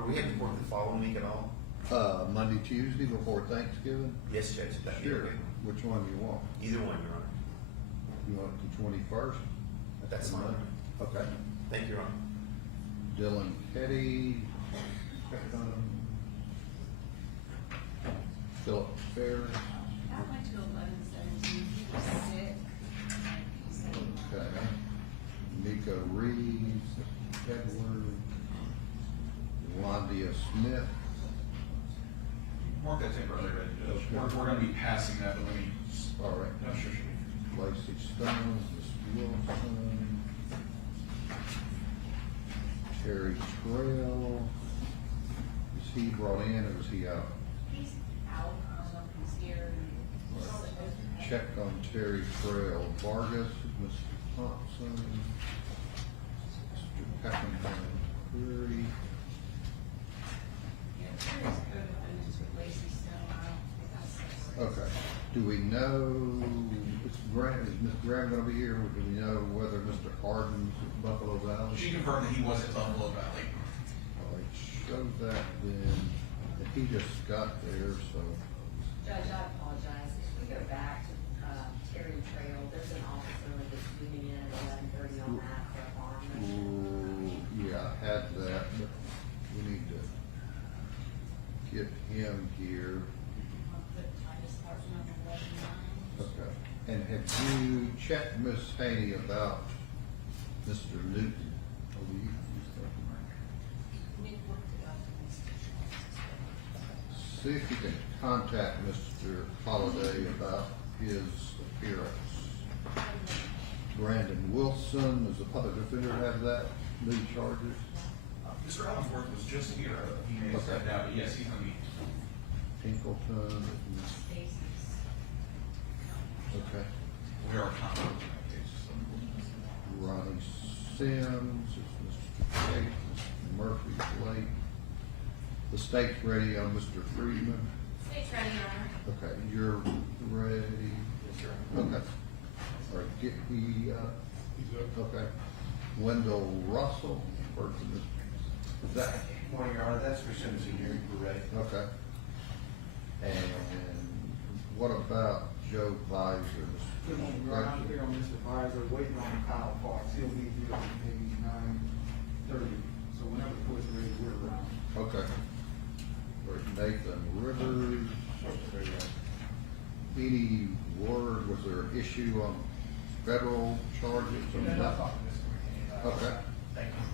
Are we heading for the following week at all? Monday, Tuesday before Thanksgiving? Yes, Judge. That'd be Sure. okay. Which one do you want? Either one, Your Honor. You want the 21st? That's fine. Okay. Thank you, Your Honor. Dylan Petty. Philip Ferris. I'd like to go 11/17. He was sick. He said he Okay. Nico Reeves, Edward. Wandia Smith. Mark that temporarily, Judge. We're gonna be passing that, but let me. All right. No, sure. Lacey Stone, Miss Wilson. Terry Trail. Is he brought in or is he out? He's out, I don't know if he's here. Check on Terry Trail. Vargas, Mr. Thompson. Mr. Peckinpah, Query. Yeah, Terry's good, I'm just with Lacey Stone, I don't think that's. Okay. Do we know, is Miss Graham gonna be here, or do we know whether Mr. Harden's at Buffalo Valley? She confirmed that he was at Buffalo Valley. Well, it showed that then, and he just got there, so, Judge, I apologize. If we go back to, Terry Trail, there's an officer that's moving in at 11:30 on that for a farm. yeah, I had that, but we need to get him here. I'll put Titus Parton on 11/9. Okay. And have you checked Miss Haney about Mr. Newton? Oh, you We looked it up. see if you can contact Mr. Holliday about his appearance. Brandon Wilson, does the public defender have that, new charges? Mr. Allensworth was just here. He may have stepped out, but yes, he's gonna be. Pinkleton, Stacy's. okay. We are confident in that case. So. Ronnie Sims, it's Mr. Tate, Mr. Murphy, Blake. The state's ready on Mr. Friedman. State's ready, Your Honor. Okay, you're ready? Okay. All right, get the, okay. Wendell Russell, person, is that, Morning, Your Honor. That's for sentencing hearing. We're ready. okay. And what about Joe Visor? Good morning, Your Honor. I'm here on Mr. Visor, waiting on Kyle Parks. He'll be here at maybe 9:30. So whenever the court's ready, we're around. Okay. Or Nathan Rivers. Any word, was there an issue on federal charges? or not? Okay. Thank you.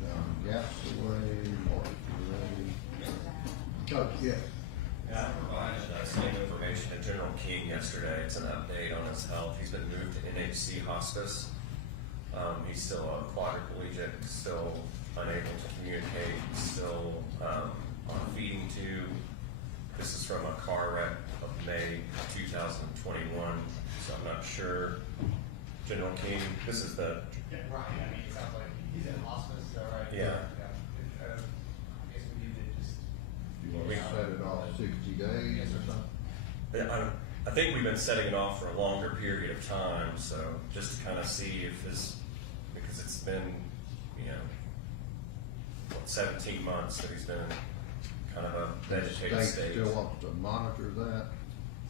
John Gasaway, Mark Ray. Oh, yeah. Yeah, I provided that same information to General King yesterday. It's an update on his health. He's been moved to NHC hospice. He's still a quadriplegic, still unable to communicate, still on a feeding tube. This is from a car wreck of May 2021, so I'm not sure. General King, this is the, Yeah, right, I mean, it sounds like he's in hospice, is that right? Yeah. I guess we need to just. You want to set it off 60 days or something? yeah, I think we've been setting it off for a longer period of time, so just to kind of see if this, because it's been, 17 months that he's been in kind of a The vegetative state state. still wants to monitor that?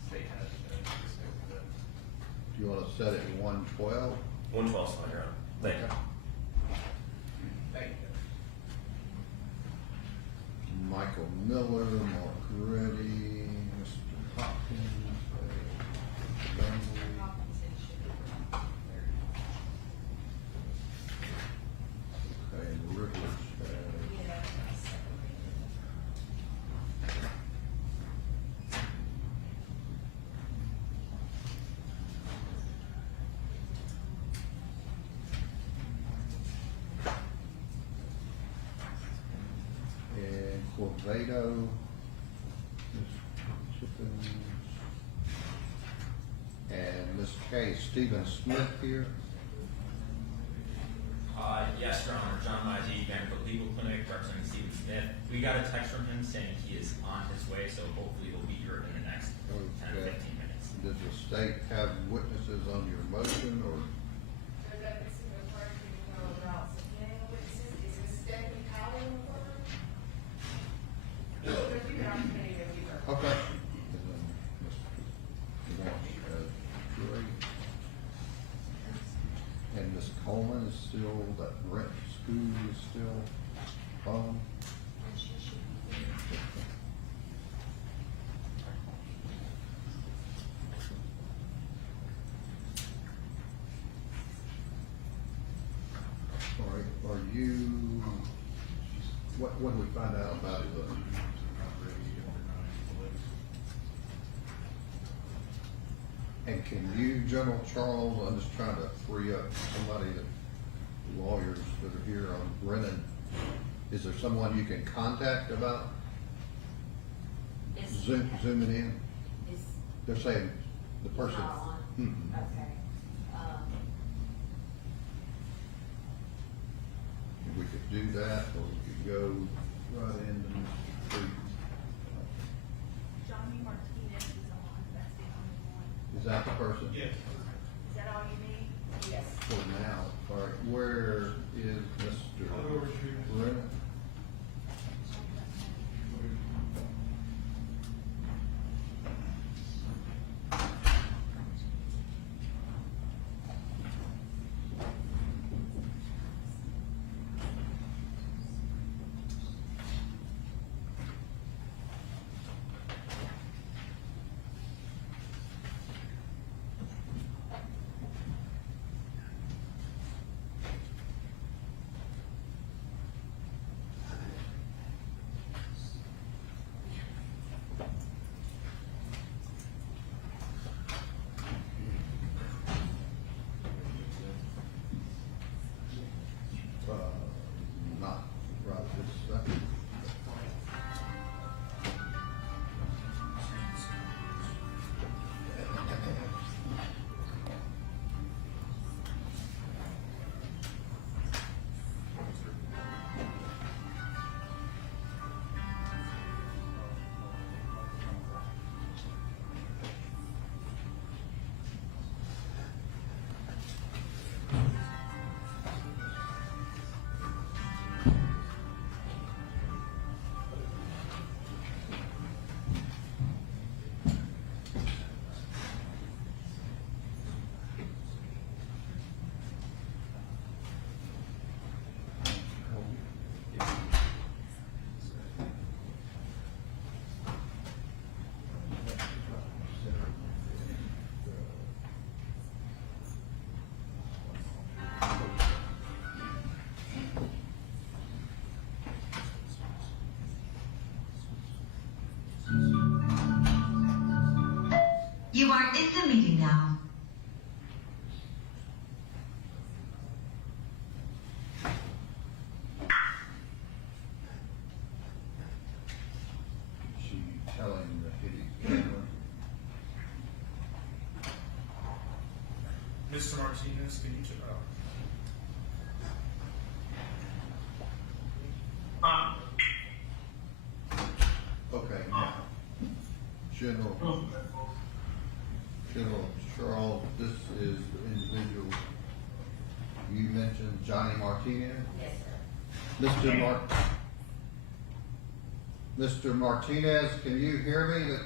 State has to. Do you want to set it 112? 112's fine, Your Honor. Thank you. Thank you. Michael Miller, Mark Reddy, Mr. Hopkins, Dunley, Hopkins said she should be around 30. okay, and Rivers, Yeah, that's separated. and Corvado, Ms. Chippens, and Ms. Kay Stephen Smith here. Yes, Your Honor, John Maji, Vanderbilt Legal Clinic, representing Stephen Smith. We got a text from him saying he is on his way, so hopefully he'll be here in the next 10 to Okay. 15 minutes. Does the state have witnesses on your motion, or? So that this is referred to the criminal route subpoena. Coleman is still, that Brent School is still on. All right, are you, what did we find out about the? And can you, General Charles, I'm just trying to free up somebody that, lawyers that are here on Brennan, is there someone you can contact about Is- zooming in? Is, They're saying the person. not on? Mhm. Okay. If we could do that, or we could go right into Mr. Friedman. Johnny Martinez is on, that's the only one. Is that the person? Yes. Is that all you need? Yes. For now, all right, where is Mr. Brennan? Not right this second. You are in the meeting now. She telling the hitty camera. Mr. Martinez, can you, Okay, now, General Charles, this is the individual you mentioned, Johnny Martinez? Yes, sir. Mr. Martinez, can you hear me?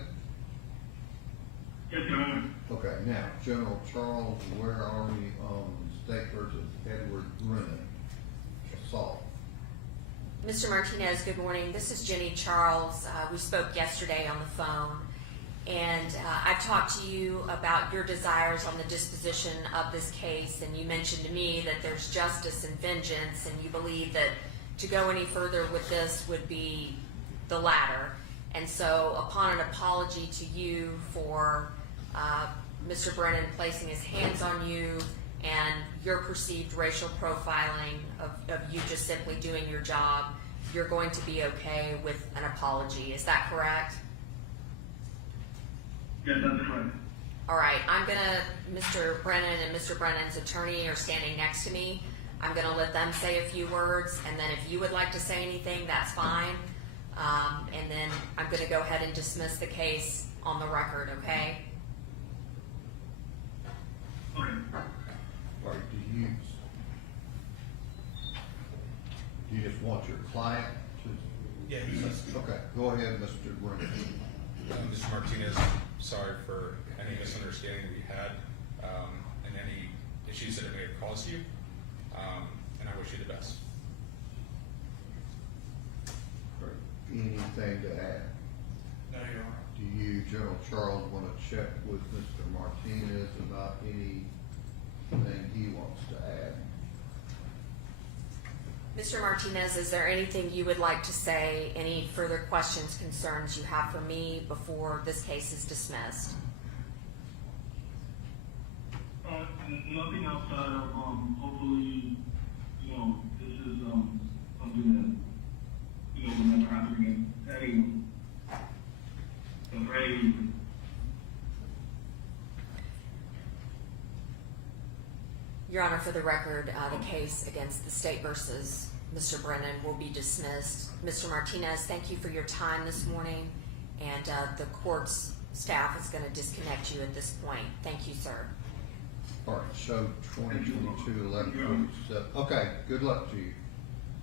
Yes, Your Honor. Okay, now, General Charles, where are we on State versus Edward Brennan assault? Mr. Martinez, good morning. This is Jenny Charles. We spoke yesterday on the phone, and I've talked to you about your desires on the disposition of this case, and you mentioned to me that there's justice and vengeance, and you believe that to go any further with this would be the latter. And so upon an apology to you for Mr. Brennan placing his hands on you and your perceived racial profiling of you just simply doing your job, you're going to be okay with an apology. Is that correct? Yes, that's correct. All right, Mr. Brennan and Mr. Brennan's attorney are standing next to me. I'm gonna let them say a few words, and then if you would like to say anything, that's fine. And then I'm gonna go ahead and dismiss the case on the record, okay? Okay. All right, do you just want your client to? yeah, he's, Okay, go ahead, Mr. Brennan. Mr. Martinez, sorry for any misunderstanding we had, and any issues that it may have caused you. and I wish you the best. Anything to add? No, Your Honor. Do you, General Charles, want to check with Mr. Martinez about anything he wants to add? Mr. Martinez, is there anything you would like to say, any further questions, concerns you have for me before this case is dismissed? Nothing outside of, hopefully, this is, something that, will never happen again. Your Honor, for the record, the case against the state versus Mr. Brennan will be dismissed. Mr. Martinez, thank you for your time this morning, and the court's staff is going to disconnect you at this point. Thank you, sir. All right, so 2022, 1147. Okay, good luck to you.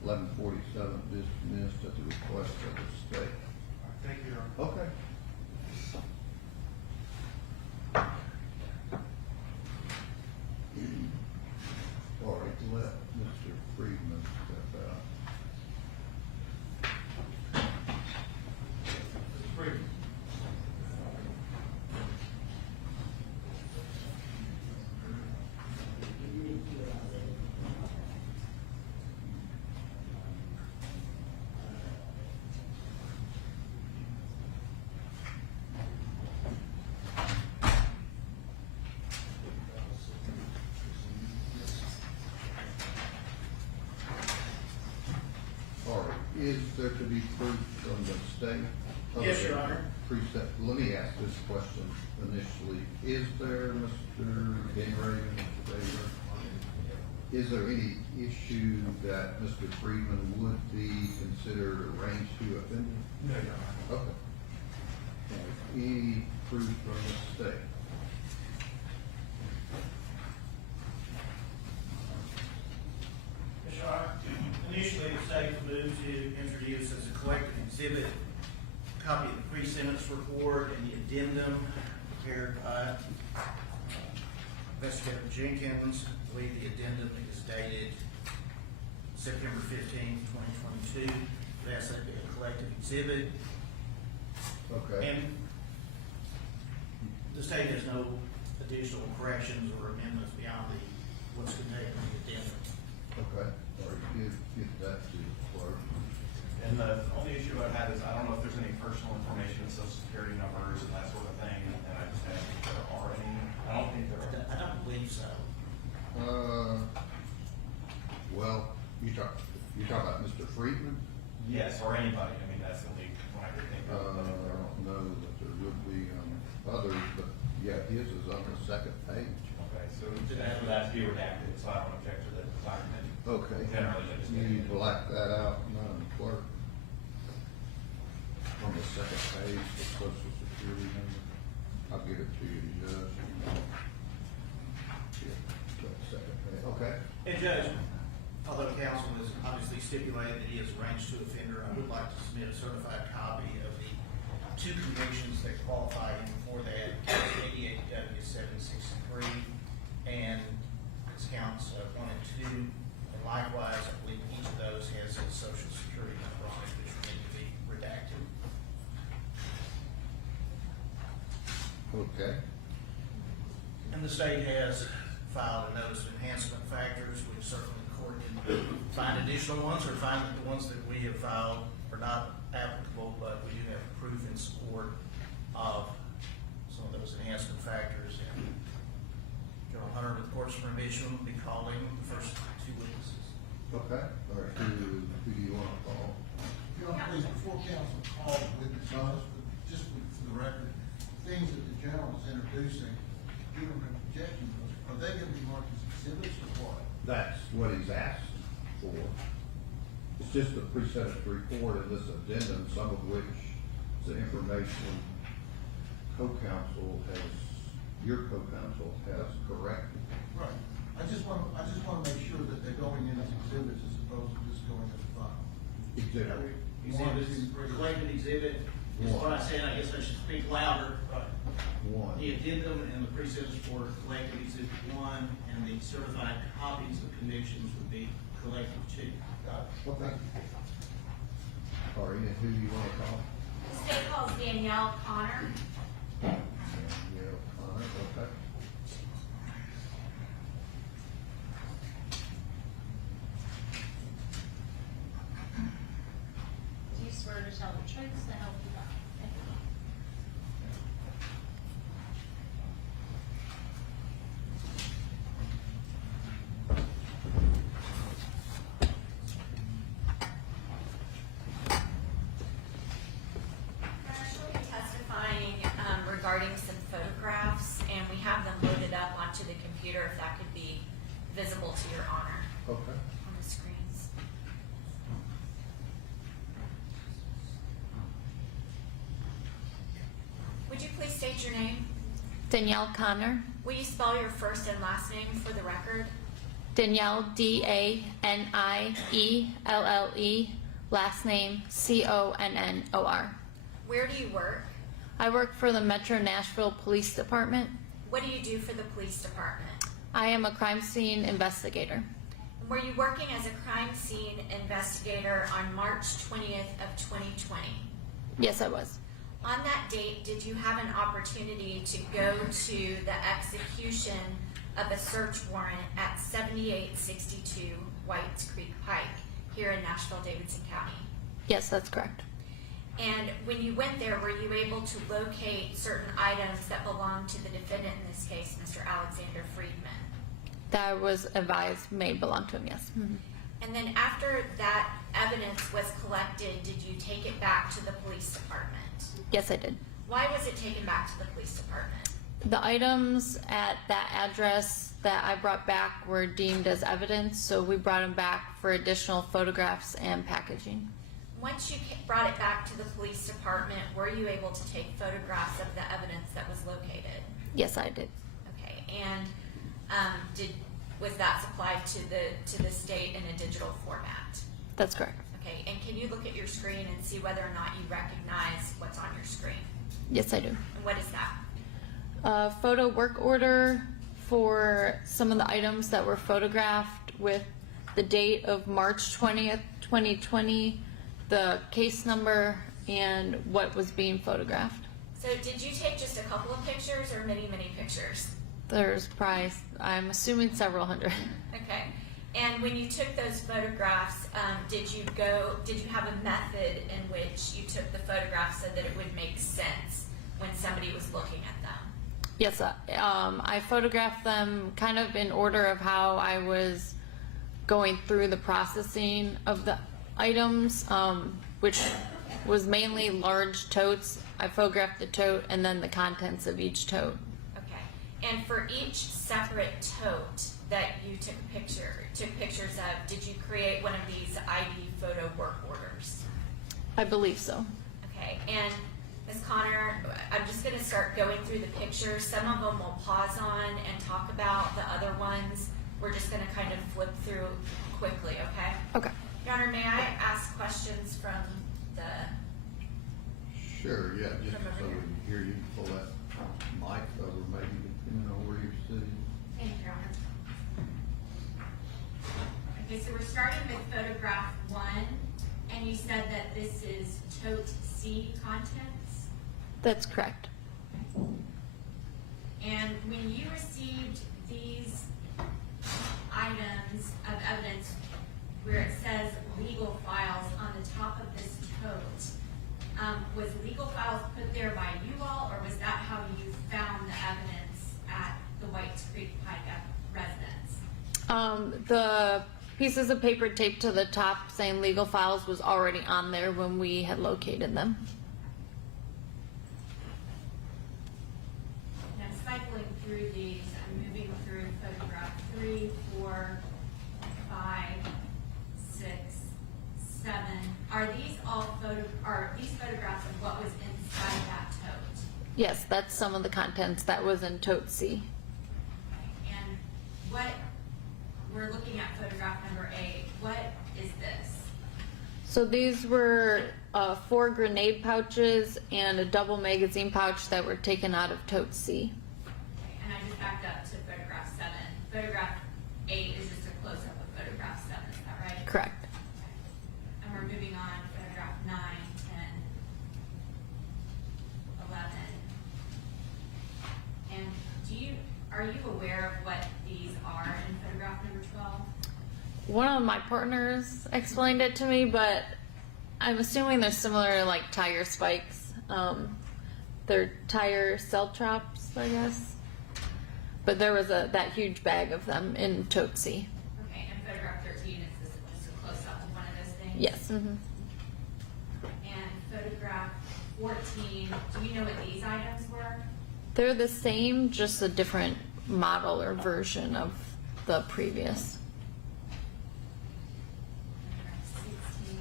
1147 dismissed at the request of the state. Thank you, Your Honor. Okay. All right, let Mr. Friedman step out. Mr. Freeman. All right, is there to be proof from the state? Yes, Your Honor. Precinct, let me ask this question initially. Is there, Mr. Henry, Mr. Baker, is there any issue that Mr. Friedman would be considered a range 2 offender? No, Your Honor. Okay. Any proof from the state? Yes, Your Honor. Initially, the state moved to introduce as a collective exhibit a copy of the pre-sentence report and the addendum prepared by Investigator Jenkins. I believe the addendum is dated September 15, 2022. That's a collective exhibit. Okay. And the state has no additional corrections or amendments beyond what's contained in the addendum. Okay. All right, give that to the clerk. And the only issue I had is I don't know if there's any personal information, social security numbers and that sort of thing, and I just asked if there are any. I don't think there are. I don't believe so. Well, you talk about Mr. Friedman? Yes, or anybody. I mean, that's the only one I could think I of. don't know that there would be, others, but yeah, his is on the second page. Okay, so that would have to be redacted, so I don't object to the document. Okay. Generally, I just. You black that out, Madam Clerk. On the second page, the social security number. I'll give it to you, Judge. Yeah, the second page. Okay. And Judge, although counsel has obviously stipulated that he is a range 2 offender, I would like to submit a certified copy of the 2 convictions that qualify him for that, count 88W 763 and his counts 1 and 2. And likewise, I believe each of those has his social security number on it, which will need to be redacted. Okay. And the state has filed a notice of enhancement factors, which certainly the court can find additional ones or find that the ones that we have filed are not applicable, but we do have proof in support of some of those enhancement factors. And General Hunter, with the court's permission, will be calling the first 2 witnesses. Okay. All right, who do you want to call? Your Honor, please, before counsel calls witness on us, just for the record, things that the general is introducing, given the objection, are they going to be marked as exhibits or what? That's what he's asked for. It's just the pre-sentence report and this addendum, some of which the information your co-counsel has corrected. Right. I just want to make sure that they're going in as exhibits as opposed to just going as a file. Exhibit. Exhibits, collected exhibit is what I said. I guess I should speak louder. One. The addendum and the pre-sentence report, collected exhibit 1, and the certified copies of convictions would collective too. Okay. Sorry, and who do you want to call? The state calls Danielle Connor. Yeah, fine, okay. Do you swear to tell the truth, so help you God? She'll be testifying regarding some photographs, and we have them loaded up onto the computer if that could be visible to your honor Okay. on the screens. Would you please state your name? Danielle Connor. Will you spell your first and last name for the record? Danielle, Danielle, last name Connor. Where do you work? I work for the Metro Nashville Police Department. What do you do for the police department? I am a crime scene investigator. Were you working as a crime scene investigator on March 20th of 2020? Yes, I was. On that date, did you have an opportunity to go to the execution of a search warrant at 7862 Whites Creek Pike here in Nashville, Davidson County? Yes, that's correct. And when you went there, were you able to locate certain items that belonged to the defendant in this case, Mr. Alexander Friedman? That was advised may belong to him, yes. Mhm. And then after that evidence was collected, did you take it back to the police department? Yes, I did. Why was it taken back to the police department? The items at that address that I brought back were deemed as evidence, so we brought them back for additional photographs and packaging. Once you brought it back to the police department, were you able to take photographs of the evidence that was located? Yes, I did. Okay, and was that supplied to the state in a digital format? That's correct. Okay, and can you look at your screen and see whether or not you recognize what's on your screen? Yes, I do. And what is that? A photo work order for some of the items that were photographed with the date of March 20th, 2020, the case number, and what was being photographed. So did you take just a couple of pictures or many, many pictures? There's probably, I'm assuming, several hundred. Okay. And when you took those photographs, did you have a method in which you took the photographs so that it would make sense when somebody was looking at them? Yes, I photographed them kind of in order of how I was going through the processing of the items, which was mainly large totes. I photographed the tote and then the contents of each tote. Okay. And for each separate tote that you took pictures of, did you create one of these ID photo work orders? I believe so. Okay. And Ms. Connor, I'm just going to start going through the pictures. Some of them we'll pause on and talk about. The other ones we're just going to kind of flip through quickly, okay? Okay. Your Honor, may I ask questions from the... Sure, yeah, just From over so we here. can hear you, pull that mic over maybe depending on where you're sitting. Thank you, Your Honor. Okay, so we're starting with photograph 1, and you said that this is tote C contents. That's correct. And when you received these items of evidence where it says legal files on the top of this tote, was legal files put there by you all, or was that how you found the evidence at the Whites Creek Pike residence? The pieces of paper taped to the top saying legal files was already on there when we had located them. And I'm cycling through these. I'm moving through photograph 3, 4, 5, 6, 7. Are these photographs of what was inside that tote? Yes, that's some of the contents that was in tote C. And what we're looking at photograph number 8. What is this? So these were 4 grenade pouches and a double magazine pouch that were taken out of tote C. Okay, and I just backed up to photograph 7. Photograph 8 is just a close-up of photograph 7. Is that Correct. And we're moving on, photograph 9, 10, 11. And are you aware of what these are in photograph number 12? One of my partners explained it to me, but I'm assuming they're similar, like tire spikes. They're tire cell traps, I guess. But there was that huge bag of them in Totsi. Okay, and photograph 13 is this just a close up of one of those things? Yes. Mm-hmm. And photograph 14, do you know what these items were? They're the same, just a different model or version of the previous. Photograph 16.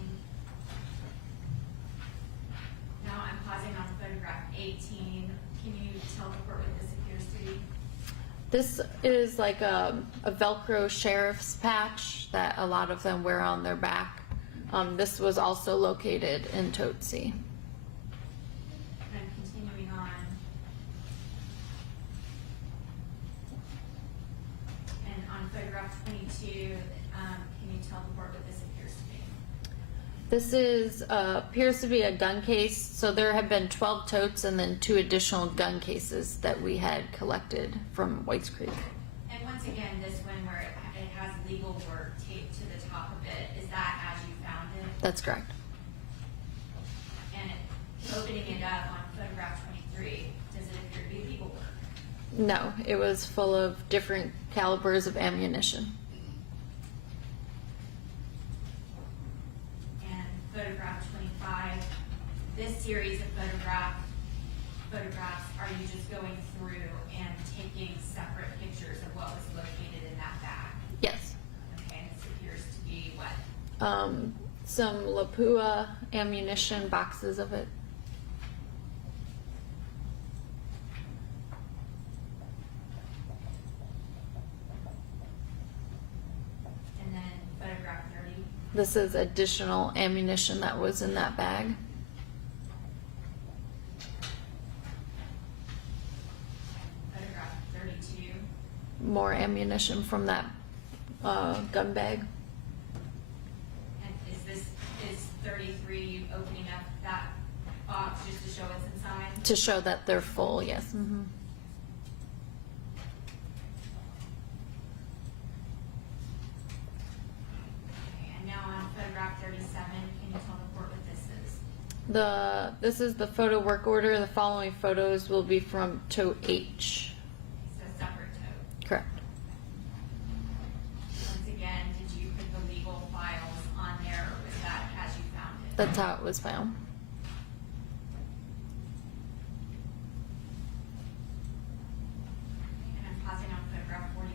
Now I'm pausing on photograph 18. Can you tell the court what this appears to be? This is like a Velcro sheriff's patch that a lot of them wear on their back. This was also located in Totsi. And continuing on. And on photograph 22, can you tell the board what this appears to be? This is appears to be a gun case. So there have been 12 totes and then 2 additional gun cases that we had collected from Whites Creek. And once again, this one where it has legal work taped to the top of it, is that as you found it? That's correct. And opening it up on photograph 23, does it appear to be legal work? No, it was full of different calibers of ammunition. And photograph 25, this series of photographs, are you just going through and taking separate pictures of what was located in that bag? Yes. Okay, and this appears to be what? Some Lapua ammunition, boxes of it. And then photograph 30. This is additional ammunition that was in that bag. Photograph 32. More ammunition from that gun bag. And is 33 you opening up that box just to show what's inside? To show that they're full, yes. Mm-hmm. Okay, and now on photograph 37, can you tell the court what this is? This is the photo work order. The following photos will be from tote H. So separate tote. Correct. Once again, did you put the legal files on there, or was that as you found it? That's how it was found. And I'm pausing on photograph 41.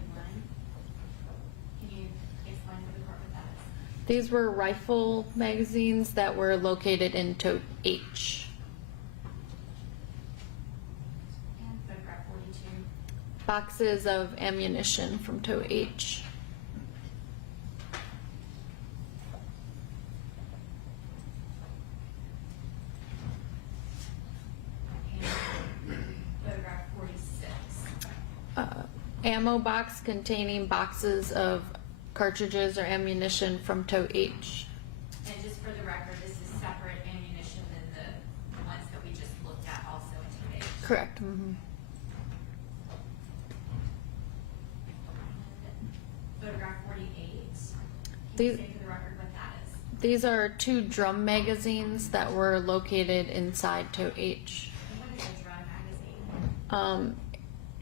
Can you explain to the court what that is? These were rifle magazines that were located in tote H. And photograph 42. Boxes of ammunition from tote H. And photograph 46. Ammo box containing boxes of cartridges or ammunition from tote H. And just for the record, this is separate ammunition than the ones that we just looked at also in today. Correct. Mm-hmm. Photograph 48. Can you These- say for the record what that is? These are 2 drum magazines that were located inside tote H. And what is a drum magazine?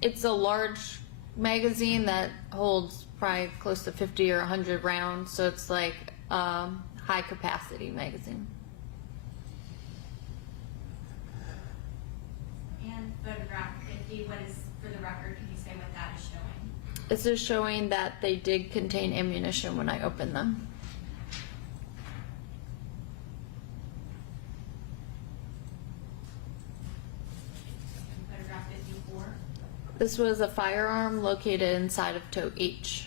It's a large magazine that holds probably close to 50 or 100 rounds, so it's like high capacity magazine. And photograph 50, what is, for the record, can you say what that is showing? This is showing that they did contain ammunition when I opened them. And photograph 54. This was a firearm located inside of tote H.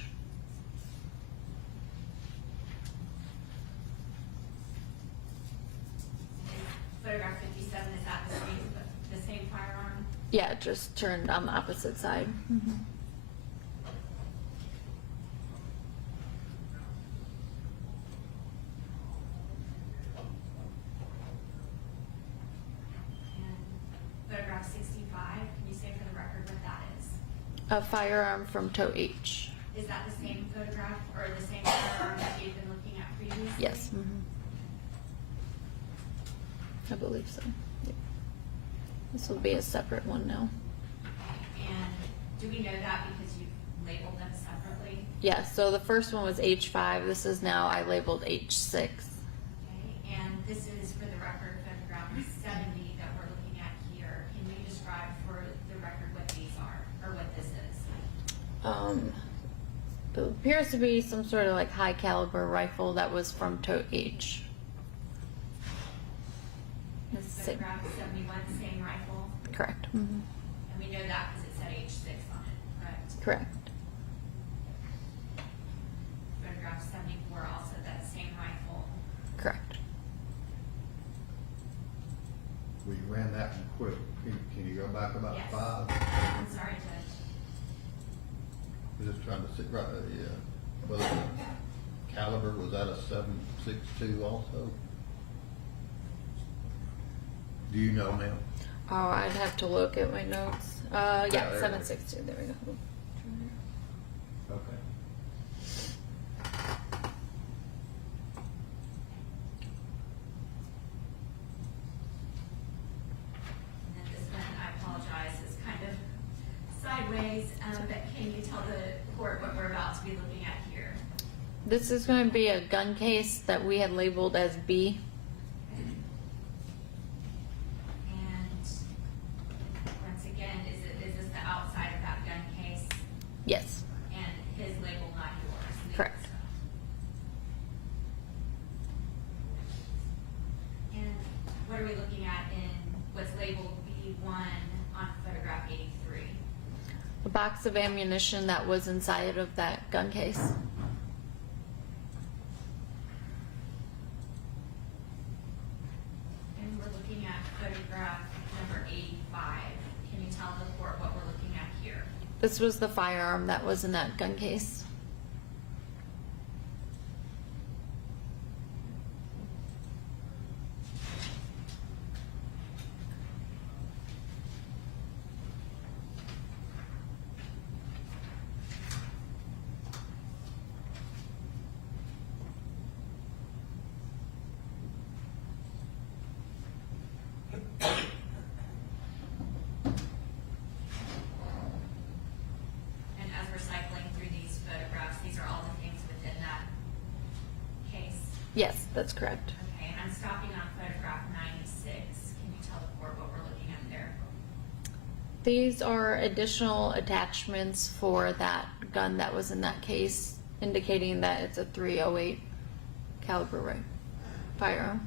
Photograph 57, is that the same firearm? Yeah, it just turned on the opposite side. Mhm. A firearm from tow H. Is that the same photograph or the same firearm that you've been looking at previously? Yes. I believe so. Yep. This will be a separate one now. And do we know that because you've labeled them separately? Yeah, so the first one was H5. This is now I labeled H6. Okay, and this is for the record photograph 70 that we're looking at here. Can you describe for the record what these are, or what this is? It appears to be some sort of like high caliber rifle that was from tote H. This photograph 71, same rifle? Correct. And we know that because it said H6 on it, correct? Correct. Photograph 74, also that same rifle. Correct. We ran that one quick. Can you go back about Yes. 5? I'm sorry, Judge. I'm just trying to see, right, yeah. Was the caliber, was that a 7.62 also? Do you know, ma'am? Oh, I'd have to look at my notes. there Yeah, we go. 7.62. There we go. Okay. And then this one, I apologize, is kind of sideways, but can you tell the court what we're about to be looking at here? This is going to be a gun case that we had labeled as B. And once again, is this the outside of that gun case? Yes. And his label, not yours? Correct. And what are we looking at in what's labeled B1 on photograph 83? A box of ammunition that was inside of that gun case. And we're looking at photograph number 85. Can you tell the court what we're looking at here? This was the firearm that was in that gun case. And as we're cycling through these photographs, these are all the things within that case? Yes, that's correct. Okay, and I'm stopping on photograph 96. Can you tell the court what we're looking at there? These are additional attachments for that gun that was in that case, indicating that it's a .308 caliber firearm.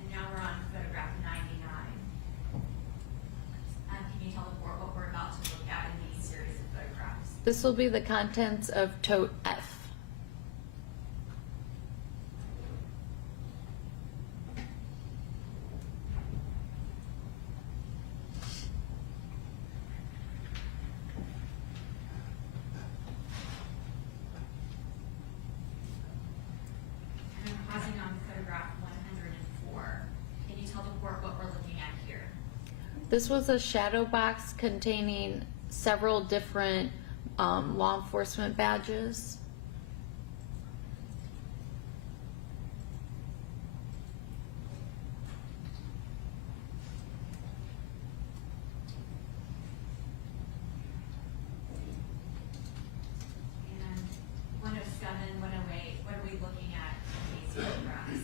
And now we're on photograph 99. Can you tell the court what we're about to look at in these series of photographs? This will be the contents of tote F. And I'm pausing on photograph 104. Can you tell the court what we're looking at here? This was a shadow box containing several different law enforcement badges. And 107, 108, what are we looking at in these photographs?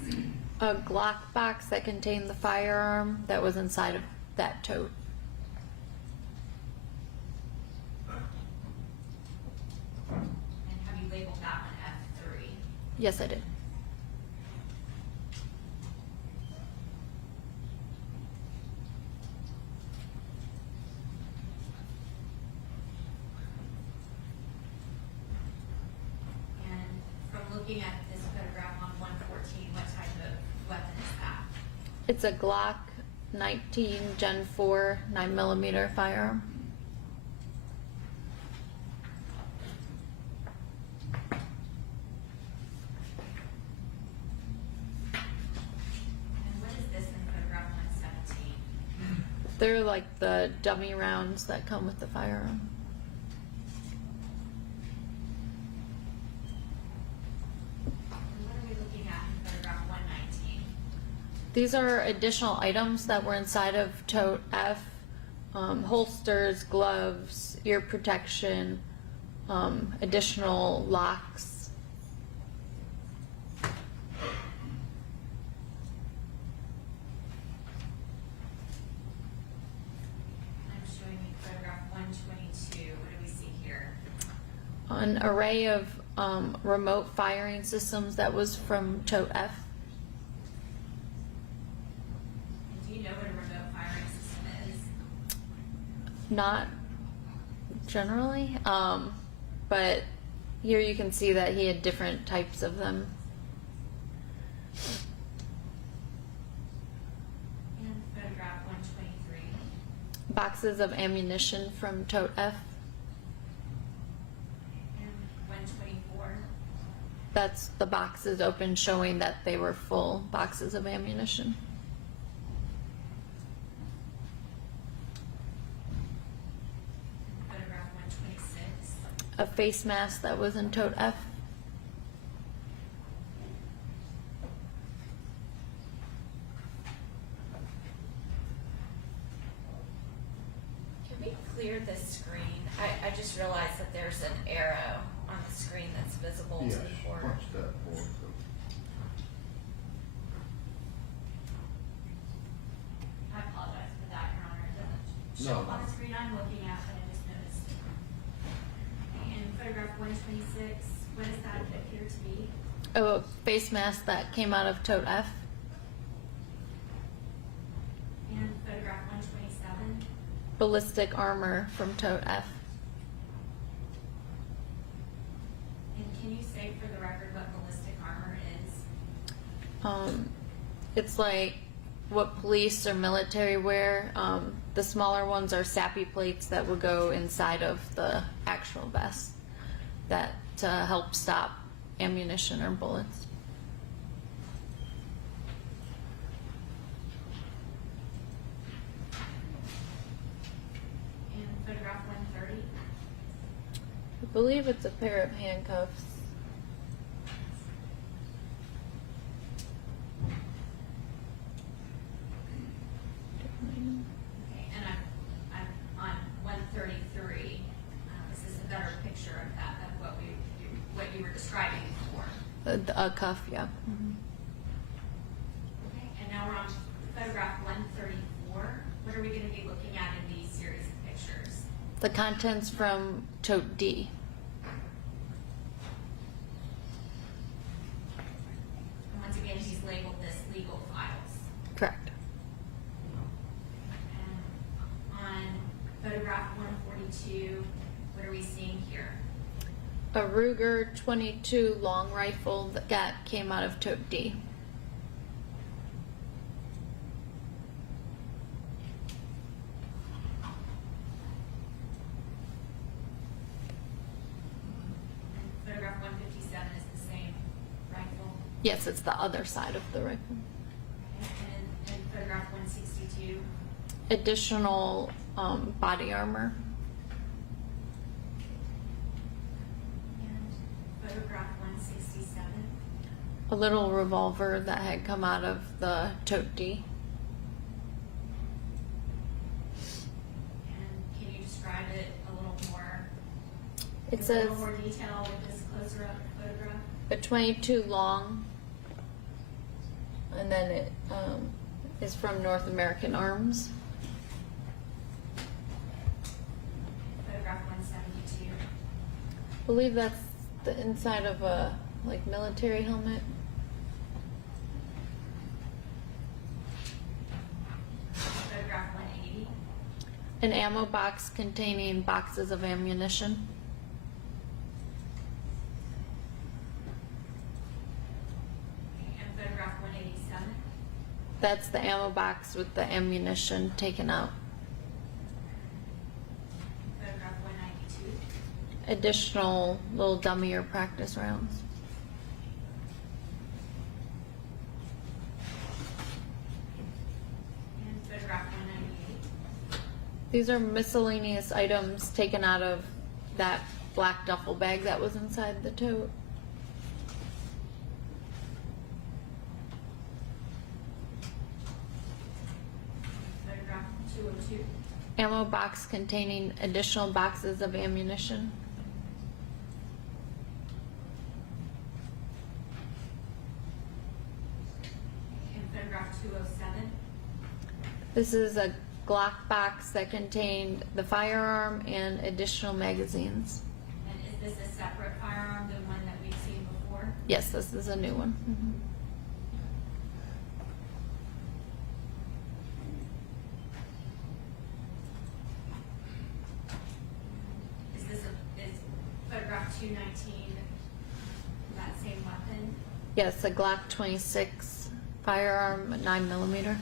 A Glock box that contained the firearm that was inside of that tote. And have you labeled that one F3? Yes, I did. And from looking at this photograph on 114, what type of weapon is that? It's a Glock 19 Gen 4 9mm firearm. They're like the dummy rounds that come with the firearm. And what are we looking at in photograph 119? These are additional items that were inside of tote F. Holsters, gloves, ear protection, additional locks. I'm showing you photograph 122. What do we see here? An array of remote firing systems that was from tote F. And do you know what a remote firing system is? Not generally, but here you can see that he had different types of them. And photograph 123. Boxes of ammunition from tote F. And 124. That's the boxes open showing that they were full boxes of ammunition. Photograph 126. A face mask that was in tote F. Can we clear this screen? I just realized that there's an arrow on the screen that's visible Yes, to the board. punch that forward. I apologize for that, Your Honor. It doesn't show No, up on no. the screen I'm looking at, but I just noticed. And photograph 126, what does that appear to be? A face mask that came out of tote F. And photograph 127. Ballistic armor from tote F. And can you say for the record what ballistic armor is? It's like what police or military wear. The smaller ones are sappy plates that will go inside of the actual vest that help stop ammunition or bullets. And photograph 130. I believe it's a pair of handcuffs. Okay, and I'm on 133. Is this a better picture of that, of what you were describing before? A cuff, yeah. Okay, and now we're on photograph 134. What are we going to be looking at in these series of pictures? The contents from tote D. And once again, he's labeled this legal files. Correct. And on photograph 142, what are we seeing here? A Ruger 22 long rifle that came out of tote D. And photograph 157 is the same rifle. Yes, it's the other side of the rifle. And photograph 162. Additional body armor. And photograph 167. A little revolver that had come out of the tote D. And can you describe it a little more? It Give a says little more detail with this closer up photograph. a 22 long, and then it is from North American Arms. Photograph 172. I believe that's the inside of a like military helmet. Photograph 180. An ammo box containing boxes of ammunition. And photograph 187. That's the ammo box with the ammunition taken out. Photograph 192. Additional little dummy or practice rounds. And photograph 198. These are miscellaneous items taken out of that black duffel bag that was inside the tote. Photograph 202. Ammo box containing additional boxes of ammunition. And photograph 207. This is a Glock box that contained the firearm and additional magazines. And is this a separate firearm than one that we've seen before? Yes, this is a new one. Is photograph 219 that same weapon? Yes, a Glock 26 firearm, 9mm.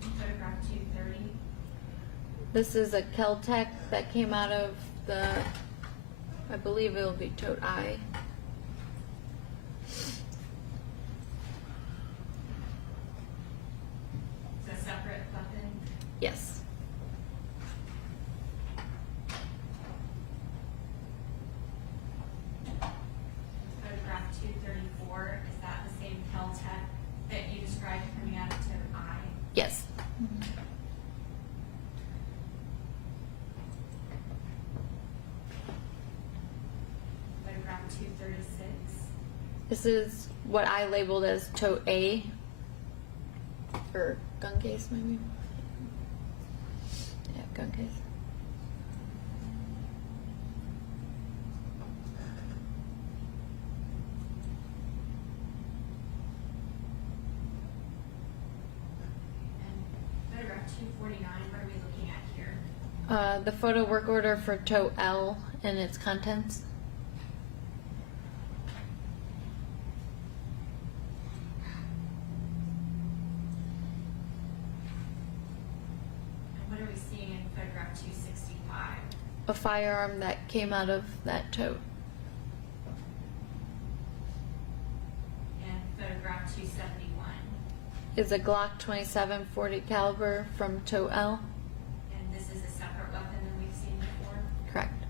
Photograph 230. This is a Kel-Tec that came out of the, I believe it will be tote I. It's a separate weapon. Yes. Photograph 234, is that the same Kel-Tec that you described coming out of tote I? Yes. Photograph 236. This is what I labeled as tote A, or gun case maybe. Yeah, gun case. And photograph 249, what are we looking at here? The photo work order for tote L and its contents. And what are we seeing in photograph 265? A firearm that came out of that tote. And photograph 271. Is a Glock 27 .40 caliber from tote L. And this is a separate weapon than we've seen before? Correct.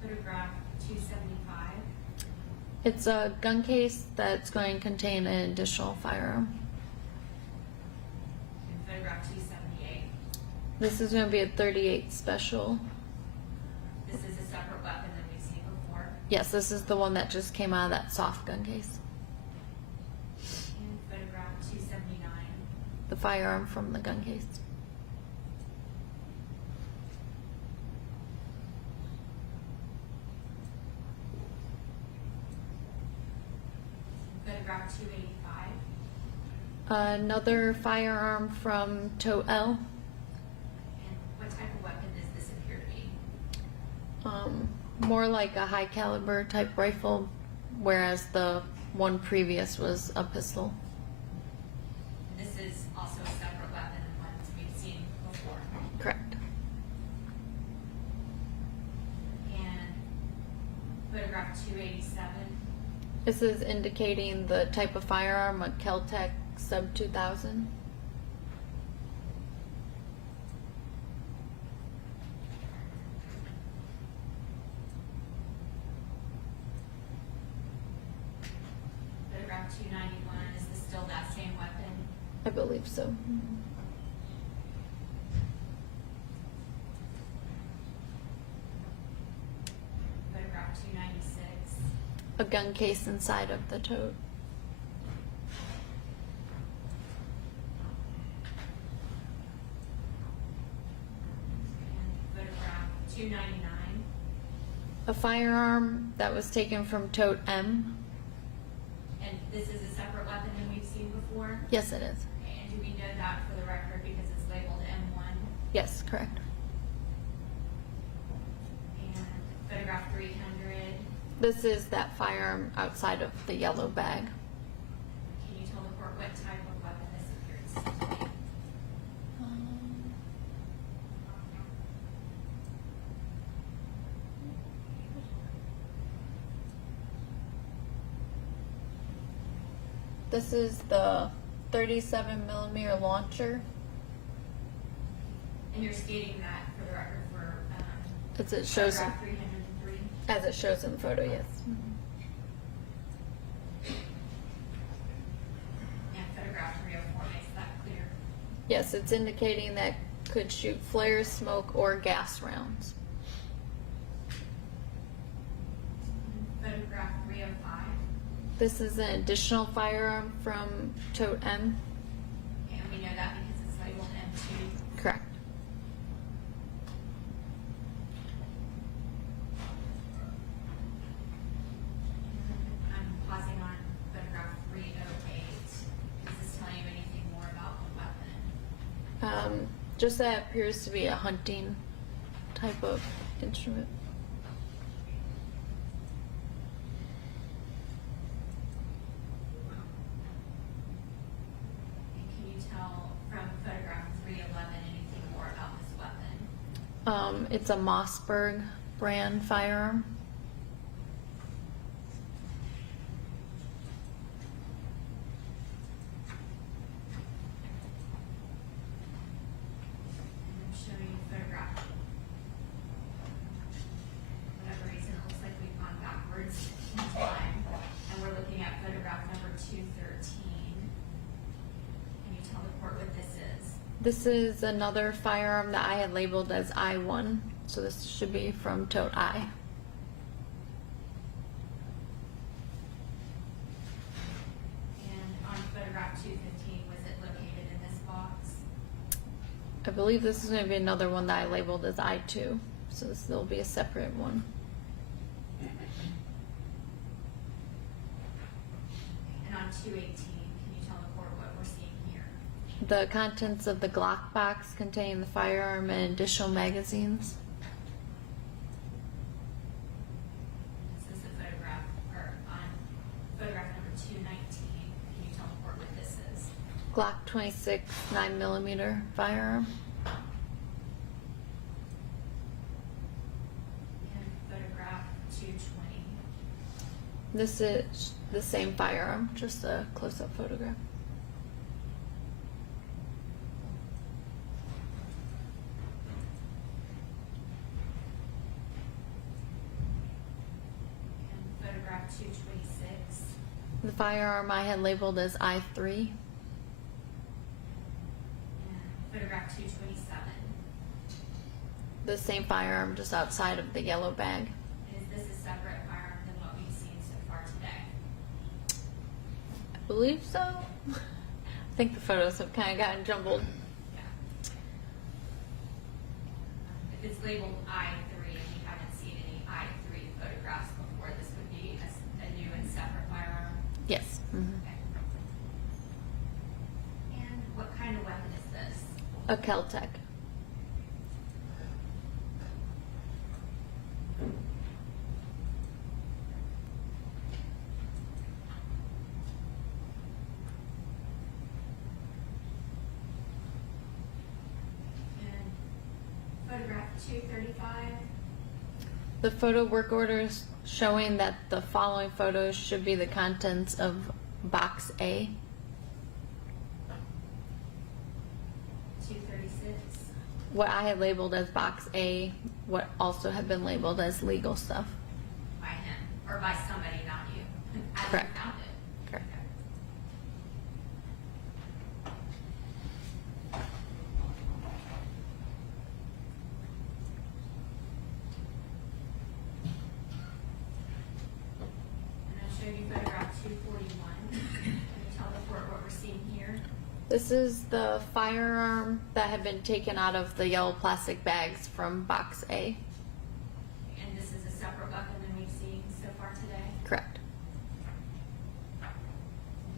Photograph 275. It's a gun case that's going to contain an additional firearm. And photograph 278. This is going to be a .38 special. This is a separate weapon than we've seen before? Yes, this is the one that just came out of that soft gun case. And photograph 279. The firearm from the gun case. Photograph 285. Another firearm from tote L. And what type of weapon does this appear to be? More like a high caliber type rifle, whereas the one previous was a pistol. And this is also a separate weapon than ones we've seen before? Correct. And photograph 287. This is indicating the type of firearm, a Kel-Tec sub 2000. Photograph 291, is this still that same weapon? I believe so. Photograph 296. A gun case inside of the tote. And photograph 299. A firearm that was taken from tote M. And this is a separate weapon than we've seen before? Yes, it is. And do we know that for the record because it's labeled M1? Yes, correct. And photograph 300. This is that firearm outside of the yellow bag. Can you tell the This is the 37mm launcher. And you're stating that for the record for, As it shows, paragraph 303? as it shows in the photo, yes. And photograph 304 makes that clear. Yes, it's indicating that could shoot flares, smoke, or gas rounds. Photograph 305, This is an additional firearm from tote M. and we know that because it's labeled M2. Correct. I'm pausing on photograph 308. Does this tell you anything more about the weapon? Just that it appears to be a hunting type of instrument. And can you tell from photograph 311 anything more about this weapon? It's a Mossberg brand firearm. And I'm showing you photograph. For whatever reason, it looks like we've gone backwards in time, and we're looking at photograph number 213. Can you tell the court what this is? This is another firearm that I had labeled as I1, so this should be from tote I. And on photograph 215, was it located in this box? I believe this is going to be another one that I labeled as I2, so this will be a separate one. And on 218, can you tell the court what we're seeing here? The contents of the Glock box contain the firearm and additional magazines. This is a photograph, or on photograph number 219, can you tell the court what this is? Glock 26 9mm firearm. And photograph 220. This is the same firearm, just a close-up photograph. And photograph 226. The firearm I had labeled as I3. And photograph 227. The same firearm, just outside of the yellow bag. And is this a separate firearm than what we've seen so far today? I believe so. I think the photos have kind of gotten jumbled. Yeah. If it's labeled I3 and we haven't seen any I3 photographs before, this would be a new and separate firearm? Yes. Okay. And what kind of weapon is this? A Kel-Tec. And photograph 235. The photo work order is showing that the following photos should be the contents of box A. 236. What I had labeled as box A, what also had been labeled as legal stuff. By him, or by somebody, not you. As you Correct. found it. Correct. And I'm showing you photograph 241. Can you tell the court what we're seeing here? This is the firearm that had been taken out of the yellow plastic bags from box A. And this is a separate weapon than we've seen so far today? Correct.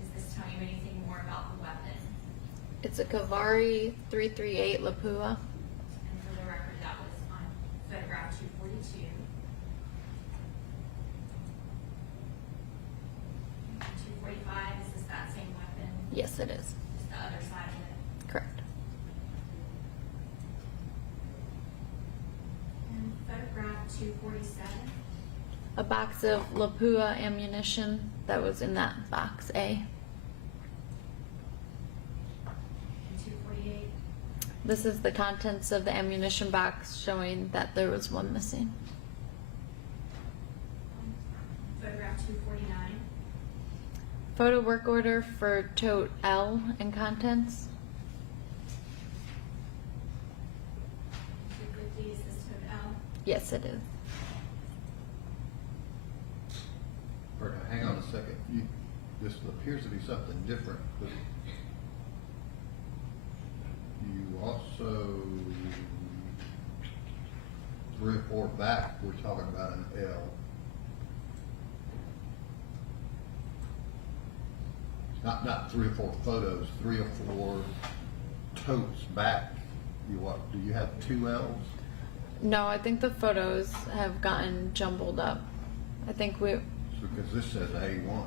Does this tell you anything more about the weapon? It's a Cavari 338 Lapua. And for the record, that was on photograph 242. And 245, is this that same weapon? Yes, it is. Just the other side of it? Correct. And photograph 247. A box of Lapua ammunition that was in that box A. This is the contents of the ammunition box showing that there was one missing. Photograph 249. Photo work order for tote L and contents. 250, is this tote L? Yes, it is. Or, hang on a second, this appears to be something different, but you also, 3 or 4 back, we're talking about an L. Not 3 or 4 photos, 3 or 4 totes back. Do you have 2 L's? No, I think the photos have gotten jumbled up. I think Because this says A1.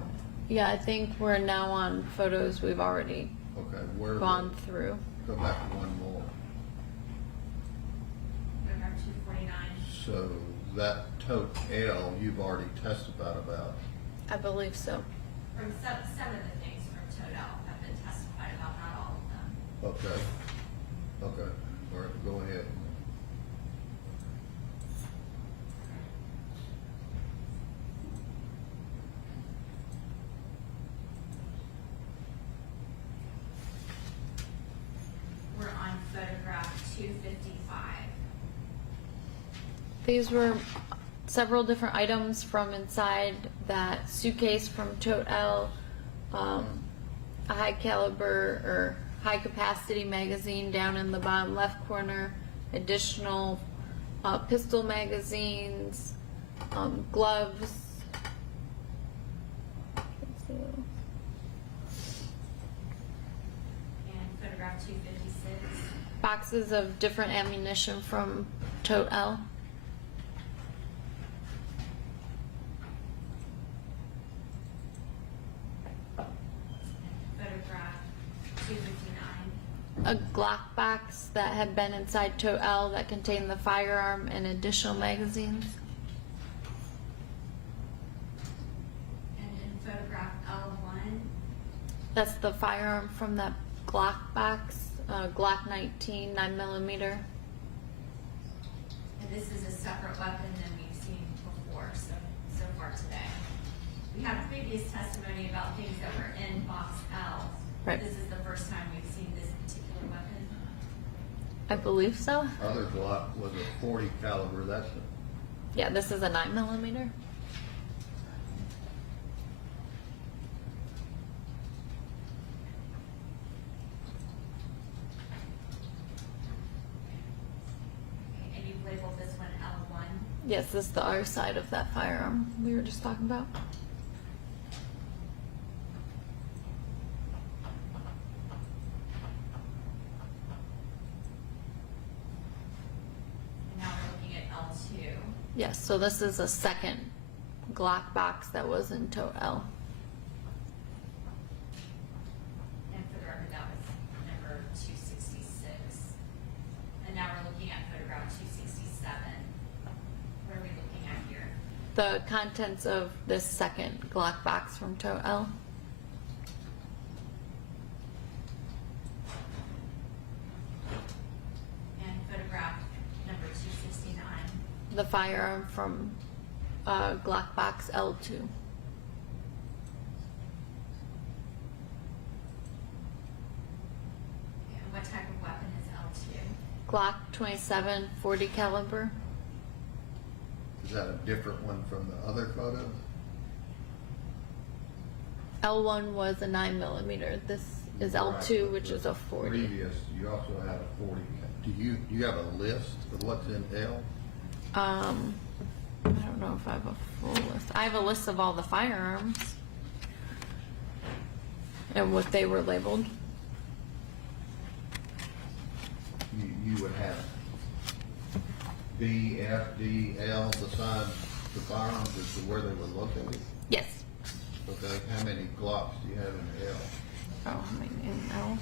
yeah, I think we're now on photos we've already Okay, where? gone through. Go back one more. Photograph 249. So that tote L you've already testified about. I believe so. From some of the things from tote L have been testified about, not all of them. Okay. Okay, all right, go ahead. We're on photograph 255. These were several different items from inside that suitcase from tote L, a high caliber or high capacity magazine down in the bottom left corner, additional pistol magazines, gloves. And photograph 256. Boxes of different ammunition from tote L. Photograph 259. A Glock box that had been inside tote L that contained the firearm and additional magazines. And in photograph L1. That's the firearm from that Glock box, Glock 19 9mm. And this is a separate weapon than we've seen before so far today. We have previous testimony about things that were in box L. Right. This is the first time we've seen this particular weapon. I believe so. Other Glock was a 40 caliber, that's a, Yeah, this is a 9mm. Okay, and you've labeled this one L1. Yes, this is the other side of that firearm we were just talking about. And now we're looking at L2. Yes, so this is a second Glock box that was in tote L. And for the record, that was number 266. And now we're looking at photograph 267. What are we looking at here? The contents of this second Glock box from tote L. And photograph number 269. The firearm from Glock box L2. And what type of weapon is L2? Glock 27 40 caliber. is that a different one from the other photos? L1 was a 9mm. This is L2, Right, which but is a 40. Previous, you also had a 40. Do you have a list of what's in L? I don't know if I have a full list. I have a list of all the firearms and what they were labeled. You would have B, F, D, L beside the firearms as to where they were located? Yes. Okay, how many Glocks do you have in L? Oh, I mean, in L.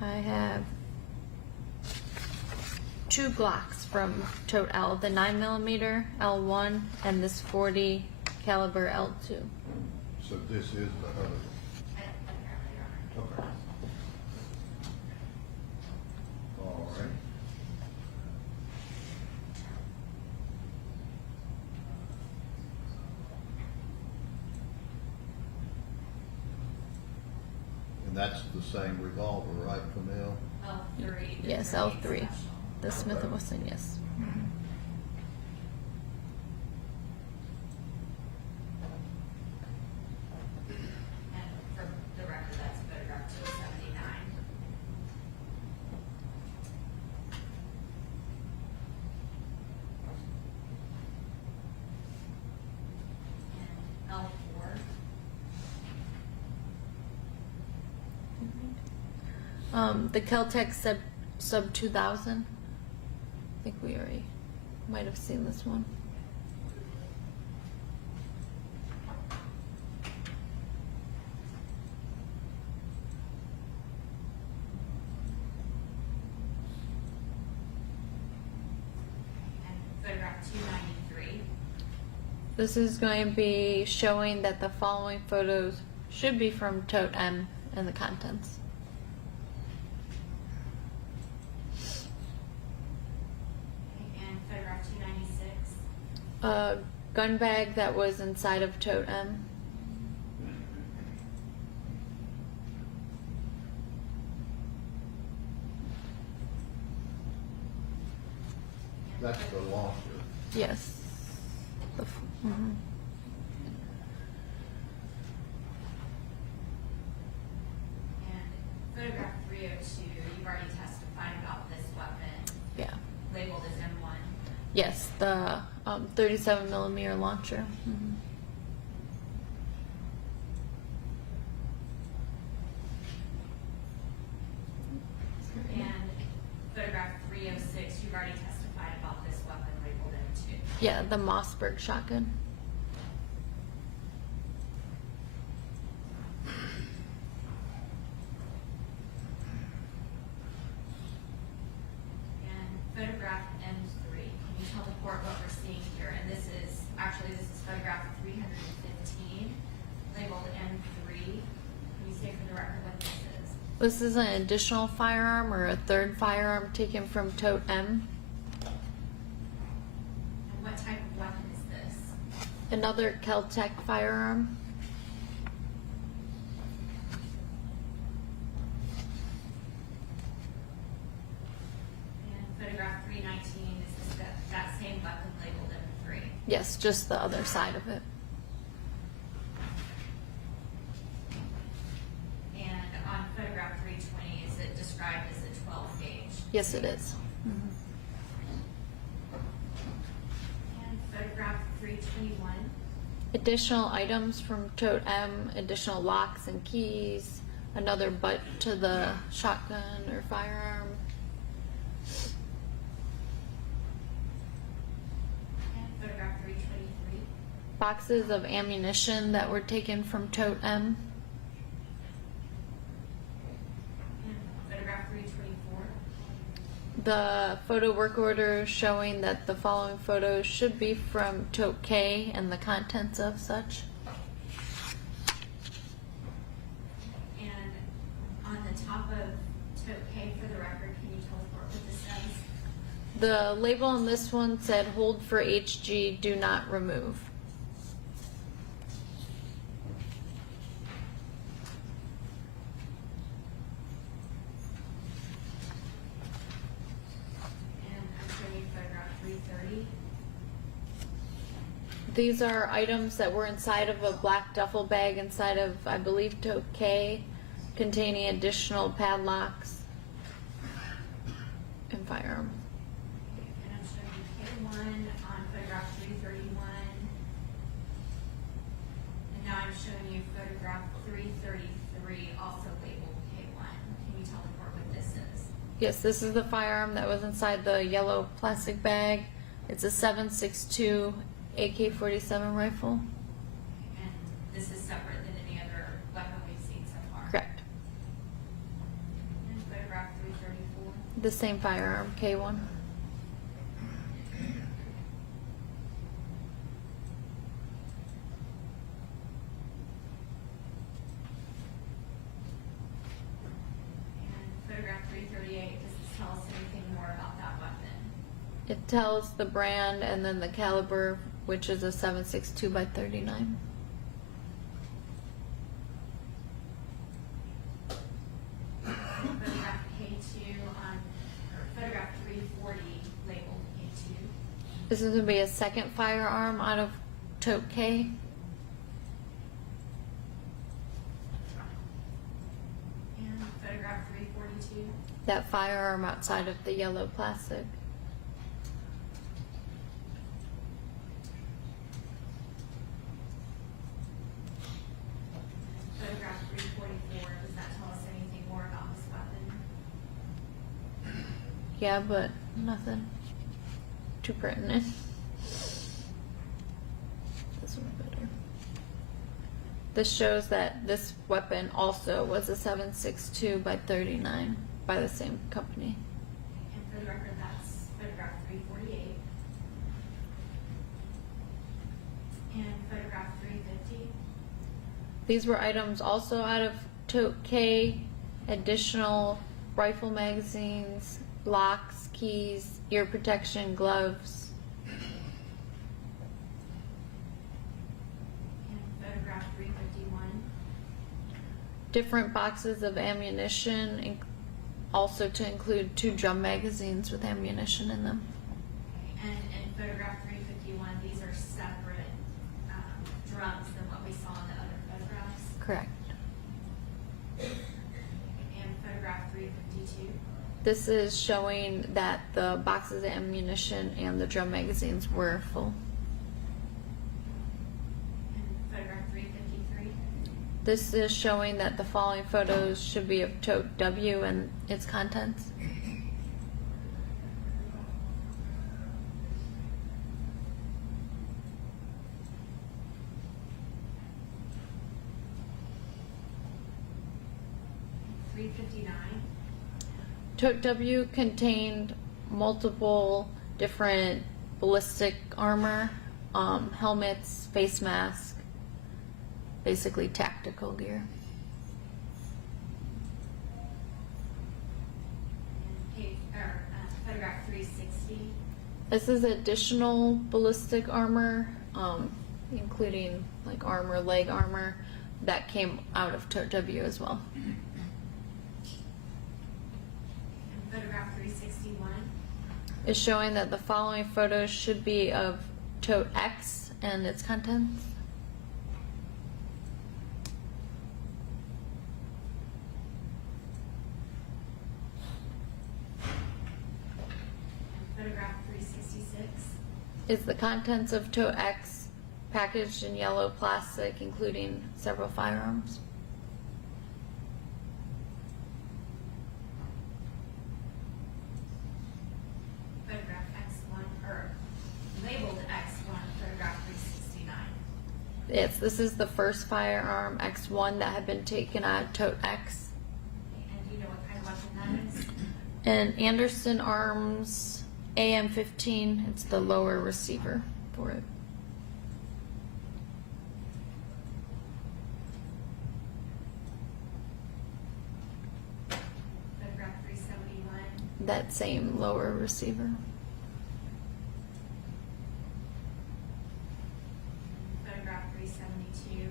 I have two Glocks from tote L, the 9mm L1 and this 40 caliber L2. So this is the other. Okay. All right. And that's the same revolver, right, from L? L3. Yes, L3. The Smith & Wesson, yes. And for the record, that's photograph 279. And L4. The Kel-Tec sub 2000. I think we already might have seen this one. And photograph 293. This is going to be showing that the following photos should be from tote M and the contents. And photograph 296. A gun bag that was inside of tote M. That's the launcher. Yes. Mhm. And photograph 302, you've already testified about this weapon, Yeah. labeled as M1. Yes, the 37mm launcher. Mhm. And photograph 306, you've already testified about this weapon labeled M2. Yeah, the Mossberg shotgun. And photograph M3, can you tell the court what we're seeing here? And this is photograph 315, labeled M3. Can you say for the record what this is? This is an additional firearm or a third firearm taken from tote M. And what type of weapon is this? Another Kel-Tec firearm. And photograph 319, is this that same weapon labeled M3? Yes, just the other side of it. And on photograph 320, is it described as a 12 gauge? Yes, it is. Mhm. And photograph 321, Additional items from tote M, additional locks and keys, another butt to the shotgun or firearm. and photograph 323, Boxes of ammunition that were taken from tote M. and photograph 324, The photo work order showing that the following photos should be from tote K and the contents of such. and on the top of tote K, for the record, can you tell the court what this says? The label on this one said hold for HG, do not remove. And I'm showing you photograph 330, These are items that were inside of a black duffel bag inside of, I believe, tote K, containing additional padlocks and firearm. and I'm showing you K1 on photograph 331. And now I'm showing you photograph 333, also labeled K1. Can you tell the court what this is? Yes, this is the firearm that was inside the yellow plastic bag. It's a 7.62 AK-47 rifle. And this is separate than any other weapon we've seen so far? Correct. And photograph 334, The same firearm, K1. It tells the brand and then the caliber, which is a 7.62 by 39. Photograph K2 on, or photograph 340 labeled K2. This is gonna be a second firearm out of tote K. And photograph 342. That firearm outside of the yellow plastic. Photograph 344, does that tell us anything more about this weapon? Yeah, but nothing too pertinent. This one better. This shows that this weapon also was a 7.62 by 39 by the same company. And for the record, that's photograph 348. And photograph 350. These were items also out of tote K, additional rifle magazines, locks, keys, ear protection, gloves. And photograph 351. Different boxes of ammunition, also to include 2 drum magazines with ammunition in them. And in photograph 351, these are separate drums than what we saw in the other photographs. Correct. And photograph 352. This is showing that the boxes of ammunition and the drum magazines were full. And photograph 353. This is showing that the following photos should be of tote W and its contents. Tote W contained multiple different ballistic armor, helmets, face mask, basically tactical gear. And photograph 360. This is additional ballistic armor, including like armor, leg armor, that came out of tote W as well. And photograph 361. Is showing that the following photos should be of tote X and its contents. And photograph 366. Is the contents of tote X packaged in yellow plastic, including several firearms. Photograph X1, or labeled X1, photograph 369. Yes, this is the first firearm, X1, that had been taken out of tote X. And do you know what kind of weapon that is? And Anderson Arms AM-15, it's the lower receiver for it. Photograph 371. That same lower receiver. Photograph 372.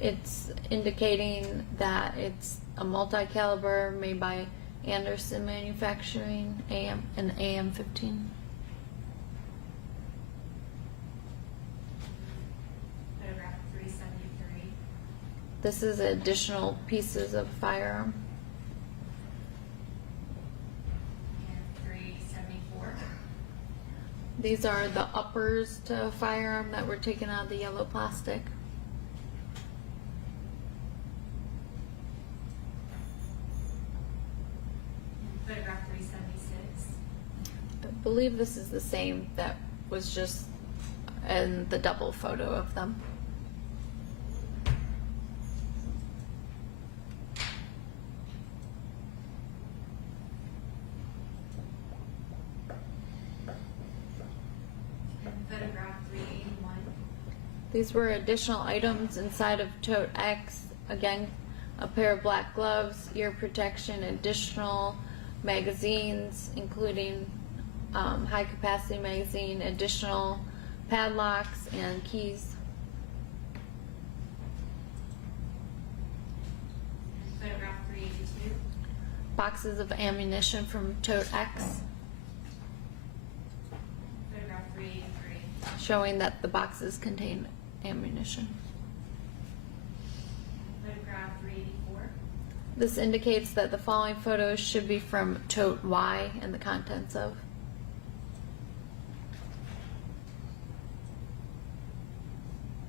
It's indicating that it's a multi-caliber made by Anderson Manufacturing, an AM-15. Photograph 373. This is additional pieces of firearm. And 374. These are the uppers to a firearm that were taken out of the yellow plastic. And photograph 376. I believe this is the same that was just in the double photo of them. And photograph 381. These were additional items inside of tote X. Again, a pair of black gloves, ear protection, additional magazines, including high capacity magazine, additional padlocks and keys. Photograph 382. Boxes of ammunition from tote X, Photograph 383. showing that the boxes contain ammunition. Photograph 384. This indicates that the following photos should be from tote Y and the contents of.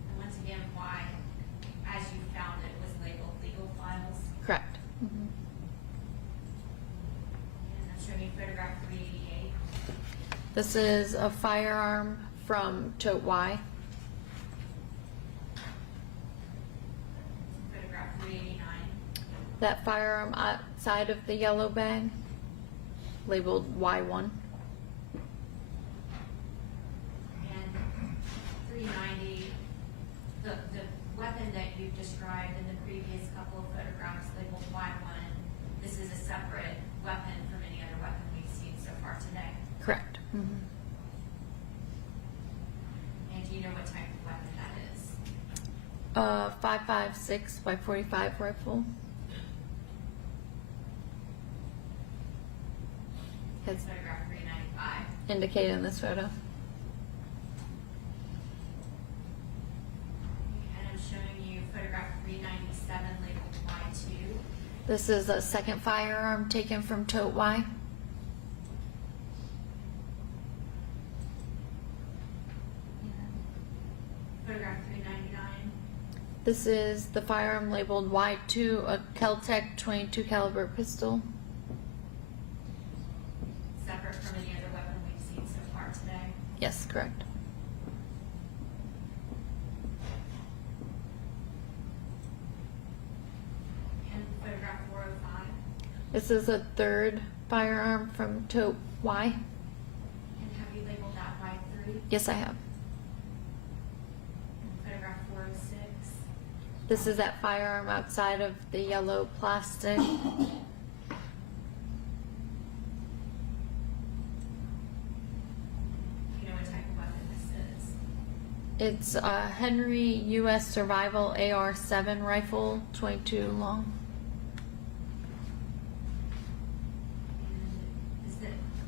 And once again, why, as you found it, was labeled legal files. Correct. And I'm showing you photograph 388. This is a firearm from tote Y. Photograph 389. That firearm outside of the yellow bag, labeled Y1. And 390, the weapon that you've described in the previous couple of photographs labeled Y1, this is a separate weapon from any other weapon we've seen so far today. Correct. And do you know what type of weapon that is? 5.56 by 45 rifle. Has Photograph 395. indicated in this photo. And I'm showing you photograph 397 labeled Y2. This is a second firearm taken from tote Y. Photograph 399. This is the firearm labeled Y2, a Kel-Tec 22 caliber pistol. Separate from any other weapon we've seen so far today. Yes, correct. And photograph 405. This is a third firearm from tote Y. And have you labeled that Y3? Yes, I have. And photograph 406. This is that firearm outside of the yellow plastic. Do you know what type of weapon this is? It's a Henry U.S. Survival AR-7 rifle, 22 long. And is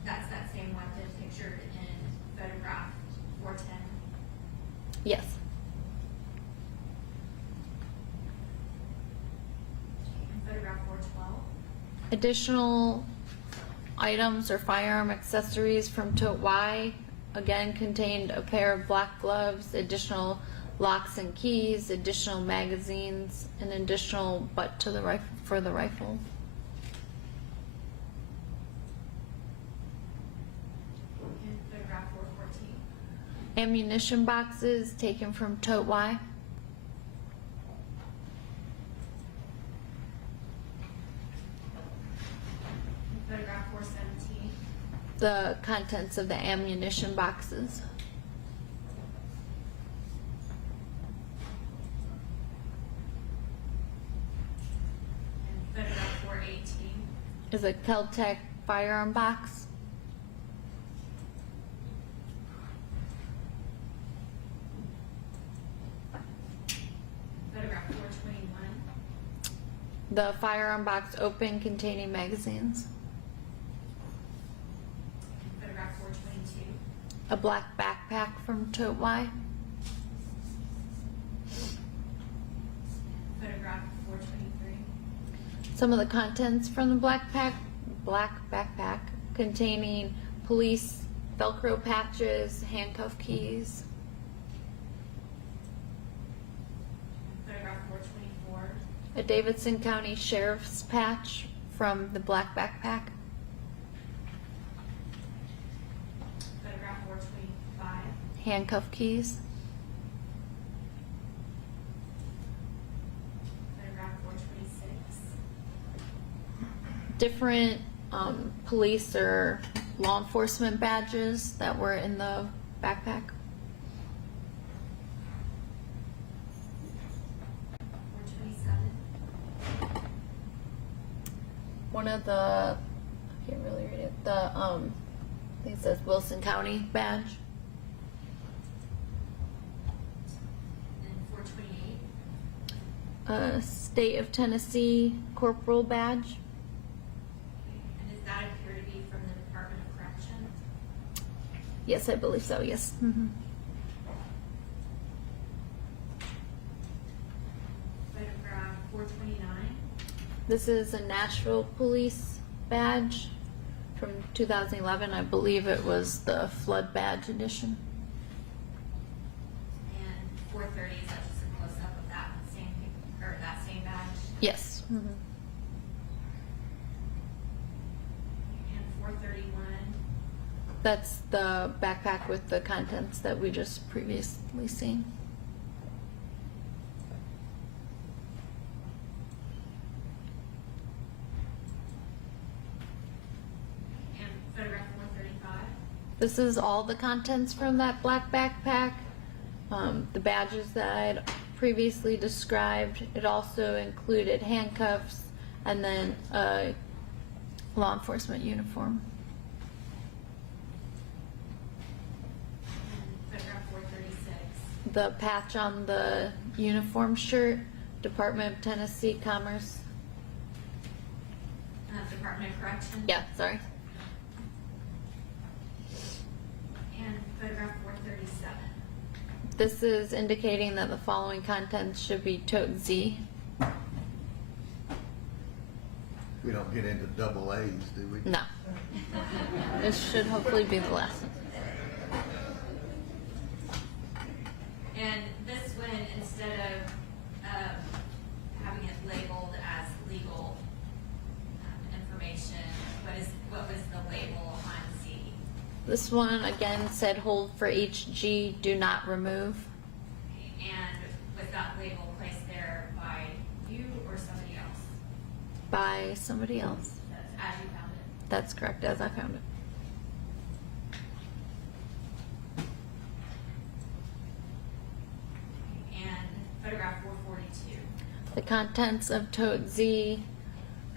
that's that same weapon pictured in photograph 410? Yes. And photograph 412? Additional items or firearm accessories from tote Y again contained a pair of black gloves, additional locks and keys, additional magazines, and additional butt to the rifle for the rifle. And photograph 414? Ammunition boxes taken from tote Y. And photograph 417? The contents of the ammunition boxes. And photograph 418? Is a Kel-Tec firearm box. Photograph 421? The firearm box open containing magazines. And photograph 422? A black backpack from tote Y. Photograph 423? Some of the contents from the black backpack containing police Velcro patches, handcuff keys. Photograph 424? A Davidson County Sheriff's patch from the black backpack. Photograph 425? Handcuff keys. Photograph 426? Different police or law enforcement badges that were in the backpack. 427? One of the, I can't really read it, the think it says Wilson County badge. And 428. State of Tennessee corporal badge. And does that appear to be from the Department of Corrections? Yes, I believe so, yes. Mhm. Photograph 429. This is a Nashville police badge from 2011. I believe it was the flood badge edition. And 430, is that just a close-up of that same, or that same badge? Yes. Mhm. And 431, That's the backpack with the contents that we just previously seen. and photograph 435. This is all the contents from that black backpack. The badges that I had previously described. It also included handcuffs and then a law enforcement uniform. And photograph 436. The patch on the uniform shirt, Department of Tennessee Commerce. Department of Corrections. Yeah, sorry. And photograph 437. This is indicating that the following contents should be tote Z. We don't get into double A's, do we? No. This should hopefully be the last one. And this one, instead of having it labeled as legal information, what was the label on Z? This one again said hold for HG, do not remove. And was that label placed there by you or somebody else? By somebody else. That's as you found it. That's correct, as I found it. And photograph 442. The contents of tote Z,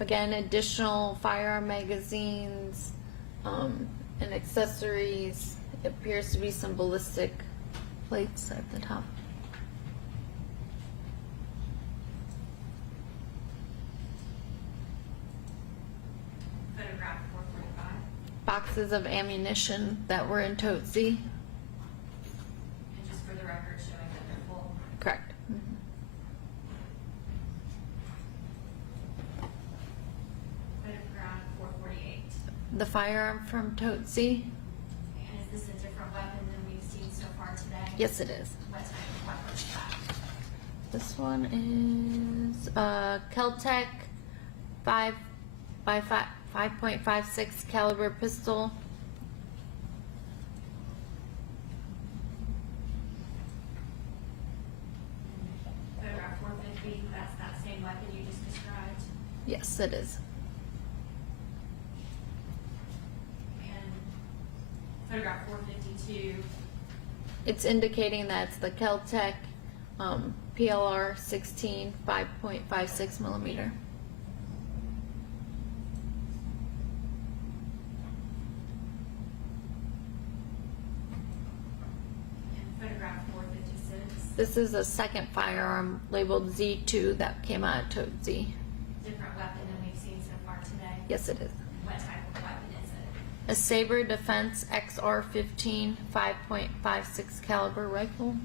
again, additional firearm magazines, and accessories. It appears to be some ballistic plates at the top. Photograph 445. Boxes of ammunition that were in tote Z. And just for the record, showing that they're full. Correct. Photograph 448. The firearm from tote Z. And is this a different weapon than we've seen so far today? Yes, it is. What type of weapon is that? This one is Keltec 5.56 caliber pistol. Photograph 450, that's that same weapon you just described. Yes, it is. And photograph 452, It's indicating that it's the Keltec PLR 16 5.56 millimeter. and photograph 456, This is a second firearm labeled Z2 that came out of tote Z. different weapon than we've seen so far today. Yes, it is. What type of weapon is it? A Saber Defense XR15 5.56 caliber rifle.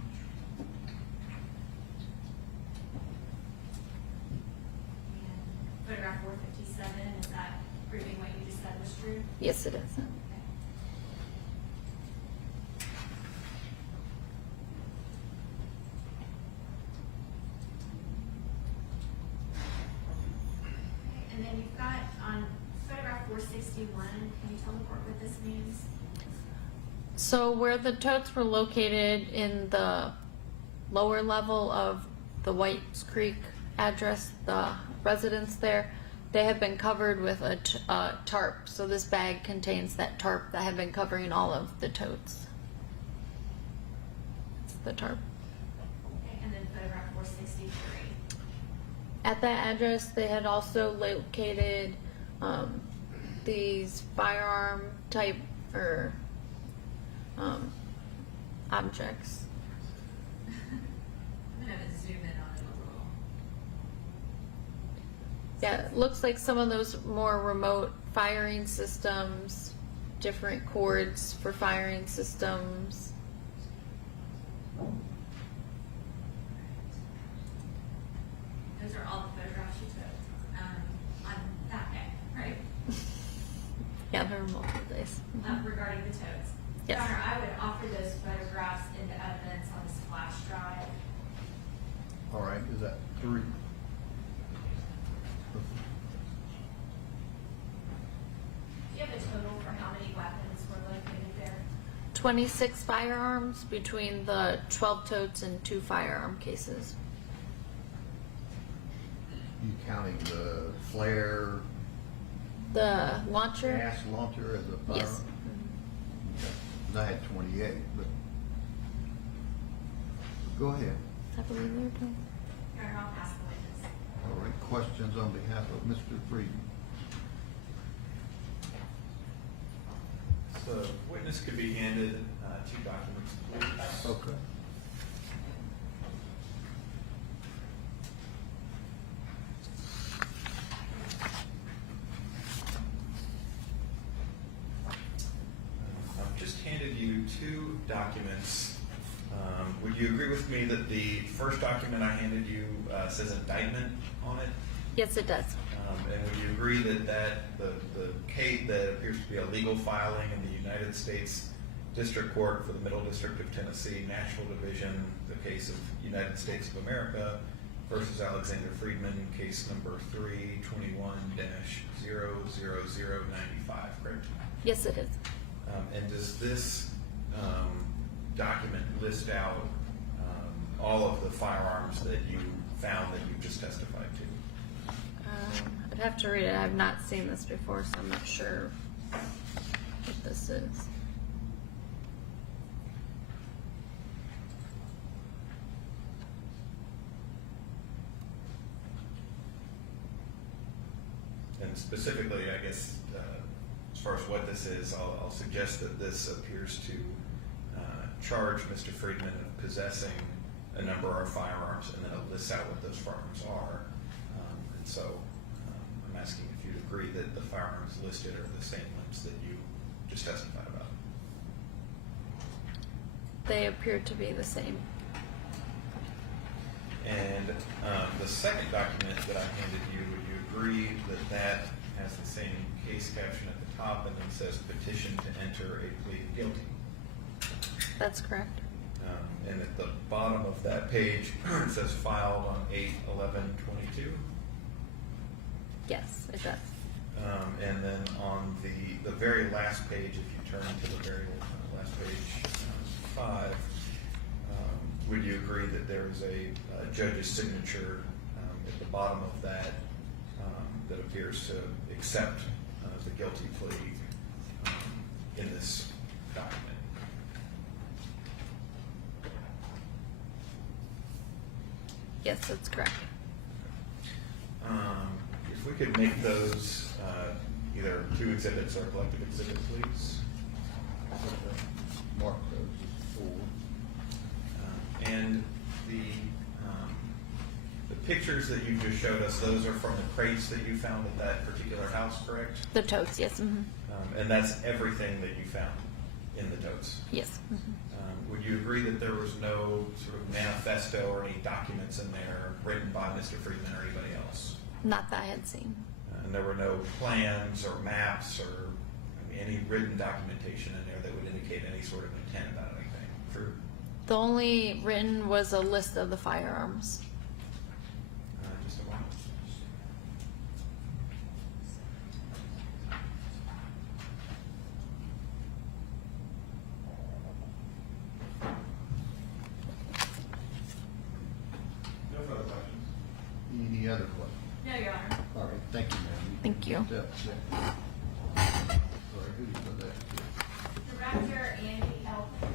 And photograph 457, is that proving what you just said was true? Yes, it is. And then you've got on photograph 461, can you tell the court what this means? So where the totes were located in the lower level of the Whites Creek address, the residence there, they have been covered with a tarp. So this bag contains that tarp that have been covering all of the totes. It's the tarp. Okay, and then photograph 463. At that address, they had also located these firearm type or objects. I'm gonna have to zoom in on it a little. Yeah, it looks like some of those more remote firing systems, different cords for firing systems. Those are all the photographs you took, on that day, right? Yeah, there are multiple days. Regarding the totes. Yes. Your Honor, I would offer those photographs into evidence on this flash drive. All right, is that 3? Do you have a total for how many weapons were located there? 26 firearms between the 12 totes and 2 firearm cases. You counting the flare, The launcher? gas launcher as a firearm? Yes. Okay. I had 28, but go ahead. I believe they're done. Your Honor, I'll pass the witness. All right, questions on behalf of Mr. Friedman? The witness could be handed 2 documents, please. Okay. I've just handed you 2 documents. Would you agree with me that the first document I handed you says indictment on it? Yes, it does. And would you agree that the case that appears to be a legal filing in the United States District Court for the Middle District of Tennessee, National Division, the case of United States of America versus Alexander Friedman, case number 321-00095, correct? Yes, it is. And does this document list out all of the firearms that you found that you just testified to? I'd have to read it. I've not seen this before, so I'm not sure what this is. And specifically, I guess, as far as what this is, I'll suggest that this appears to charge Mr. Friedman of possessing a number of firearms, and then it lists out what those firearms are. And so I'm asking if you'd agree that the firearms listed are the same ones that you just testified about. They appear to be the same. And the second document that I handed you, would you agree that that has the same case caption at the top and then says petition to enter a plea of guilty? That's correct. And at the bottom of that page, it says filed on 8/11/22. Yes, it does. And then on the very last page, if you turn to the very last page, 5, would you agree that there is a judge's signature at the bottom of that that appears to accept the guilty plea in this document? Yes, that's correct. If we could make those either 2 exhibits or collective exhibits, please. Mark those as 4. And the pictures that you just showed us, those are from the crates that you found at that particular house, correct? The totes, yes. And that's everything that you found in the totes? Yes. Would you agree that there was no sort of manifesto or any documents in there written by Mr. Friedman or anybody else? Not that I had seen. And there were no plans or maps or any written documentation in there that would indicate any sort of intent about anything? True? The only written was a list of the firearms. Just a moment. No further questions. Any other questions? No, Your Honor. All right, thank you, ma'am. Thank you. Sorry, who you put that to? Director Andy Elkins.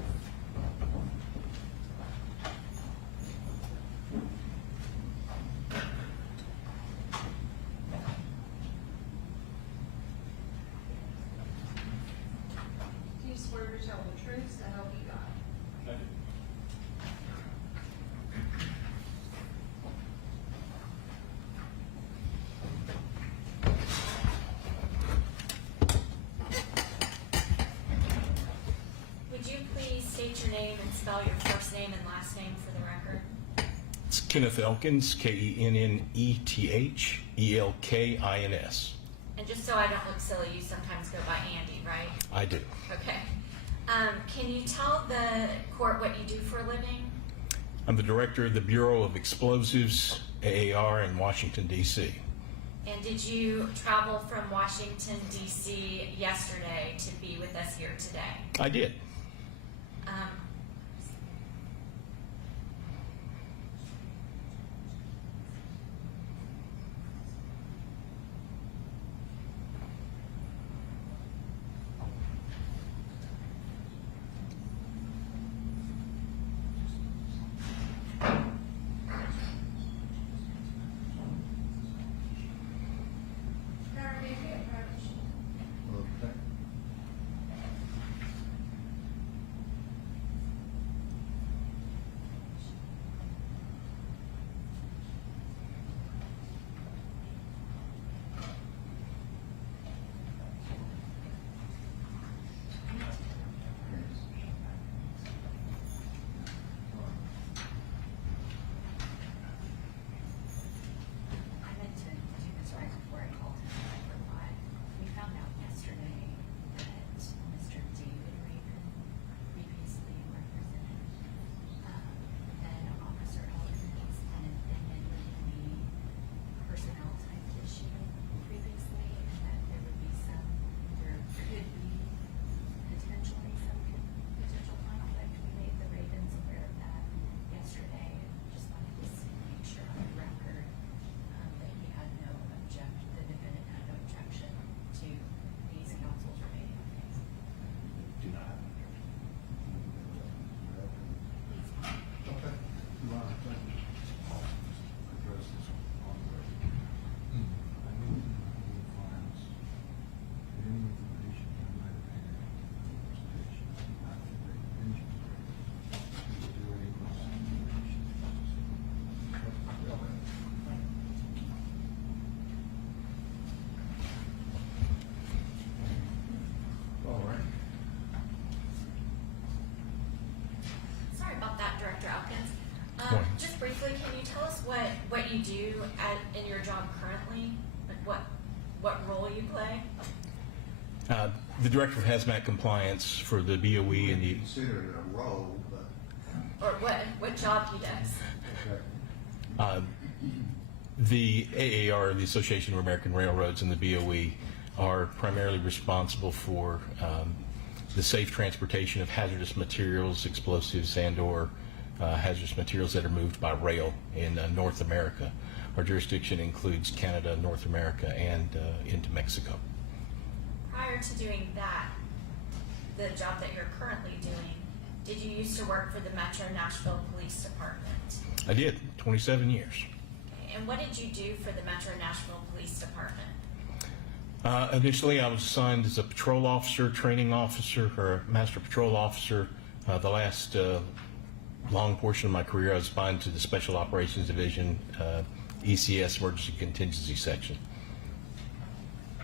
Would you please state your name and spell your first name and last name for the record? It's Kenneth Elkins, Kenneth Elkins. And just so I don't look silly, you sometimes go by Andy, right? I do. Okay. Can you tell the court what you do for a living? I'm the director of the Bureau of Explosives, AAR, in Washington, D.C. And did you travel from Washington, D.C. yesterday to be with us here today? I did. Okay. I meant to do this right before I called him, but I forgot. We found out yesterday that Mr. David Raven previously represented, an officer elements and had been in the personnel type issue previously, and that there could be potentially some potential conflict. We made the Ravens aware of that yesterday, and just wanted to make sure on the record that he had no the defendant had no objection to these counsels remaining on case. Do not have an objection. Okay. Well, I think I'll address this on the record. I need the files, any information I might have had in the presentation, not to make mention of it, to do any cross-examination. All right. Sorry about that, Director Elkins. Morning. Just briefly, can you tell us what you do in your job currently? Like what role you play? The Director of Hazmat Compliance for the BOE and the... Consider it a role, but. Or what job he does? Okay. The AAR, the Association of American Railroads, and the BOE are primarily responsible for the safe transportation of hazardous materials, explosives, and/or hazardous materials that are moved by rail in North America. Our jurisdiction includes Canada, North America, and into Mexico. Prior to doing that, the job that you're currently doing, did you used to work for the Metro Nashville Police Department? I did, 27 years. Okay, and what did you do for the Metro Nashville Police Department? Initially, I was assigned as a patrol officer, training officer, or master patrol officer. The last long portion of my career, I was assigned to the Special Operations Division, ECS, Emergency Contingency Section.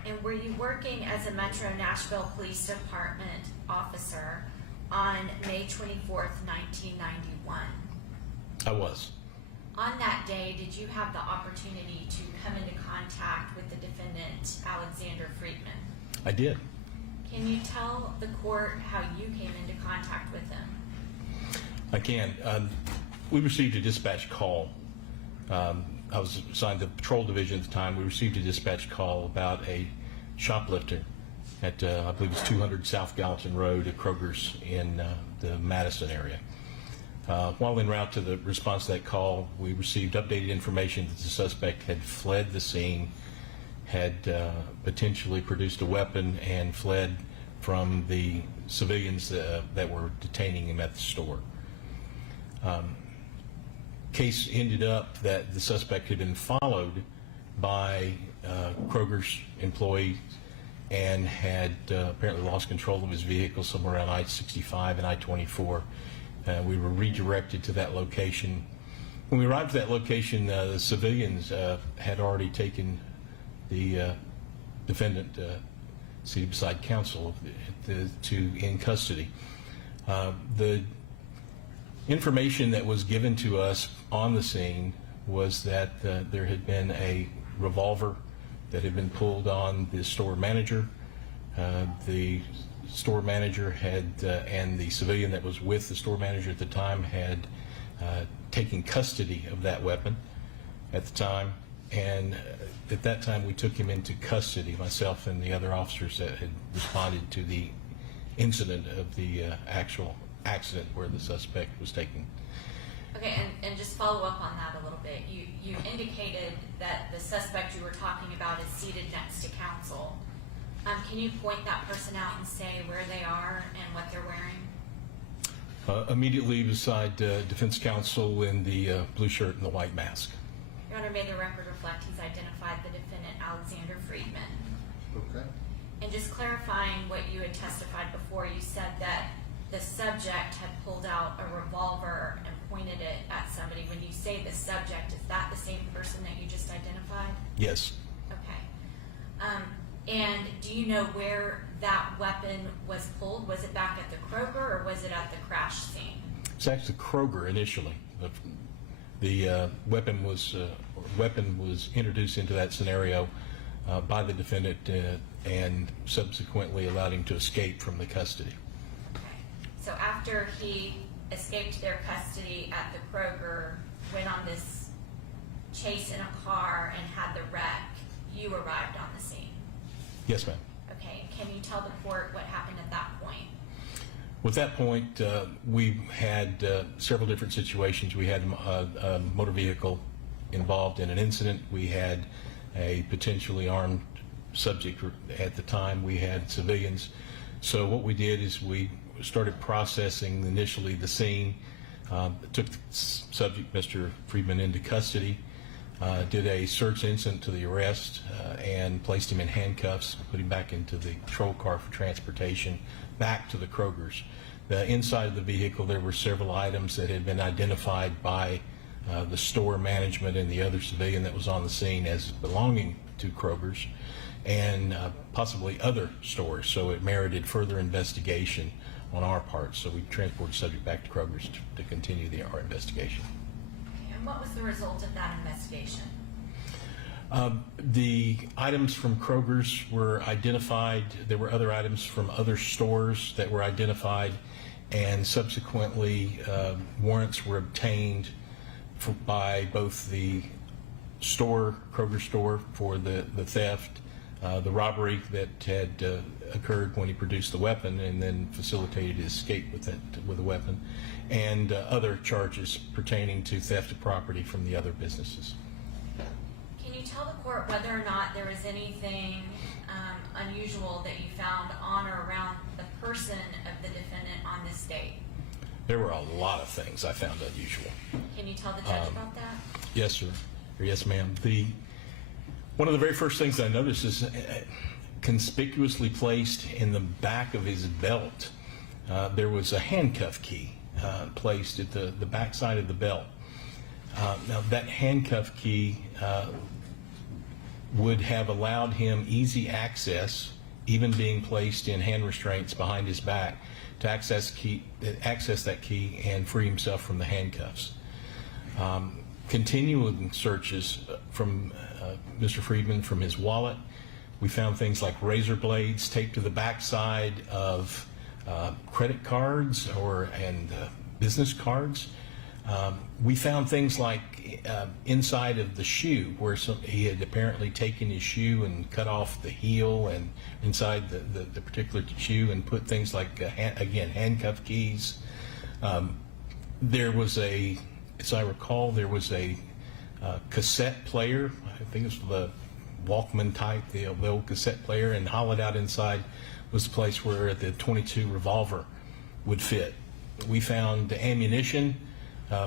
And were you working as a Metro Nashville Police Department officer on May 24th, 1991? I was. On that day, did you have the opportunity to come into contact with the defendant, Alexander Friedman? I did. Can you tell the court how you came into contact with him? I can. We received a dispatch call. I was assigned to the patrol division at the time. We received a dispatch call about a shoplifter at, I believe it's 200 South Gallatin Road at Kroger's in the Madison area. While en route to the response to that call, we received updated information that the suspect had fled the scene, had potentially produced a weapon, and fled from the civilians that were detaining him at the store. Case ended up that the suspect had been followed by Kroger's employees and had apparently lost control of his vehicle somewhere around I-65 and I-24. We were redirected to that location. When we arrived at that location, the civilians had already taken the defendant seated beside counsel in custody. The information that was given to us on the scene was that there had been a revolver that had been pulled on the store manager. The store manager had, and the civilian that was with the store manager at the time had taken custody of that weapon at the time. And at that time, we took him into custody, myself and the other officers that had responded to the incident of the actual accident where the suspect was taken. Okay, and just follow up on that a little bit. You indicated that the suspect you were talking about is seated next to counsel. Can you point that person out and say where they are and what they're wearing? Immediately beside defense counsel in the blue shirt and the white mask. Your Honor, may the record reflect he's identified the defendant, Alexander Friedman. Okay. And just clarifying what you had testified before, you said that the subject had pulled out a revolver and pointed it at somebody. When you say the subject, is that the same person that you just identified? Yes. Okay. And do you know where that weapon was pulled? Was it back at the Kroger or was it at the crash scene? It's actually Kroger initially. The weapon was introduced into that scenario by the defendant and subsequently allowed him to escape from the custody. Okay. So after he escaped their custody at the Kroger, went on this chase in a car and had the wreck, you arrived on the scene? Yes, ma'am. Okay. Can you tell the court what happened at that point? With that point, we had several different situations. We had a motor vehicle involved in an incident. We had a potentially armed subject at the time. We had civilians. So what we did is we started processing initially the scene, took the subject, Mr. Friedman, into custody, did a search incident to the arrest, and placed him in handcuffs, put him back into the patrol car for transportation back to the Krogers. Inside of the vehicle, there were several items that had been identified by the store management and the other civilian that was on the scene as belonging to Krogers and possibly other stores. So it merited further investigation on our part. So we transported the subject back to Krogers to continue our investigation. Okay. And what was the result of that investigation? The items from Kroger's were identified. There were other items from other stores that were identified, and subsequently warrants were obtained by both the store, Kroger store, for the theft, the robbery that had occurred when he produced the weapon and then facilitated his escape with the weapon, and other charges pertaining to theft of property from the other businesses. Can you tell the court whether or not there was anything unusual that you found on or around the person of the defendant on this date? There were a lot of things I found unusual. Can you tell the judge about that? Yes, sir. Or yes, ma'am. One of the very first things I noticed is conspicuously placed in the back of his belt, there was a handcuff key placed at the back side of the belt. Now, that handcuff key would have allowed him easy access, even being placed in hand restraints behind his back, to access that key and free himself from the handcuffs. Continuing searches from Mr. Friedman from his wallet, we found things like razor blades taped to the backside of credit cards and business cards. We found things like inside of the shoe, where he had apparently taken his shoe and cut off the heel, and inside the particular shoe, and put things like, again, handcuff keys. There was as I recall, there was a cassette player. I think it was the Walkman type, the old cassette player, and hollowed out inside was the place where the .22 revolver would fit. We found ammunition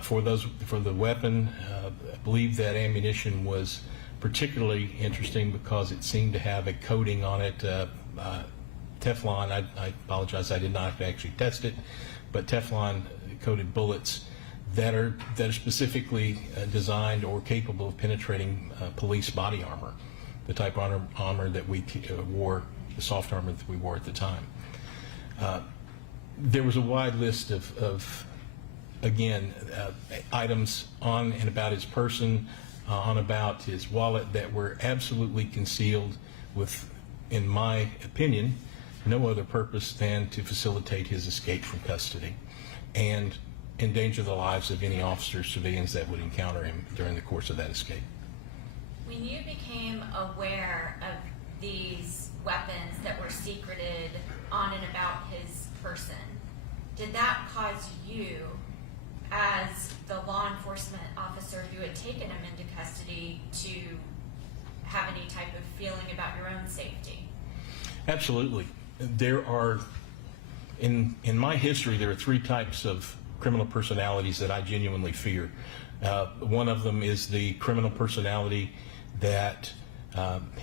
for the weapon. I believe that ammunition was particularly interesting because it seemed to have a coating on it, Teflon. I apologize, I did not actually test it, but Teflon coated bullets that are specifically designed or capable of penetrating police body armor, the type of armor that we wore, the soft armor that we wore at the time. there was a wide list of again, items on and about his person, on about his wallet that were absolutely concealed with, in my opinion, no other purpose than to facilitate his escape from custody and endanger the lives of any officers, civilians that would encounter him during the course of that escape. When you became aware of these weapons that were secreted on and about his person, did that cause you, as the law enforcement officer who had taken him into custody, to have any type of feeling about your own safety? Absolutely. There are, in my history, there are three types of criminal personalities that I genuinely fear. One of them is the criminal personality that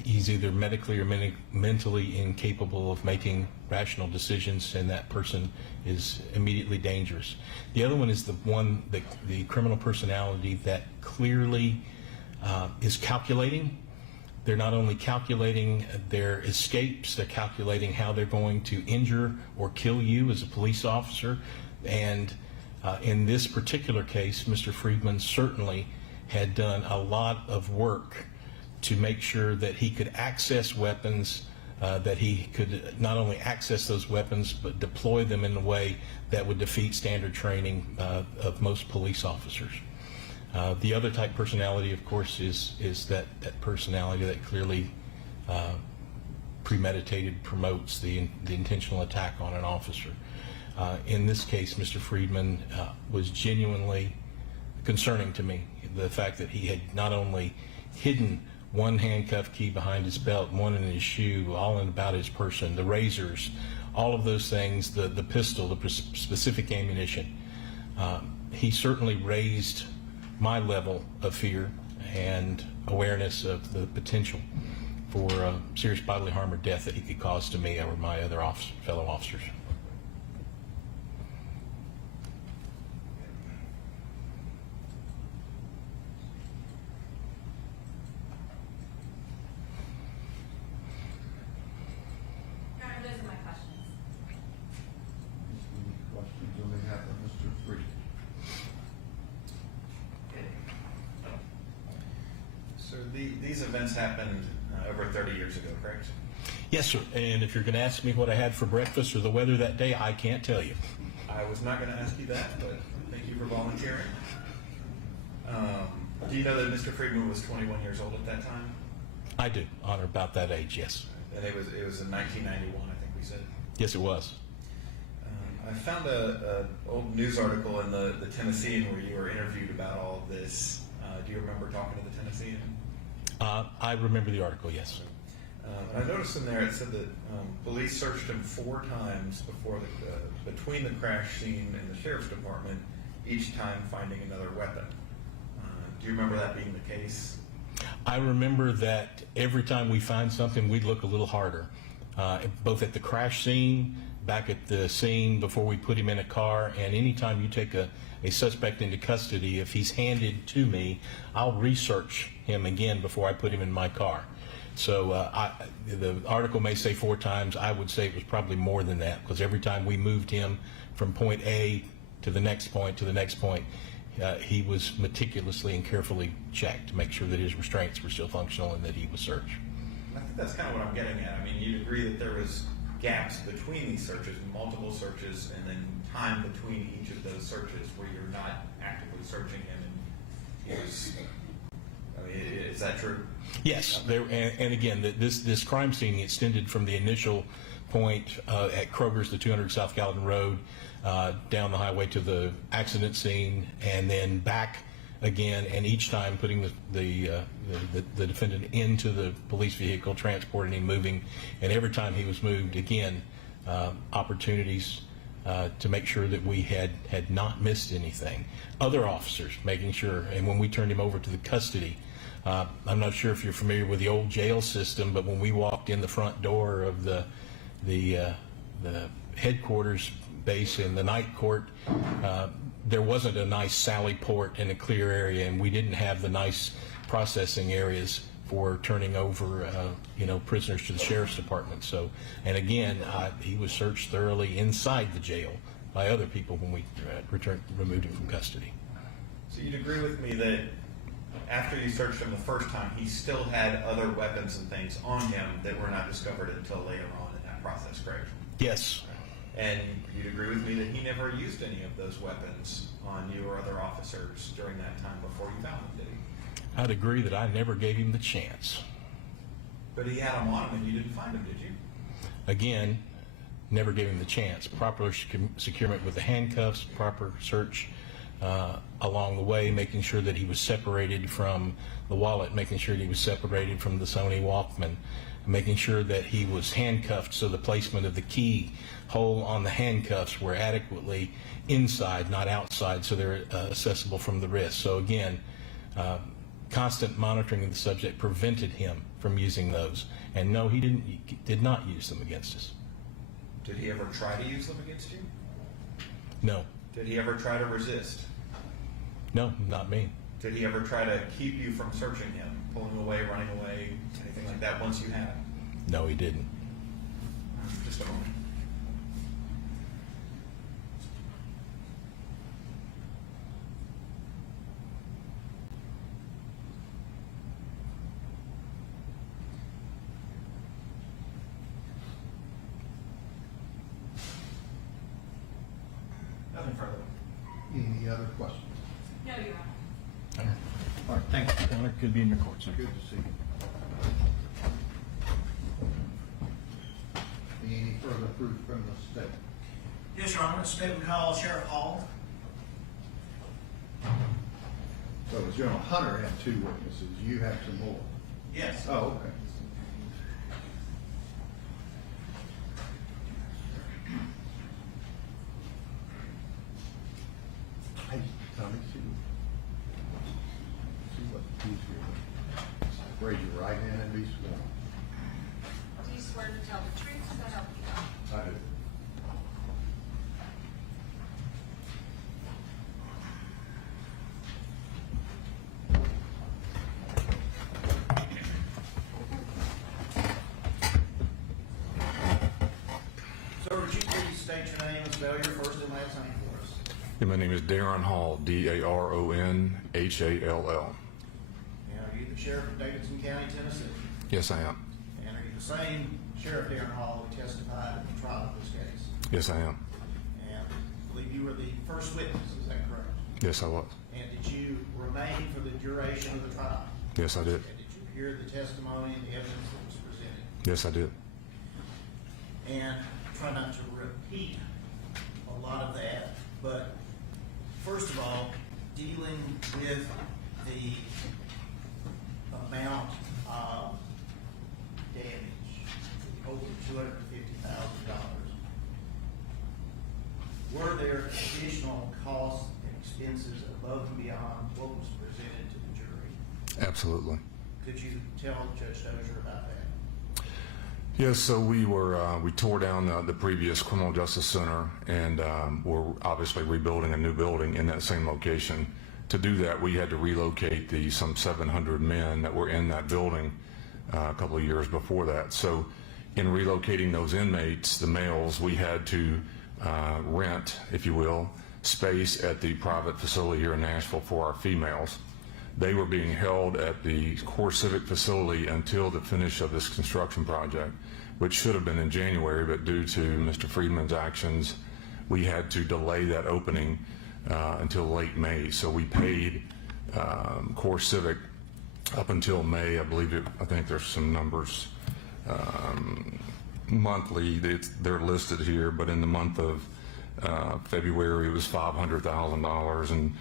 he's either medically or mentally incapable of making rational decisions, and that person is immediately dangerous. The other one is the criminal personality that clearly is calculating. They're not only calculating their escapes, they're calculating how they're going to injure or kill you as a police officer. And in this particular case, Mr. Friedman certainly had done a lot of work to make sure that he could access weapons, that he could not only access those weapons, but deploy them in a way that would defeat standard training of most police officers. The other type personality, of course, is that personality that clearly premeditated promotes the intentional attack on an officer. In this case, Mr. Friedman was genuinely concerning to me. The fact that he had not only hidden one handcuff key behind his belt, one in his shoe, all in about his person, the razors, all of those things, the pistol, the specific ammunition. He certainly raised my level of fear and awareness of the potential for serious bodily harm or death that he could cause to me or my other fellow officers. Those are my questions. Any questions on behalf of Mr. Friedman? So these events happened over 30 years ago, correct? Yes, sir. And if you're going to ask me what I had for breakfast or the weather that day, I can't tell you. I was not going to ask you that, but thank you for volunteering. Do you know that Mr. Friedman was 21 years old at that time? I do, on or about that age, yes. And it was in 1991, I think we said. Yes, it was. I found an old news article in the Tennessean where you were interviewed about all of this. Do you remember talking to the Tennessean? I remember the article, yes. I noticed in there it said that police searched him 4 times between the crash scene and the sheriff's department, each time finding another weapon. Do you remember that being the case? I remember that every time we find something, we'd look a little harder, both at the crash scene, back at the scene before we put him in a car, and anytime you take a suspect into custody, if he's handed to me, I'll research him again before I put him in my car. So the article may say 4 times. I would say it was probably more than that, because every time we moved him from point A to the next point to the next point, he was meticulously and carefully checked to make sure that his restraints were still functional and that he was searched. I think that's kind of what I'm getting at. I mean, you'd agree that there was gaps between these searches, multiple searches, and then time between each of those searches where you're not actively searching him. And he was, I mean, is that true? Yes, and again, this crime scene extended from the initial point at Kroger's, the 200 South Gallatin Road, down the highway to the accident scene, and then back again, and each time putting the defendant into the police vehicle, transporting him, moving, and every time he was moved, again, opportunities to make sure that we had not missed anything. Other officers making sure, and when we turned him over to the custody, I'm not sure if you're familiar with the old jail system, but when we walked in the front door of the headquarters base in the night court, there wasn't a nice sally port in a clear area, and we didn't have the nice processing areas for turning over, prisoners to the sheriff's department. So, and again, he was searched thoroughly inside the jail by other people when we removed him from custody. So you'd agree with me that after you searched him the first time, he still had other weapons and things on him that were not discovered until later on in that process, correct? Yes. And you'd agree with me that he never used any of those weapons on you or other officers during that time before you found them, did he? I'd agree that I never gave him the chance. But he had them on him and you didn't find them, did you? Again, never gave him the chance. Proper securement with the handcuffs, proper search along the way, making sure that he was separated from the wallet, making sure that he was separated from the Sony Walkman, making sure that he was handcuffed so the placement of the key hole on the handcuffs were adequately inside, not outside, so they're accessible from the wrist. So again, constant monitoring of the subject prevented him from using those. And no, he did not use them against us. Did he ever try to use them against you? No. Did he ever try to resist? No, not me. Did he ever try to keep you from searching him, pulling away, running away, anything like that once you had him? No, he didn't. Just a moment. Nothing further. Any other questions? No, Your Honor. All right, Thanks. Honor, good to be in your court, sir. good to see you. Any further proof from the state? Yes, Your Honor, state would call Sheriff Hall. So General Hunter had 2 witnesses, you have some more? Yes. Oh, okay. Hey, Tommy, see what he's here. Raise your right hand and be sworn. Do you swear to tell the truth, so help you God? I do. Sir, would you please state your name and spell your first and last name for us? My name is Darren Hall, Daronhall. And are you the sheriff of Davidson County, Tennessee? Yes, I am. And are you the same Sheriff Darren Hall who testified in the trial of this case? Yes, I am. And I believe you were the first witness, is that correct? Yes, I was. And did you remain for the duration of the trial? Yes, I did. And did you hear the testimony and the evidence that was presented? Yes, I did. And try not to repeat a lot of that, but first of all, dealing with the amount of damage, over $250,000. Were there additional costs and expenses above and beyond what was presented to the jury? Absolutely. Could you tell Judge Dozier about that? Yes, so we tore down the previous criminal justice center, and we're obviously rebuilding a new building in that same location. To do that, we had to relocate some 700 men that were in that building a couple of years before that. So in relocating those inmates, the males, we had to rent, if you will, space at the private facility here in Nashville for our females. They were being held at the core civic facility until the finish of this construction project, which should have been in January, but due to Mr. Friedman's actions, we had to delay that opening until late May. So we paid core civic up until May. I think there's some numbers monthly. They're listed here, but in the month of February it was $500,000, and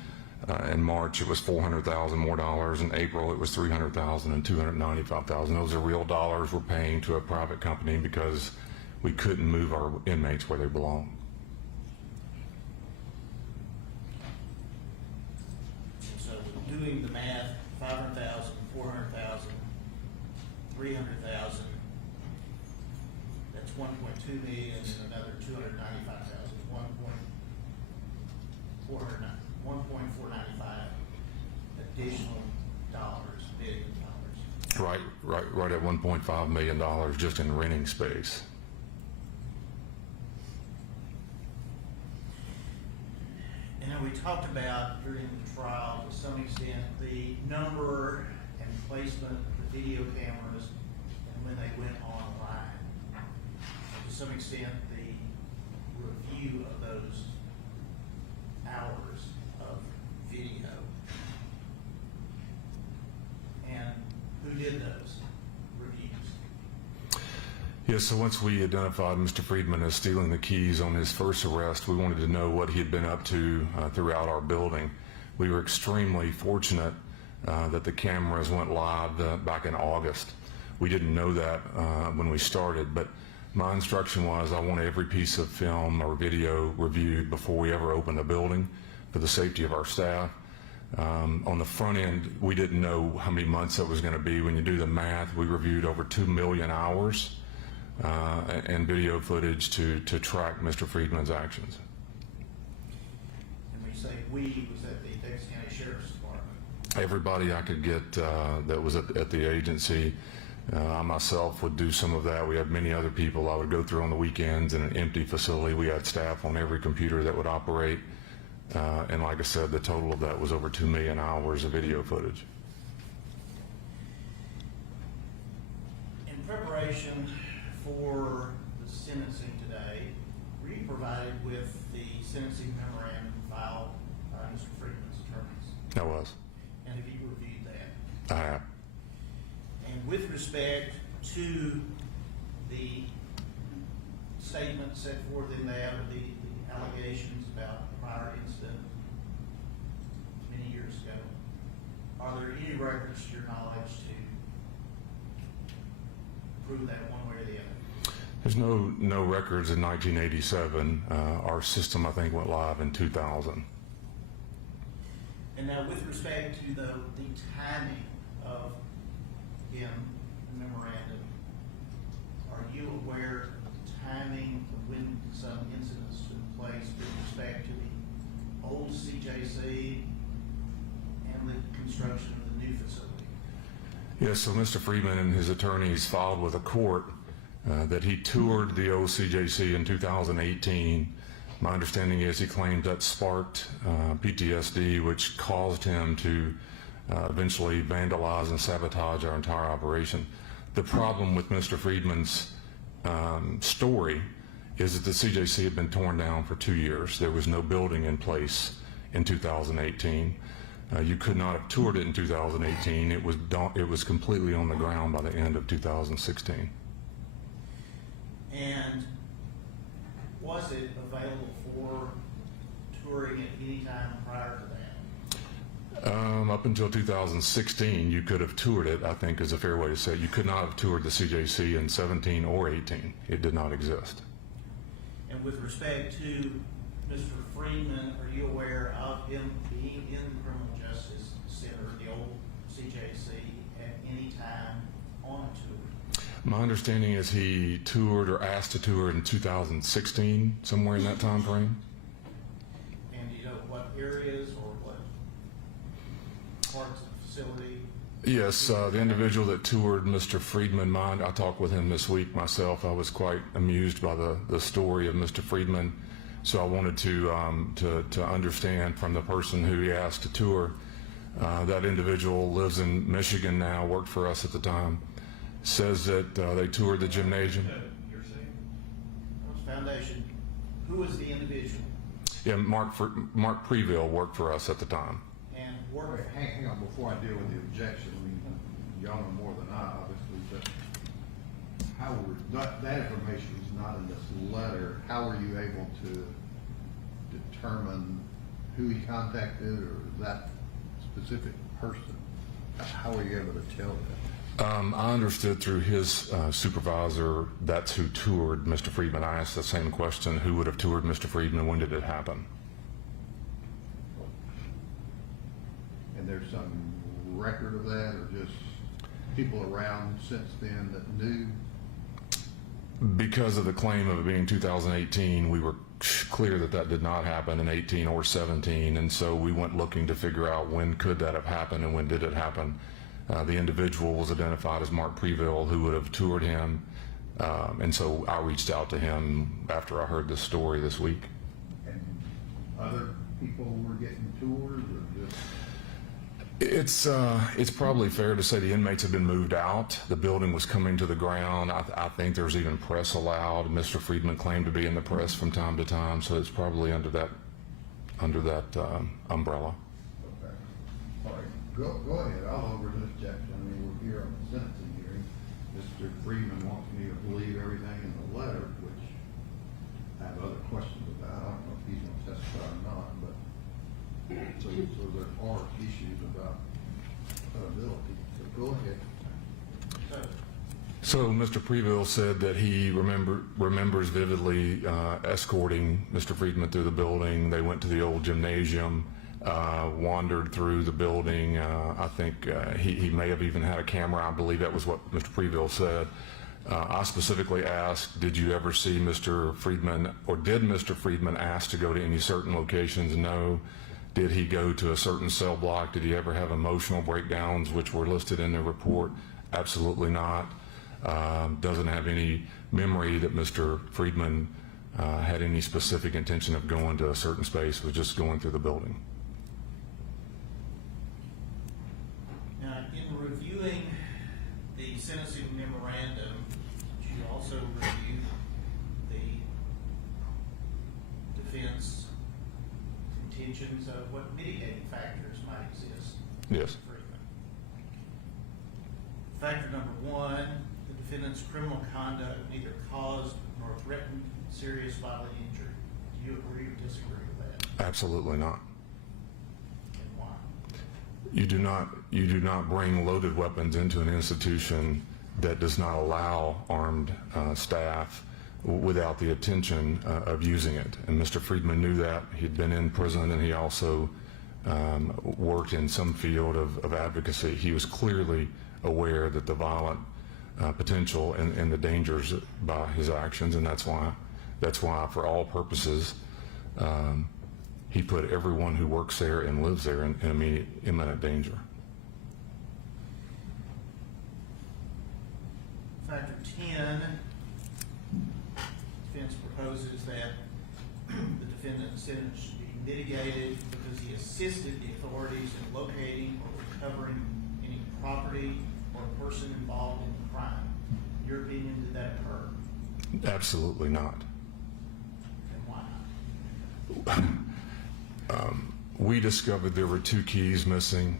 in March it was $400,000 more dollars. In April it was $300,000 and $295,000. Those are real dollars we're paying to a private company because we couldn't move our inmates where they belong. So doing the math, 500,000, 400,000, 300,000, that's 1.2 million, and another 295,000, 1.495 additional dollars, $1 billion. Right at $1.5 million just in renting space. And then we talked about during the trial, to some extent, the number and placement of the video cameras and when they went online. To some extent, the review of those hours of video. And who did those reviews? Yes, so once we identified Mr. Friedman as stealing the keys on his first arrest, we wanted to know what he had been up to throughout our building. We were extremely fortunate that the cameras went live back in August. We didn't know that when we started, but my instruction was I want every piece of film or video reviewed before we ever open the building for the safety of our staff. On the front end, we didn't know how many months that was going to be. When you do the math, we reviewed over 2 million hours and video footage to track Mr. Friedman's actions. And when you say we, was that the Davidson County Sheriff's Department? Everybody I could get that was at the agency. I myself would do some of that. We had many other people I would go through on the weekends in an empty facility. We had staff on every computer that would operate. And like I said, the total of that was over 2 million hours of video footage. In preparation for the sentencing today, were you provided with the sentencing memorandum filed by Mr. Friedman's attorneys? I was. And have you reviewed that? I have. And with respect to the statement set forth in that, or the allegations about a prior incident many years ago, are there any records to your knowledge to prove that one way or the other? There's no records in 1987. Our system, I think, went live in 2000. And now with respect to the timing of, again, the memorandum, are you aware of the timing of when some incidents took place with respect to the old CJC and the construction of the new facility? Yes, so Mr. Freeman and his attorneys filed with a court that he toured the old CJC in 2018. My understanding is he claimed that sparked PTSD, which caused him to eventually vandalize and sabotage our entire operation. The problem with Mr. Friedman's story is that the CJC had been torn down for 2 years. There was no building in place in 2018. You could not have toured it in 2018. It was completely on the ground by the end of 2016. And was it available for touring at any time prior to that? Up until 2016, you could have toured it, I think is a fair way to say it. You could not have toured the CJC in 17 or 18. It did not exist. And with respect to Mr. Freeman, are you aware of him being in the Criminal Justice Center, the old CJC, at any time on a tour? My understanding is he toured or asked to tour in 2016, somewhere in that time frame. And do you know what areas or what parts of the facility? Yes, the individual that toured Mr. Friedman, I talked with him this week myself. I was quite amused by the story of Mr. Friedman. So I wanted to understand from the person who he asked to tour. That individual lives in Michigan now, worked for us at the time. Says that they toured the gymnasium. Foundation. Who was the individual? Yeah, Mark Preville worked for us at the time. And Hang on, before I deal with the objection, I mean, y'all know more than I, obviously, but how were, that information is not in this letter. How were you able to determine who he contacted or that specific person? How were you able to tell that? I understood through his supervisor that's who toured Mr. Friedman. I asked the same question, who would have toured Mr. Friedman, when did it happen? And there's some record of that, or just people around since then that knew? Because of the claim of it being 2018, we were clear that that did not happen in 18 or 17, and so we went looking to figure out when could that have happened and when did it happen. The individual was identified as Mark Preville, who would have toured him, and so I reached out to him after I heard this story this week. And other people were getting tours or just? It's probably fair to say the inmates have been moved out. The building was coming to the ground. I think there's even press allowed. Mr. Friedman claimed to be in the press from time to time, so it's probably under that umbrella. Okay. All right, go ahead. I'll overlook I mean, we're here on the sentencing hearing. Mr. Freeman wants me to believe everything in the letter, which I have other questions about. I don't know if he's going to testify or not, but so there are issues about credibility. So go ahead. So Mr. Preville said that he remembers vividly escorting Mr. Friedman through the building. They went to the old gymnasium, wandered through the building. I think he may have even had a camera. I believe that was what Mr. Preville said. I specifically asked, did you ever see Mr. Friedman, or did Mr. Friedman ask to go to any certain locations? No. Did he go to a certain cell block? Did he ever have emotional breakdowns, which were listed in the report? Absolutely not. Doesn't have any memory that Mr. Friedman had any specific intention of going to a certain space, was just going through the building. Now, in reviewing the sentencing memorandum, did you also review the defense intentions of what mitigating factors might exist? Yes. Factor number one, the defendant's criminal conduct neither caused nor threatened serious bodily injury. Do you agree or disagree with that? Absolutely not. And why? You do not bring loaded weapons into an institution that does not allow armed staff without the intention of using it. And Mr. Friedman knew that. He'd been in prison, and he also worked in some field of advocacy. He was clearly aware that the violent potential and the dangers by his actions, and that's why for all purposes he put everyone who works there and lives there in imminent danger. Factor 10, defense proposes that the defendant's sentence should be mitigated because he assisted the authorities in locating or recovering any property or person involved in the crime. In your opinion, did that occur? Absolutely not. And why not? We discovered there were 2 keys missing.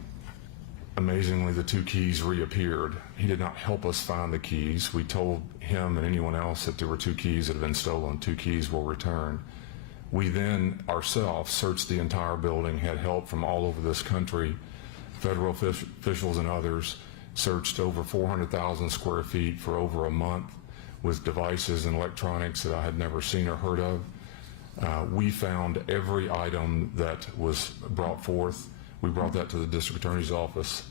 Amazingly, the 2 keys reappeared. He did not help us find the keys. We told him and anyone else that there were 2 keys that had been stolen. 2 keys were returned. We then ourselves searched the entire building, had help from all over this country, federal officials and others, searched over 400,000 square feet for over a month with devices and electronics that I had never seen or heard of. We found every item that was brought forth. We brought that to the district attorney's office,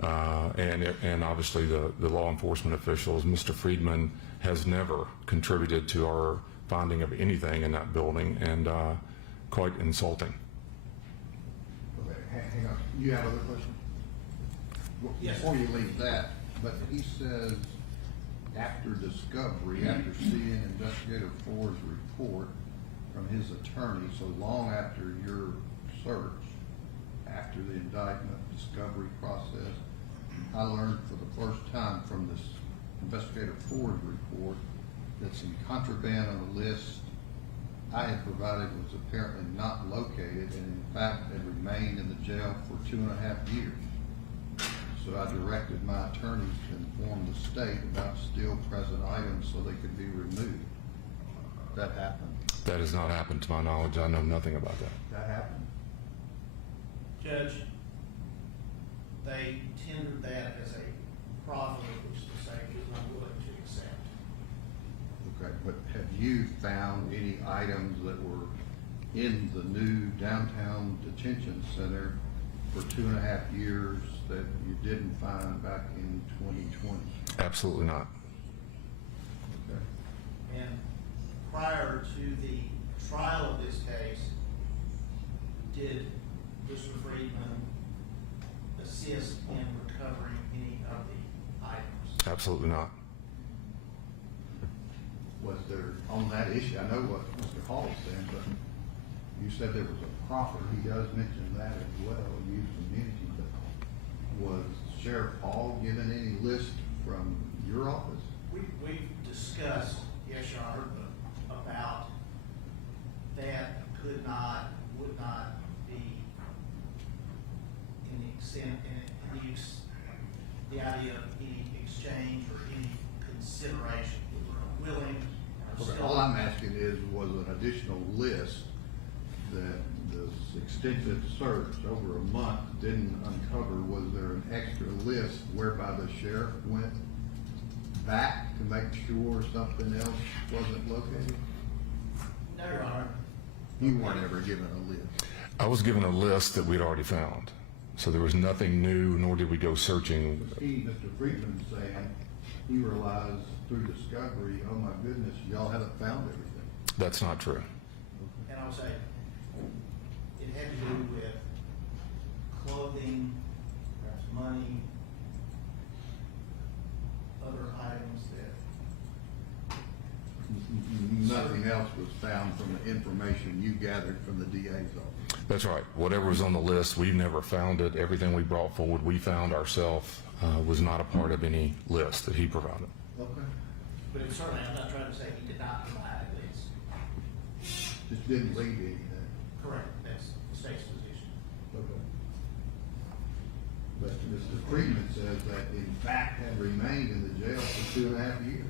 and obviously the law enforcement officials. Mr. Friedman has never contributed to our finding of anything in that building, and quite insulting. Okay, hang on. You have other questions? Yes. Before you leave that, but he says after discovery, after seeing Investigator Ford's report from his attorney, so long after your search, after the indictment discovery process, I learned for the first time from this Investigator Ford report that some contraband on the list I had provided was apparently not located, and in fact had remained in the jail for 2.5 years. So I directed my attorneys to inform the state about still present items so they could be removed. That happened. That has not happened to my knowledge. I know nothing about that. That happened. Judge, they tendered that as a profit, which the state was not willing to accept. Okay, but have you found any items that were in the new downtown detention center for 2.5 years that you didn't find back in 2020? Absolutely not. Okay. And prior to the trial of this case, did Mr. Friedman assist assist in recovering any of the items? Absolutely not. Was there, on that issue, I know what Mr. Hall said, but you said there was a proffer. He does mention that as well, use community, but was Sheriff Hall given any list from your office? We've discussed, yes, Your Honor, about that would not be any extent, the idea of any exchange or any consideration. We're willing. Okay, all I'm asking is, was an additional list that the extensive search over a month didn't uncover, was there an extra list whereby the sheriff went back to make sure something else wasn't located? No, Your Honor. You weren't ever given a list. I was given a list that we'd already found. So there was nothing new, nor did we go searching. He, Mr. Friedman, saying he realized through discovery, oh my goodness, y'all haven't found everything. That's not true. And I would say it had to do with clothing, perhaps money, other items that. Nothing else was found from the information you gathered from the DA's office. That's right. Whatever was on the list, we've never found it. Everything we brought forward, we found ourselves, was not a part of any list that he provided. Okay. But it certainly, I'm not trying to say he did not provide these. Just didn't leave anything. Correct, that's the state's position. Okay. But Mr. Friedman says that in fact had remained in the jail for 2.5 years.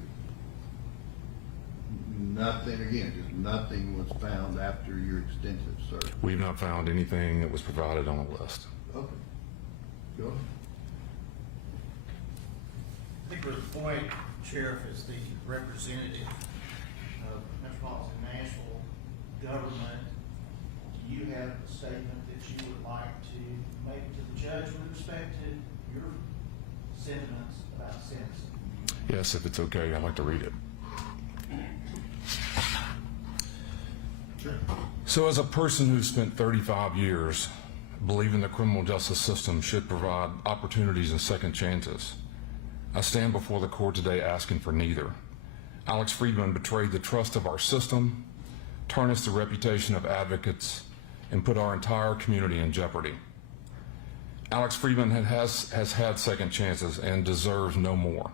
Nothing, again, just nothing was found after your extensive search. We've not found anything that was provided on the list. Okay. Go ahead. I think the point, Sheriff, is the representative of Metropolitan Nashville government. Do you have a statement that you would like to make to the judge with respect to your sentiments about sentencing? Yes, if it's okay, I'd like to read it. Sure. So as a person who spent 35 years believing the criminal justice system should provide opportunities and second chances, I stand before the court today asking for neither. Alex Friedman betrayed the trust of our system, tarnished the reputation of advocates, and put our entire community in jeopardy. Alex Friedman has had second chances and deserves no more.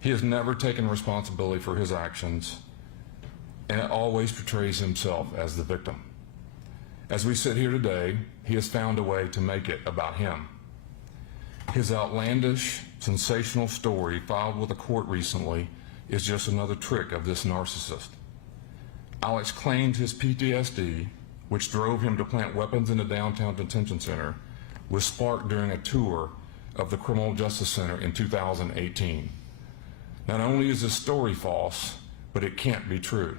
He has never taken responsibility for his actions and always portrays himself as the victim. As we sit here today, he has found a way to make it about him. His outlandish, sensational story filed with the court recently is just another trick of this narcissist. Alex claimed his PTSD, which drove him to plant weapons in the downtown detention center, was sparked during a tour of the Criminal Justice Center in 2018. Not only is this story false, but it can't be true.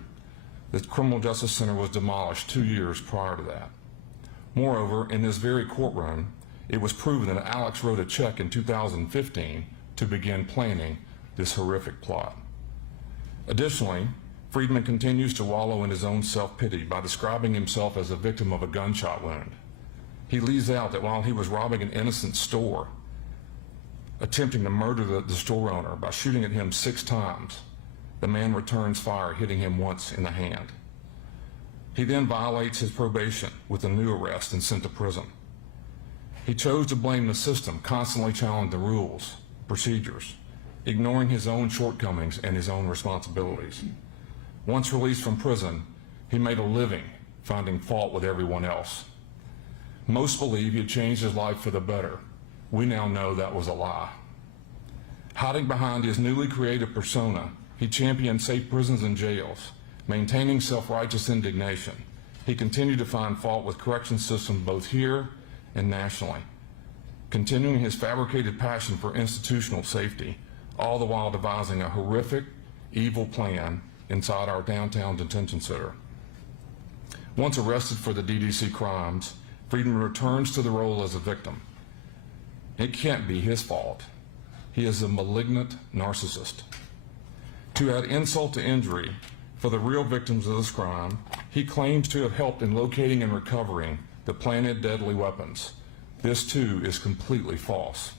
The Criminal Justice Center was demolished 2 years prior to that. Moreover, in this very courtroom, it was proven that Alex wrote a check in 2015 to begin planning this horrific plot. Additionally, Friedman continues to wallow in his own self-pity by describing himself as a victim of a gunshot wound. He leaves out that while he was robbing an innocent store, attempting to murder the store owner by shooting at him 6 times, the man returns fire, hitting him once in the hand. He then violates his probation with a new arrest and sent to prison. He chose to blame the system, constantly challenging the rules, procedures, ignoring his own shortcomings and his own responsibilities. Once released from prison, he made a living finding fault with everyone else. Most believe he had changed his life for the better. We now know that was a lie. Hiding behind his newly created persona, he championed safe prisons and jails, maintaining self-righteous indignation. He continued to find fault with corrections systems both here and nationally, continuing his fabricated passion for institutional safety, all the while devising a horrific, evil plan inside our downtown detention center. Once arrested for the DDC crimes, Friedman returns to the role as a victim. It can't be his fault. He is a malignant narcissist. To add insult to injury, for the real victims of this crime, he claims to have helped in locating and recovering the planted deadly weapons, This too is completely false.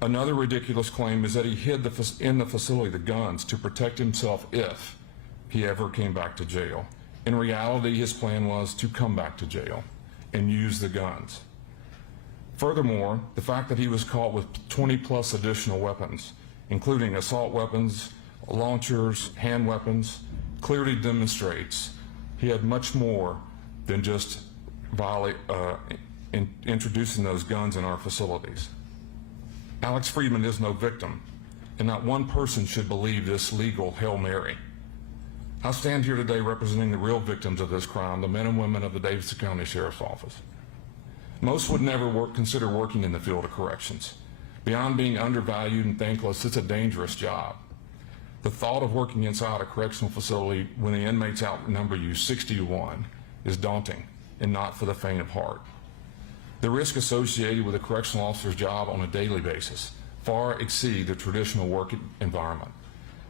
Another ridiculous claim is that he hid in the facility the guns to protect himself if he ever came back to jail. In reality, his plan was to come back to jail and use the guns. Furthermore, the fact that he was caught with 20 plus additional weapons, including assault weapons, launchers, hand weapons, clearly demonstrates he had much more than just introducing those guns in our facilities. Alex Friedman is no victim, and not one person should believe this legal Hail Mary. I stand here today representing the real victims of this crime, the men and women of the Davidson County Sheriff's Office. Most would never consider working in the field of corrections. Beyond being undervalued and thankless, it's a dangerous job. The thought of working inside a correctional facility when the inmates outnumber you 60 to 1 is daunting and not for the faint of heart. The risk associated with a correctional officer's job on a daily basis far exceed the traditional work environment.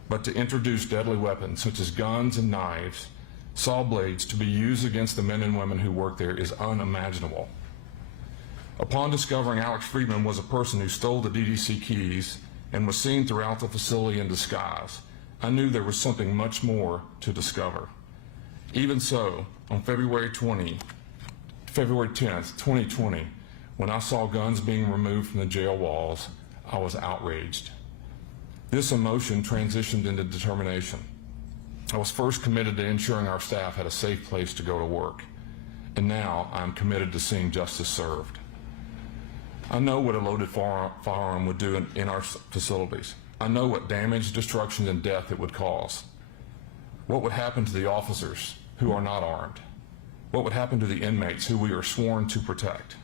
But to introduce deadly weapons such as guns and knives, saw blades to be used against the men and women who work there is unimaginable. Upon discovering Alex Friedman was a person who stole the DDC keys and was seen throughout the facility in disguise, I knew there was something much more to discover. Even so, on February 10th, 2020, when I saw guns being removed from the jail walls, I was outraged. This emotion transitioned into determination. I was first committed to ensuring our staff had a safe place to go to work, and now I'm committed to seeing justice served. I know what a loaded firearm would do in our facilities. I know what damage, destruction, and death it would cause. What would happen to the officers who are not armed? What would happen to the inmates who we are sworn to protect?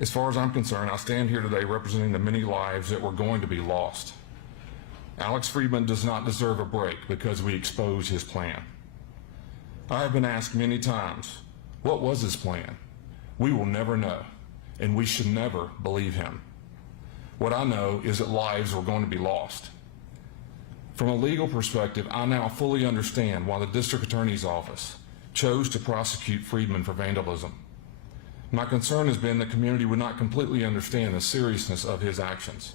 As far as I'm concerned, I stand here today representing the many lives that were going to be lost. Alex Friedman does not deserve a break because we exposed his plan. I have been asked many times, what was his plan? We will never know, and we should never believe him. What I know is that lives were going to be lost. From a legal perspective, I now fully understand why the District Attorney's Office chose to prosecute Friedman for vandalism. My concern has been the community would not completely understand the seriousness of his actions.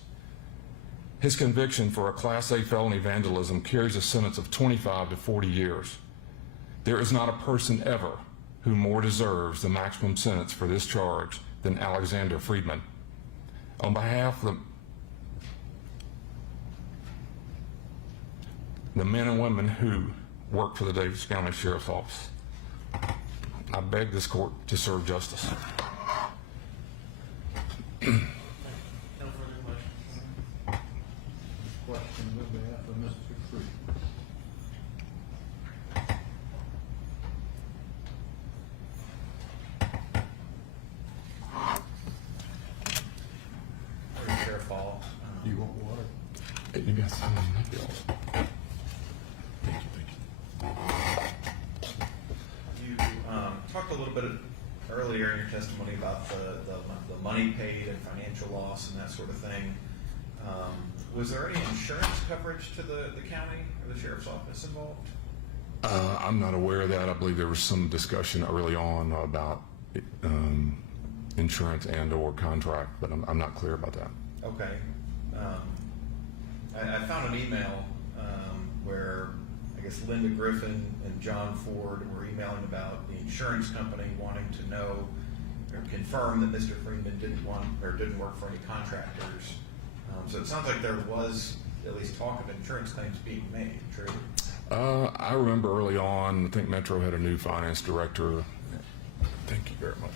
His conviction for a Class A felony vandalism carries a sentence of 25 to 40 years. There is not a person ever who more deserves the maximum sentence for this charge than Alexander Friedman. On behalf of the men and women who work for the Davidson County Sheriff's Office, I beg this court to serve justice. No further questions. Question on behalf of Mr. Freeman. Sheriff Hall. Do you want water? You got some bills. Thank you. You talked a little bit earlier in your testimony about the money paid and financial loss and that sort of thing. Was there any insurance coverage to the county or the sheriff's office involved? I'm not aware of that. I believe there was some discussion early on about insurance and or contract, but I'm not clear about that. Okay. I found an email where I guess Linda Griffin and John Ford were emailing about the insurance company wanting to know or confirm that Mr. Freeman didn't work for any contractors. So it sounds like there was at least talk of insurance claims being made. True? I remember early on, I think Metro had a new finance director. Thank you very much.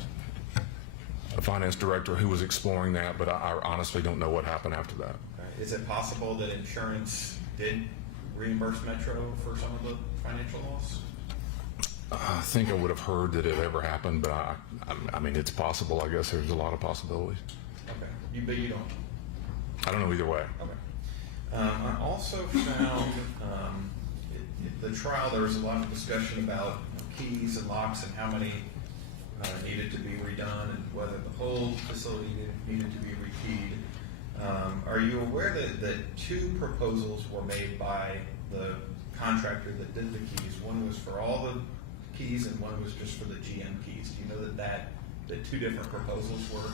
A finance director who was exploring that, but I honestly don't know what happened after that. Okay. Is it possible that insurance did reimburse Metro for some of the financial loss? I think I would have heard that it ever happened, but I mean, it's possible. I guess there's a lot of possibilities. Okay. But you don't? I don't know either way. Okay. I also found the trial, there was a lot of discussion about keys and locks and how many needed to be redone and whether the whole facility needed to be rekeyed. Are you aware that two proposals were made by the contractor that did the keys? One was for all the keys and one was just for the GM keys. Do you know that that two different proposals were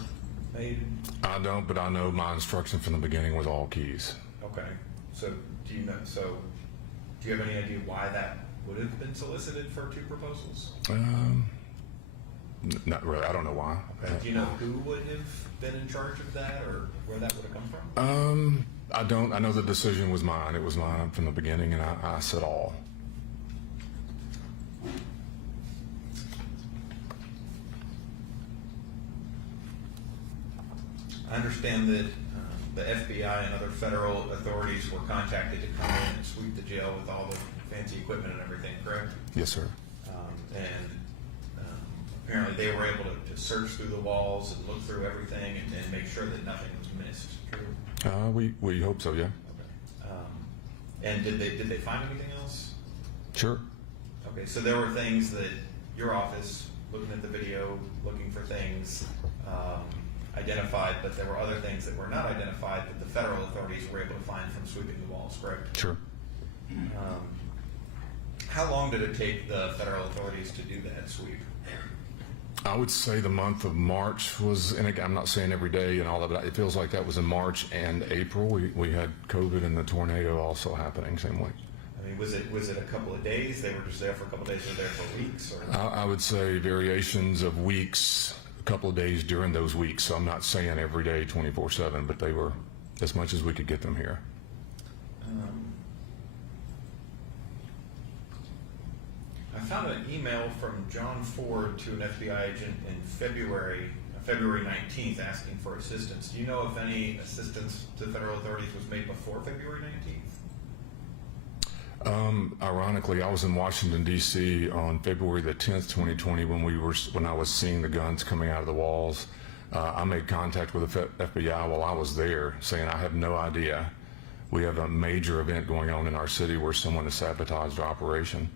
made? I don't, but I know my instruction from the beginning was all keys. Okay, so do you know, do you have any idea why that would have been solicited for two proposals? Not really. I don't know why. Do you know who would have been in charge of that, or where that would have come from? I don't. I know the decision was mine. It was mine from the beginning, and I said all. I understand that the FBI and other federal authorities were contacted to come in and sweep the jail with all the fancy equipment and everything, correct? Yes, sir. Apparently they were able to search through the walls and look through everything and make sure that nothing was missed. True? We hope so. Yeah. Okay. And did they find anything else? Sure. Okay, so there were things that your office, looking at the video, looking for things, identified, but there were other things that were not identified that the federal authorities were able to find from sweeping the walls, correct? Sure. How long did it take the federal authorities to do that sweep? I would say the month of March was, and again, I'm not saying every day and all of it. It feels like that was in March and April. We had COVID and the tornado also happening same way. I mean, was it a couple of days? They were just there for a couple of days, or there for weeks? Or? I would say variations of weeks, a couple of days during those weeks. So I'm not saying every day 24/7, but they were as much as we could get them here. I found an email from John Ford to an FBI agent in February 19th asking for assistance. Do you know if any assistance to federal authorities was made before February 19th? Ironically, I was in Washington, D.C. on February the 10th, 2020 when I was seeing the guns coming out of the walls. I made contact with the FBI while I was there saying I have no idea. We have a major event going on in our city where someone has sabotaged our operation.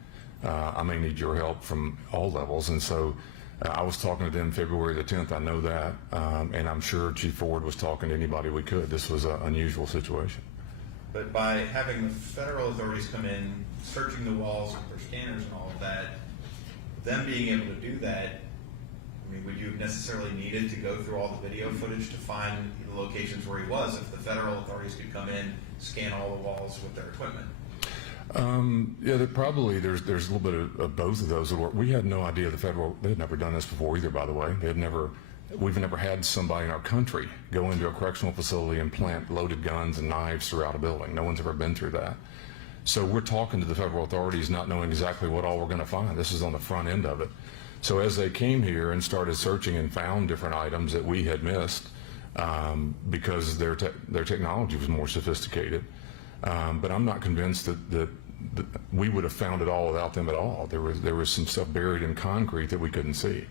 I may need your help from all levels. And so I was talking to them February the 10th. I know that. And I'm sure Chief Ford was talking to anybody we could. This was an unusual situation. But by having the federal authorities come in, searching the walls with their scanners and all of that, them being able to do that, I mean, would you have necessarily needed to go through all the video footage to find the locations where he was if the federal authorities could come in, scan all the walls with their equipment? Yeah, there's a little bit of both of those. We had no idea they had never done this before either, by the way. We've never had somebody in our country go into a correctional facility and plant loaded guns and knives throughout a building. No one's ever been through that. So we're talking to the federal authorities not knowing exactly what all we're going to find. This is on the front end of it. So as they came here and started searching and found different items that we had missed because their technology was more sophisticated, but I'm not convinced that we would have found it all without them at all. There was some stuff buried in concrete that we couldn't see.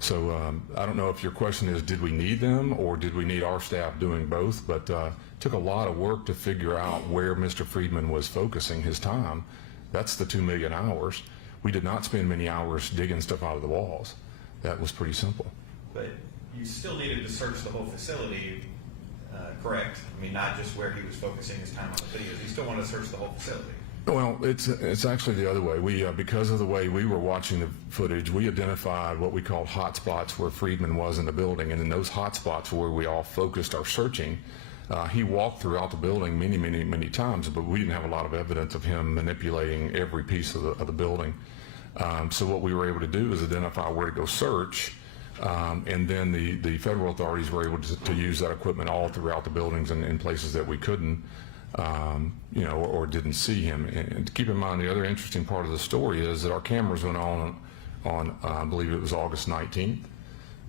So I don't know if your question is, did we need them or did we need our staff doing both? But it took a lot of work to figure out where Mr. Friedman was focusing his time. That's the 2 million hours. We did not spend many hours digging stuff out of the walls. That was pretty simple. But you still needed to search the whole facility, correct? I mean, not just where he was focusing his time on the videos. You still want to search the whole facility. Well, it's actually the other way. We because of the way we were watching the footage, we identified what we called hot spots where Friedman was in the building, and in those hot spots where we all focused our searching, he walked throughout the building many times, but we didn't have a lot of evidence of him manipulating every piece of the building. So what we were able to do is identify where to go search, and then the federal authorities were able to use that equipment all throughout the buildings and in places that we couldn't. Or didn't see him. And keep in mind, the other interesting part of the story is that our cameras went on I believe it was August 19th.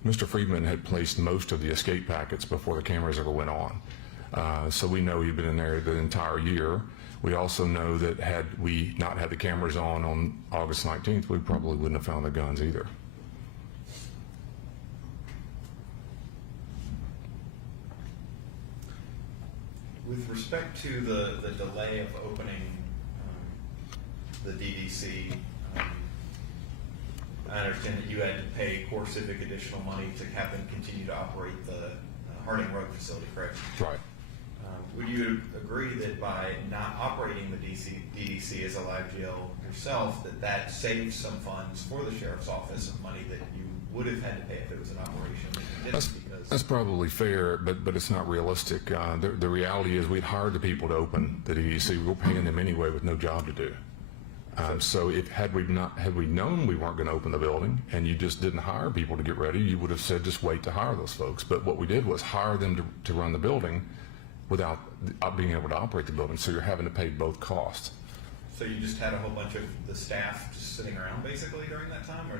Mr. Friedman had placed most of the escape packets before the cameras ever went on. So we know he'd been in there the entire year. We also know that had we not had the cameras on August 19th, we probably wouldn't have found the guns either. With respect to the delay of opening the DDC, I understand that you had to pay Core Civic additional money to have them continue to operate the Harding Road facility, correct? Right. Would you agree that by not operating the DDC as a live jail yourself, that saves some funds for the sheriff's office of money that you would have had to pay if it was an operation that you didn't because. That's probably fair, but it's not realistic. The reality is we'd hired the people to open the DEC. We're paying them anyway with no job to do. So had we known we weren't going to open the building and you just didn't hire people to get ready, you would have said just wait to hire those folks. But what we did was hire them to run the building without being able to operate the building. So you're having to pay both costs. So you just had a whole bunch of the staff just sitting around basically during that time,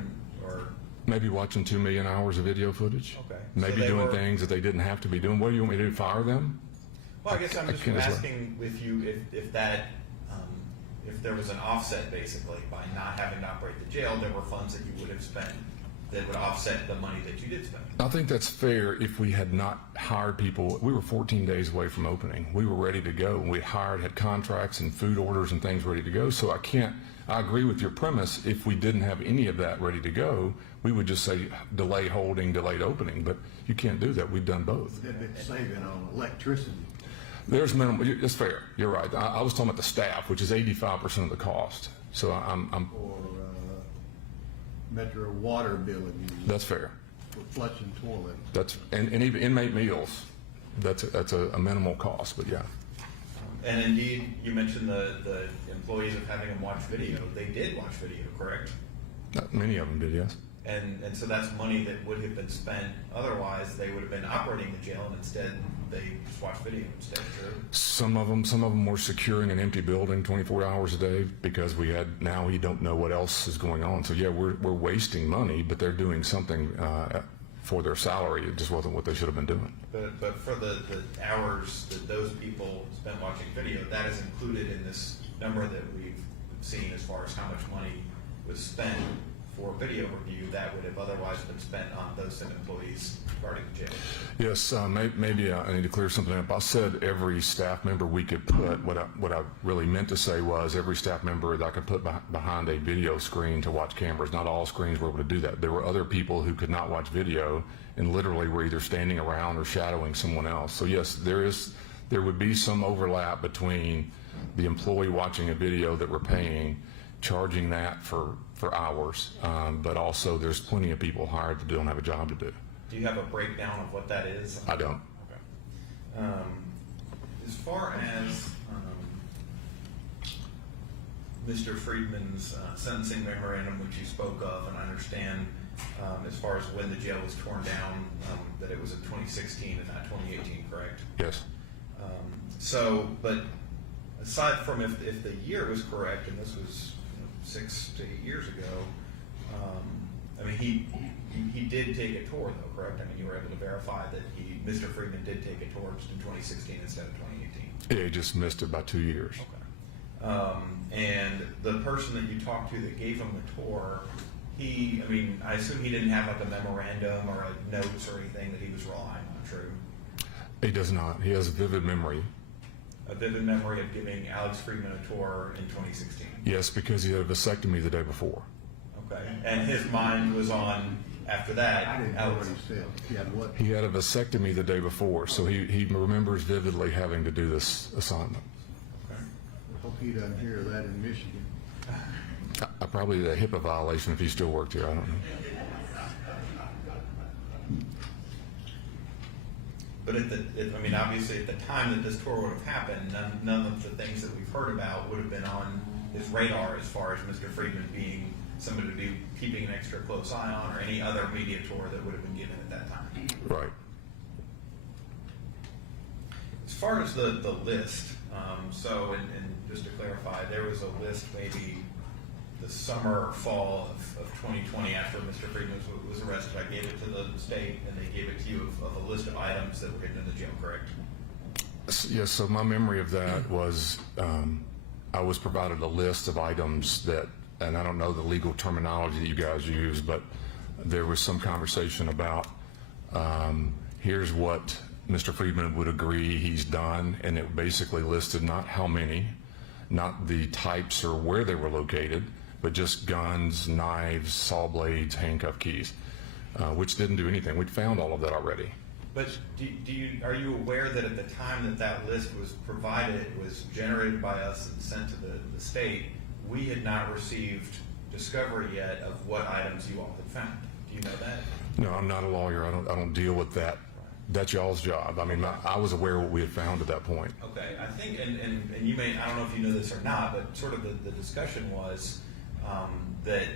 or Maybe watching 2 million hours of video footage. Okay. Maybe So doing things that they didn't have to be doing. What do you want me to do? Fire them? Well, I guess I'm just can't as well. asking with you if that, if there was an offset basically by not having to operate the jail, there were funds that you would have spent that would offset the money that you did spend. I think that's fair if we had not hired people. We were 14 days away from opening. We were ready to go. We had contracts and food orders and things ready to go. So I agree with your premise. If we didn't have any of that ready to go, we would just say delay holding, delayed opening. But you can't do that. We've done both. They've been saving on electricity. There's minimal. It's fair. You're right. I was talking about the staff, which is 85% of the cost. So I'm Or Metro water billing. that's fair. For flushing toilets. That's and even inmate meals. That's a minimal cost. But yeah. And indeed, you mentioned the employees of having them watch video. They did watch video, correct? Not many of them did, yes. And so that's money that would have been spent otherwise. They would have been operating the jail, and instead they just watched video instead. True. Some of them were securing an empty building 24 hours a day because we don't know what else is going on. So yeah, we're wasting money, but they're doing something for their salary. It just wasn't what they should have been doing. But for the hours that those people spent watching video, that is included in this number that we've seen as far as how much money was spent for video review that would have otherwise been spent on those same employees guarding the jail. Yes, maybe I need to clear something up. I said every staff member we could put. What I really meant to say was every staff member that I could put behind a video screen to watch cameras. Not all screens were able to do that. There were other people who could not watch video and literally were either standing around or shadowing someone else. So yes, there would be some overlap between the employee watching a video that we're paying, charging that for hours, but also there's plenty of people hired that don't have a job to do. Do you have a breakdown of what that is? I don't. Okay. As far as Mr. Friedman's sentencing memorandum, which you spoke of, and I understand as far as when the jail was torn down, that it was in 2016 and not 2018, correct? Yes. But aside from if the year was correct, and this was 6 to 8 years ago, I mean, he did take a tour, though, correct? I mean, you were able to verify that Mr. Freeman did take a tour in 2016 instead of 2018. Yeah, he just missed it by 2 years. Okay. And the person that you talked to that gave him the tour, I assume he didn't have like a memorandum or like notes or anything that he was relying on, true? He does not. He has a vivid memory. A vivid memory of giving Alex Freeman a tour in 2016. Yes, because he had a vasectomy the day before. Okay. And his mind was on, after that, I didn't know what he said. He had what? He had a vasectomy the day before, so he remembers vividly having to do this assignment. Okay. I hope he doesn't hear that in Michigan. I probably did a HIPAA violation if he still worked here. I don't know. But obviously at the time that this tour would have happened, none of the things that we've heard about would have been on his radar as far as Mr. Friedman being somebody to be keeping an extra close eye on, or any other media tour that would have been given at that time. Right. As far as the list, and just to clarify, there was a list maybe the summer or fall of 2020 after Mr. Friedman was arrested. I gave it to the state, and they gave it to you of a list of items that were hidden in the jail, correct? Yes, so my memory of that was I was provided a list of items that, and I don't know the legal terminology that you guys use, but there was some conversation about here's what Mr. Friedman would agree he's done, and it basically listed not how many, not the types or where they were located, but just guns, knives, saw blades, handcuff keys, which didn't do anything. We'd found all of that already. But are you aware that at the time that list was provided, it was generated by us and sent to the state, we had not received discovery yet of what items you all had found? Do Do you know that? No, I'm not a lawyer. I don't deal with that. That's y'all's job. I mean, I was aware of what we had found at that point. Okay, I think, and you may, I don't know if you know this or not, but sort of the discussion was that,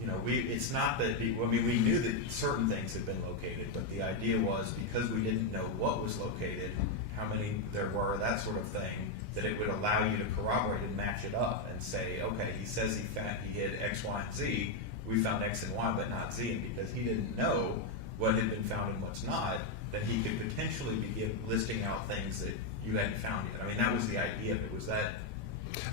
you know, it's not that, I mean, we knew that certain things had been located, but the idea was because we didn't know what was located, how many there were, that sort of thing, that it would allow you to corroborate and match it up and say, okay, he says he hid X, Y, and Z, we found X and Y, but not Z, and because he didn't know what had been found and what's not, then he could potentially begin listing out things that you hadn't found yet. I mean, that was the idea of it, was that.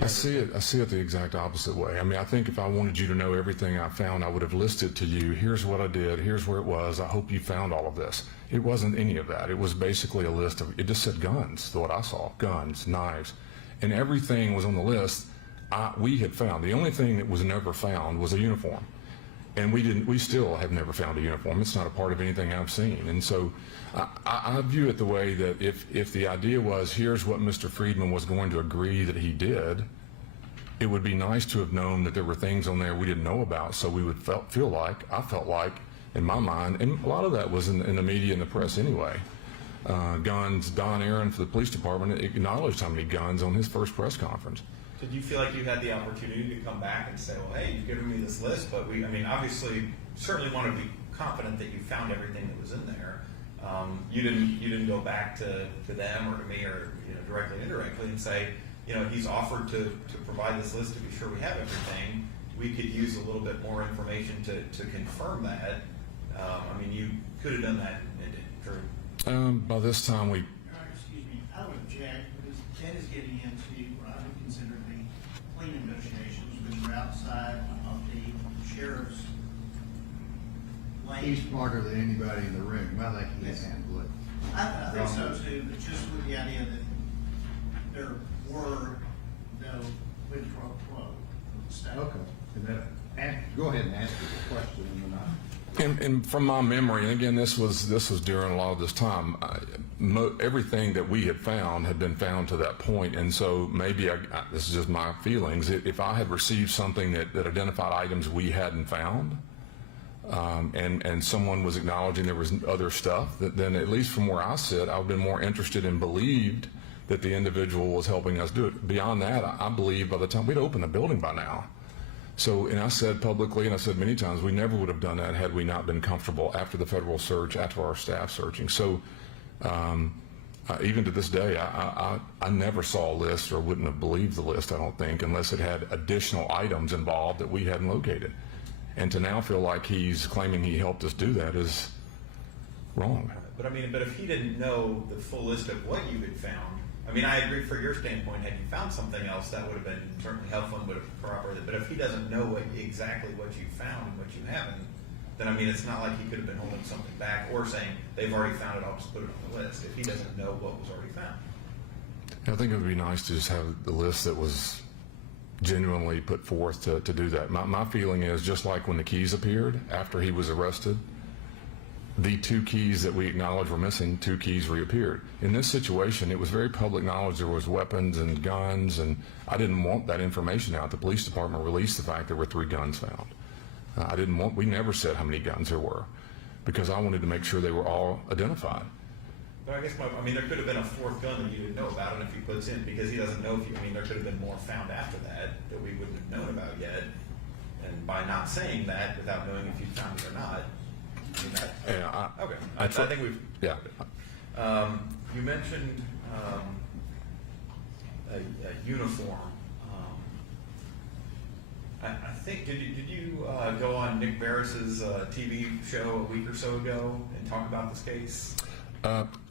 I see it the exact opposite way. I mean, I think if I wanted you to know everything I found, I would have listed to you, here's what I did, here's where it was, I hope you found all of this. It wasn't any of that. It was basically a list of, it just said guns, what I saw, guns, knives, and everything was on the list we had found. The only thing that was never found was a uniform. And we still have never found a uniform. It's not a part of anything I've seen. And so I view it the way that if the idea was, here's what Mr. Friedman was going to agree that he did, it would be nice to have known that there were things on there we didn't know about, so we would I felt like, in my mind, and a lot of that was in the media and the press anyway, guns. Don Aaron for the police department acknowledged how many guns on his first press conference. Did you feel like you had the opportunity to come back and say, well, hey, you've given me this list, but I mean, obviously, certainly want to be confident that you found everything that was in there. You didn't go back to them or to me or, you know, directly, indirectly and say, you know, he's offered to provide this list to be sure we have everything. We could use a little bit more information to confirm that. I mean, you could have done that and didn't, true? By this time Excuse me, I would object because that is getting into what I would consider to be plea negotiations, which are outside of the sheriff's lane. He's smarter than anybody in the room. I think he can Yes. handle it. I think so too, but just with the idea that there were no quid pro quo. Okay. And then, go ahead and answer the question and then And from my memory, and again, this was during a lot of this time, everything that we had found had been found to that point, and so maybe this is just my feelings. If I had received something that identified items we hadn't found, and someone was acknowledging there was other stuff, then at least from where I sit, I would have been more interested and believed that the individual was helping us do it. Beyond that, I believe by the time we'd opened the building by now. So, and I said publicly, and I said many times, we never would have done that had we not been comfortable after the federal search, after our staff searching. So, even to this day, I never saw a list or wouldn't have believed the list, I don't think, unless it had additional items involved that we hadn't located. And to now feel like he's claiming he helped us do that is wrong. But I mean, but if he didn't know the full list of what you had found, I mean, I agree for your standpoint, had you found something else, that would have been certainly helpful and would have corroborated. But if he doesn't know exactly what you found and what you haven't, then I mean, it's not like he could have been holding something back or saying, they've already found it, I'll just put it on the list, if he doesn't know what was already found. I think it would be nice to just have the list that was genuinely put forth to do that. My feeling is, just like when the keys appeared after he was arrested, the 2 keys that we acknowledged were missing, 2 keys reappeared. In this situation, it was very public knowledge there was weapons and guns, and I didn't want that information out. The police department released the fact there were 3 guns found. We never said how many guns there were, because I wanted to make sure they were all identified. But I guess, I mean, there could have been a 4th gun that you didn't know about, and if he puts in, because he doesn't know I mean, there could have been more found after that we wouldn't have known about yet. And by not saying that, without knowing if you found it or not, I mean, okay. I think we've. Yeah. You mentioned a uniform. I think did you go on Nick Barris's TV show a week or so ago and talk about this case?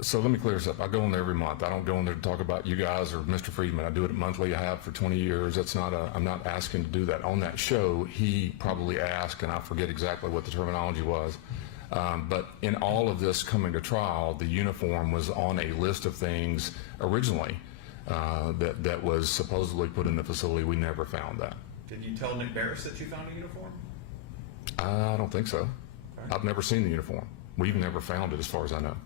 So let me clear this up. I go on there every month. I don't go in there to talk about you guys or Mr. Friedman. I do it monthly. I have for 20 years. I'm not asking to do that. On that show, he probably asked, and I forget exactly what the terminology was, but in all of this coming to trial, the uniform was on a list of things originally that was supposedly put in the facility. We never found that. Did you tell Nick Barris that you found a uniform? I don't think so. Okay. I've never seen the uniform. We've never found it as far as I know.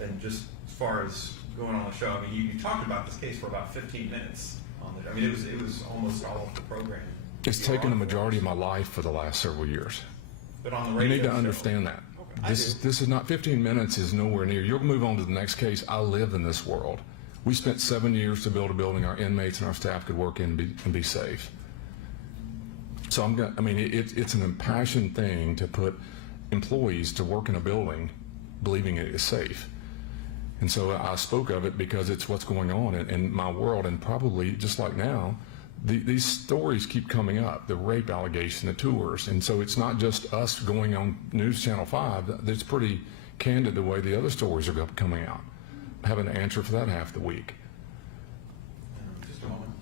And just as far as going on the show, I mean, you talked about this case for about 15 minutes on I mean, it was almost all of the program. It's taken the majority of my life for the last several years. But on the You radio need to show- understand that. I This do. is not, 15 minutes is nowhere near. You'll move on to the next case. I live in this world. We spent 7 years to build a building our inmates and our staff could work in and be safe. So it's an impassioned thing to put employees to work in a building believing it is safe. And so I spoke of it because it's what's going on in my world, and probably just like now, these stories keep coming up, the rape allegation, the tours, and so it's not just us going on News Channel 5. It's pretty candid the way the other stories are coming out. I have an answer for that half the week. Just a moment.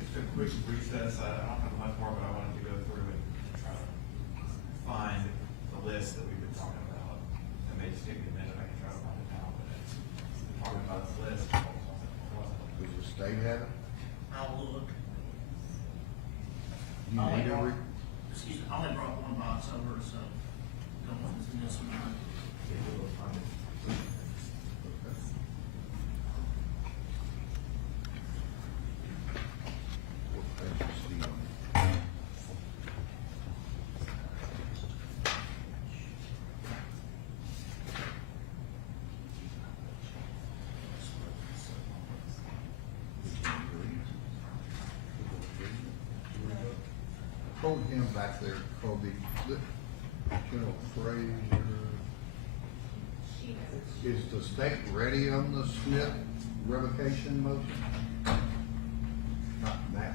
Just a quick recess. I don't have much more, but I wanted to go through and try to find the list that we've been talking about. It may just take me a minute. I can try to find it now, but it's talking about this list. Does the state have it? I'll look. You need to read? Excuse me, I only brought one box over, so don't want to miss one. What page is he on? Hold him back there, Kobe. General Frazier. Is the state ready on the Smith revocation motion? Not now.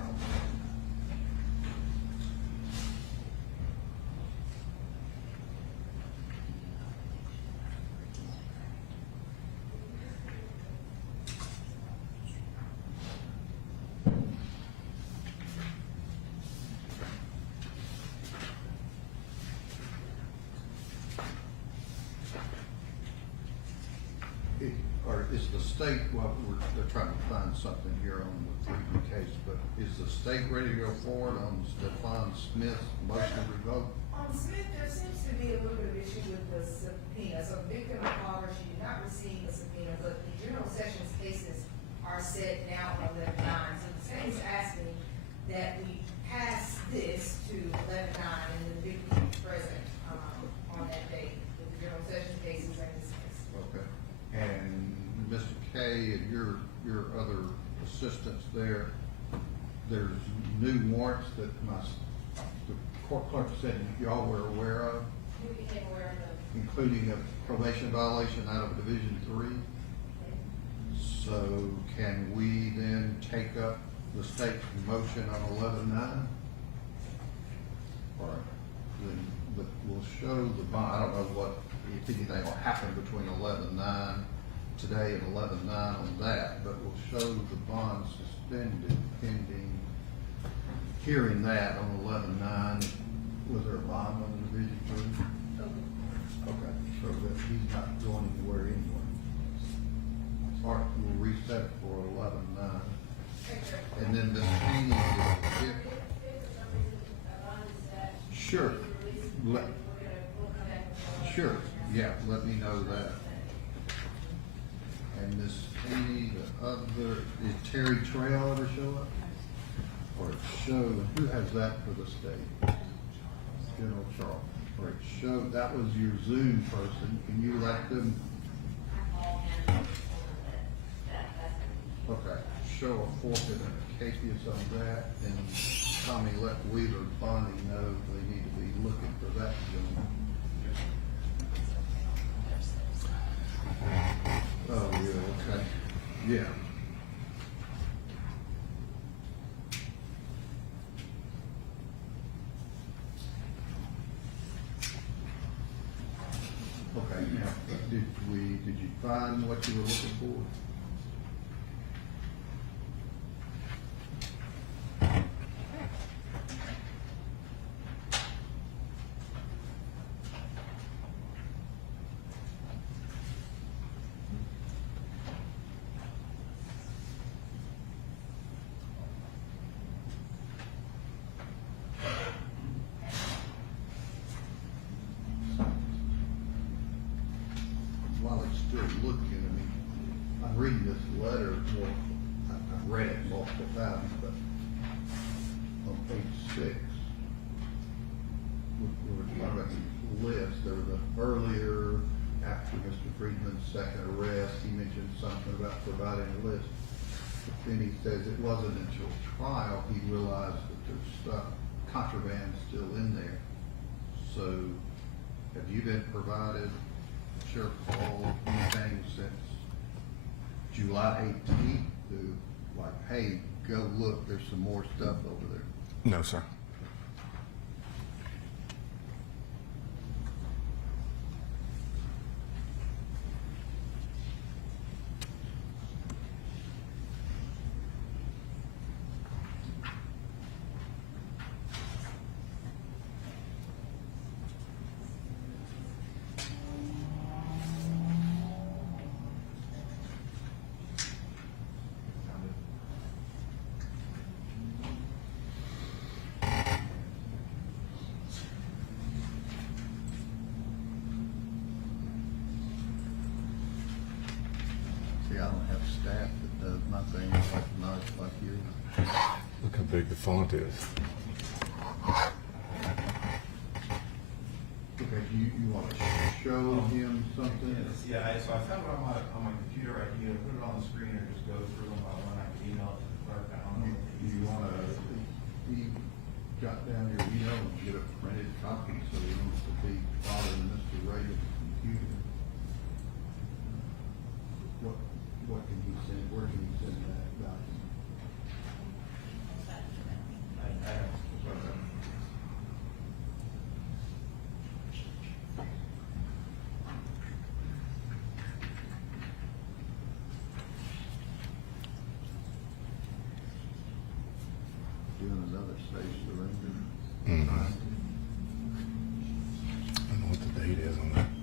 Or is the state, well, they're trying to find something here on the Friedman case, but is the state ready to go forward on Stephon Smith's motion to revoke? On Smith, there seems to be a little bit of issue with the subpoena. So victim of poverty, she did not receive a subpoena, but the general sessions cases are set now on 11/9. So the state's asking that we pass this to 11/9 and the victim be present on that date. With the general sessions cases are dismissed. Okay. And Mr. Kay and your other assistants there, there's new warrants that the court clerk said y'all were aware of, We became aware of them. including a probation violation out of Division 3. So can we then take up the state's motion on 11/9? All right, then, but we'll show the bond. I don't know what, if anything will happen between 11/9 today and 11/9 on that, but we'll show the bond suspended pending hearing that on 11/9. Was there a bond on Division 3? Okay, so that he's not going anywhere anyway. All right, we'll reset it for 11/9. And then Ms. Haney, sure. Sure, yeah, let me know that. And Ms. Haney, the other, did Terry Trail ever show up? Or it showed, who has that for the state? General Charles. Or it showed, that was your Zoom person, can you let them? Okay, show a forfeit and a capious on that, and Tommy, let Wheeler and Bonnie know they need to be looking for that gentleman. Oh, yeah, okay, yeah. did you find what you were looking for? While it's still looking, I mean, I'm reading this letter, well, I've read it multiple times, but on page 6, we were talking about the list, there was an earlier, after Mr. Friedman's second arrest, he mentioned something about providing a list. But then he says it wasn't until trial he realized that there's stuff, contraband still in there. So, have you been provided, Sheriff Paul, anything since July 18th to, like, hey, go look, there's some more stuff over there? No, sir. See, I don't have staff that does my thing like nice like you. Look how big the font is. Okay, you want to show him something? Yeah, so I found it on my computer, I can either put it on the screen or just go through them by one, I can email it to the clerk, I don't know. You want to, he got down your email and get a printed copy, so he wants to be following Mr. Reagan's computer. What can he send, where can he send that document? Doing another safe surrender. I don't know what the date is on that.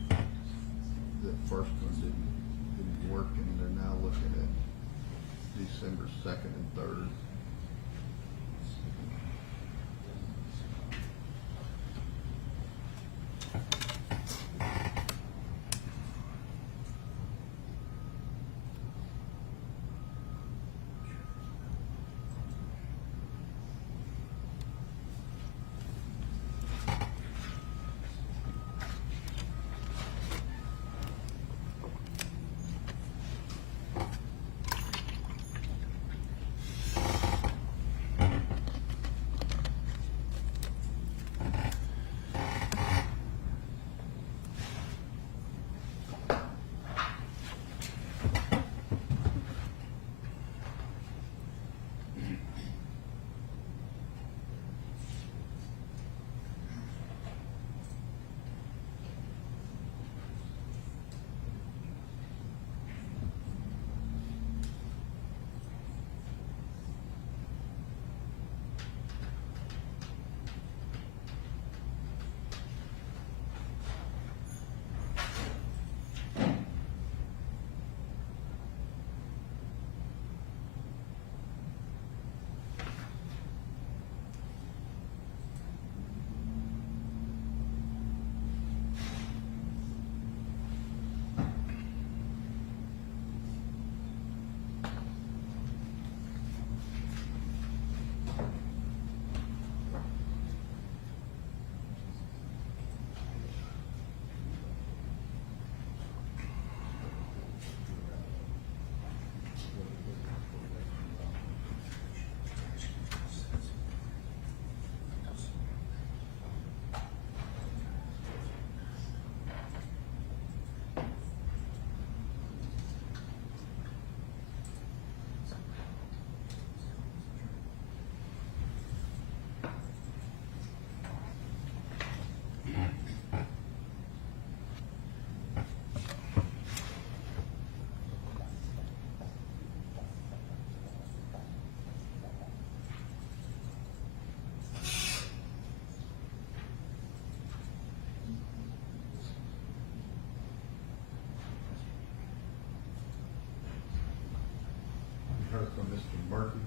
Murphy.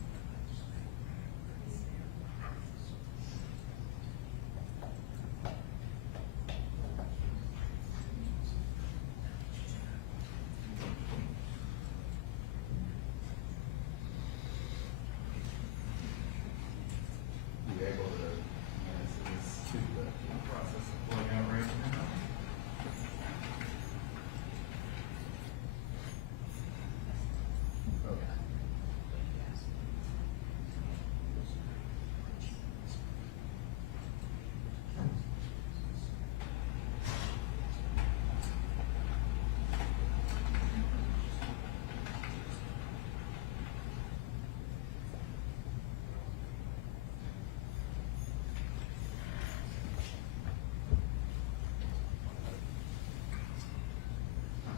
You able to This is the process of pulling out right now.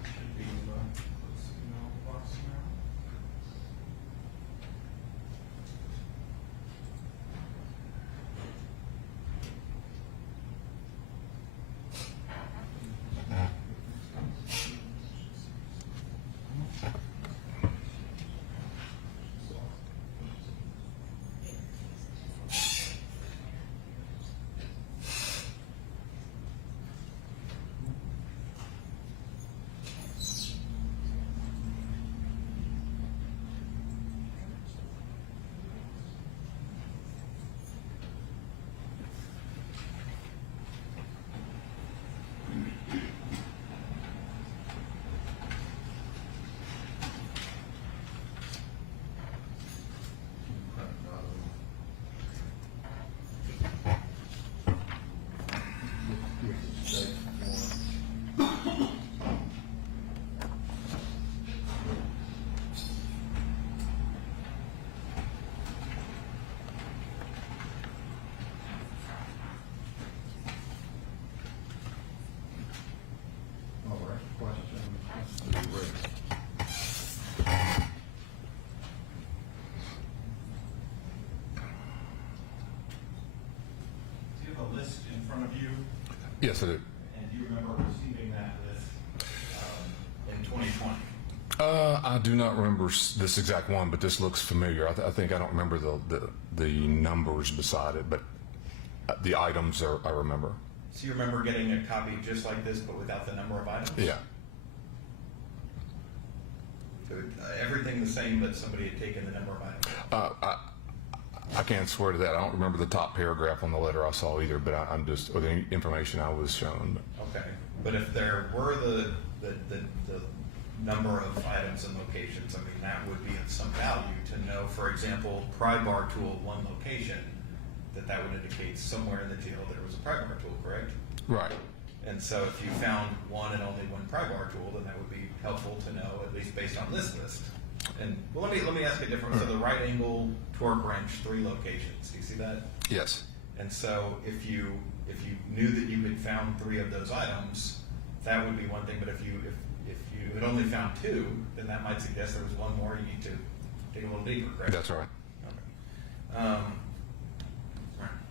Should be in the box now. All right, question. Do you have a list in front of you? Yes, I do. And do you remember receiving that list in 2020? I do not remember this exact one, but this looks familiar. I think I don't remember the numbers beside it, but the items I remember. So you remember getting a copy just like this, but without the number of items? Yeah. So everything the same, but somebody had taken the number of items? I can't swear to that. I don't remember the top paragraph on the letter I saw either, but I'm just, or the information I was shown. Okay, but if there were the number of items and locations, I mean, that would be of some value to know, for example, pry bar tool, one location, that would indicate somewhere in the jail there was a pry bar tool, correct? Right. And so if you found one and only one pry bar tool, then that would be helpful to know, at least based on this list. And well, let me ask a different. So the right angle torque wrench, 3 locations. Do you see that? Yes. And so if you knew that you had found 3 of those items, that would be one thing. But if you had only found 2, then that might suggest there was one more you need to dig a little deeper, correct? That's right. Okay.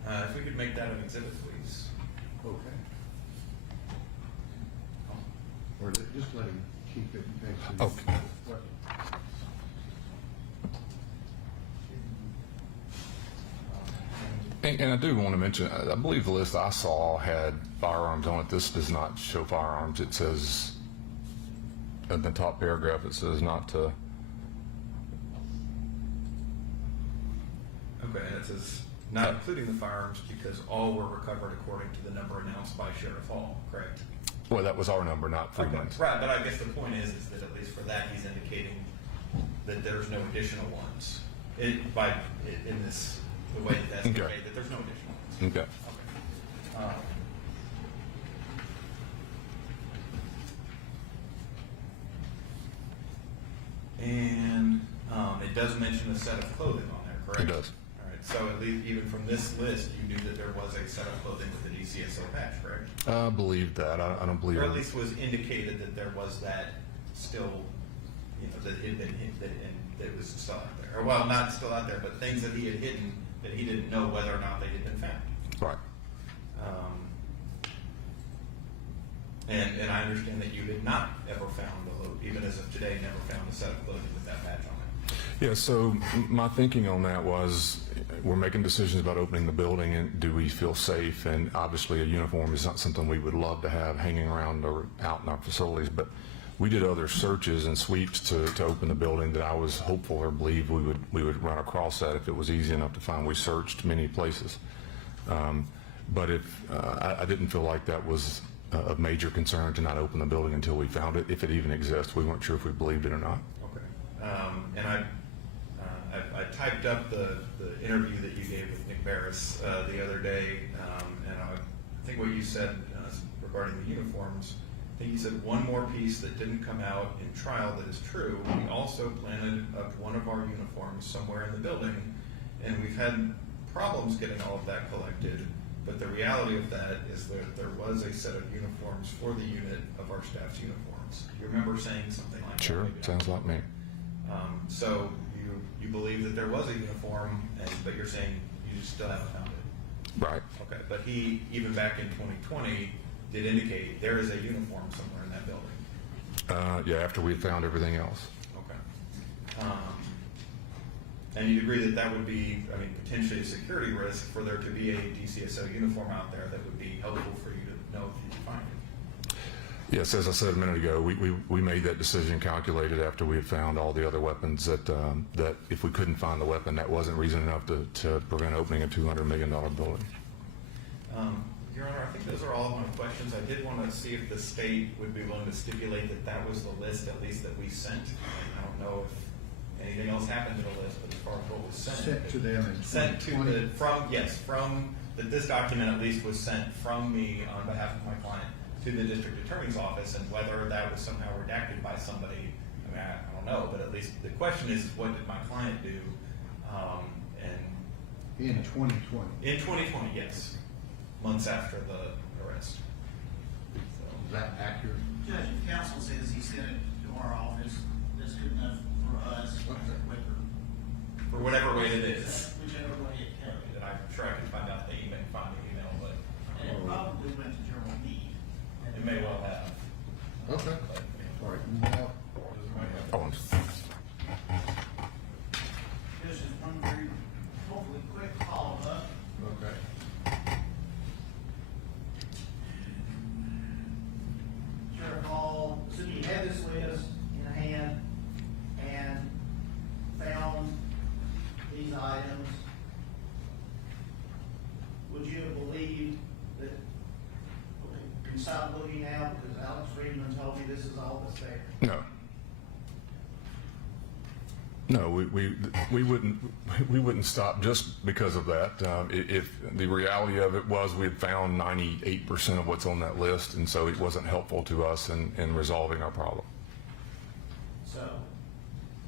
If we could make that an exhibit, please. Okay. Or just let him keep it in case. Okay. And I do want to mention, I believe the list I saw had firearms on it. This does not show firearms. It says, in the top paragraph, it says not to. Okay, and it says not including the firearms because all were recovered according to the number announced by Sheriff Hall, correct? Well, that was our number, not Freedman's. Okay, right, but I guess the point is that at least for that, he's indicating that there's no additional ones. In this, the way that that's Okay. conveyed, that there's no additional ones. Okay. And it does mention a set of clothing on there, correct? It does. All right, so at least even from this list, you knew that there was a set of clothing with the DCSO patch, correct? I believe that. I don't believe Or at it. least was indicated that there was that still, that it had been that it was still out there. Or well, not still out there, but things that he had hidden that he didn't know whether or not they had been found. Right. And I understand that you had not ever found, even as of today, never found a set of clothing with that patch on it. Yeah, so my thinking on that was, we're making decisions about opening the building, and do we feel safe? And obviously, a uniform is not something we would love to have hanging around or out in our facilities, but we did other searches and sweeps to open the building that I was hopeful or believed we would run across that if it was easy enough to find. We searched many places. But I didn't feel like that was of major concern to not open the building until we found it, if it even exists. We weren't sure if we believed it or not. Okay. And I typed up the interview that you gave with Nick Barris the other day, and I think what you said regarding the uniforms, I think you said one more piece that didn't come out in trial that is true. We also planted up one of our uniforms somewhere in the building, and we've had problems getting all of that collected. But the reality of that is that there was a set of uniforms for the unit of our staff's uniforms. You remember saying something like that? Sure, sounds like me. So you believe that there was a uniform, but you're saying you just still haven't found it? Right. Okay, but he, even back in 2020, did indicate there is a uniform somewhere in that building. Yeah, after we had found everything else. Okay. And you'd agree that that would be, I mean, potentially a security risk for there to be a DCSO uniform out there that would be helpful for you to know if you find it? Yes, as I said a minute ago, we made that decision calculated after we had found all the other weapons that if we couldn't find the weapon, that wasn't reason enough to prevent opening a $200 million building. Your Honor, I think those are all of my questions. I did want to see if the state would be willing to stipulate that that was the list, at least that we sent. I don't know if anything else happened to the list, but as far as what was sent. Sent to them in Sent to 2020. from this document at least was sent from me on behalf of my client to the district attorney's office, and whether that was somehow redacted by somebody, I mean, I don't know, but at least the question is, what did my client do? In 2020. In 2020, yes, months after the arrest. Is that accurate? Judge, if counsel says he sent it to our office, that's good enough for us, quicker. For whatever way it is. Whichever way it carried. And I'm sure I can find out the email, find the email, but And it probably went to General Meade. it may well have. Okay. But, All right. Now, Oh, This is one very, hopefully quick follow-up. okay. Sheriff Hall, so you had this list in hand and found these items. Would you have believed that, okay, you can stop looking now because Alex Friedman told me this is all that's there? no. No, we wouldn't stop just because of that. If the reality of it was we had found 98% of what's on that list, and so it wasn't helpful to us in resolving our problem. So,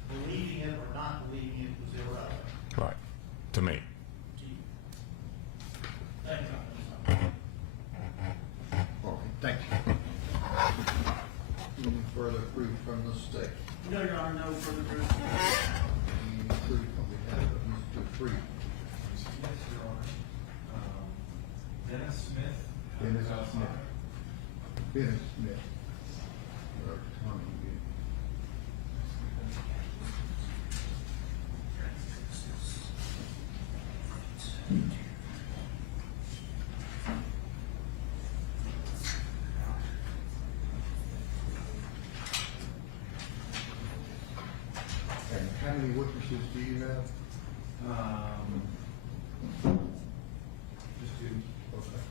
believing it or not believing it was irrelevant Right. To me. to you. Thank you. All right. Thank you. Any further proof from the state? No, Your Honor, no further proof. Any proof on behalf of Mr. Freeman? Yes, Your Honor. Dennis Smith. Dennis outside. Smith. Dennis Smith. Or Tommy Gibb. And how many witnesses do you have? Just to, Okay.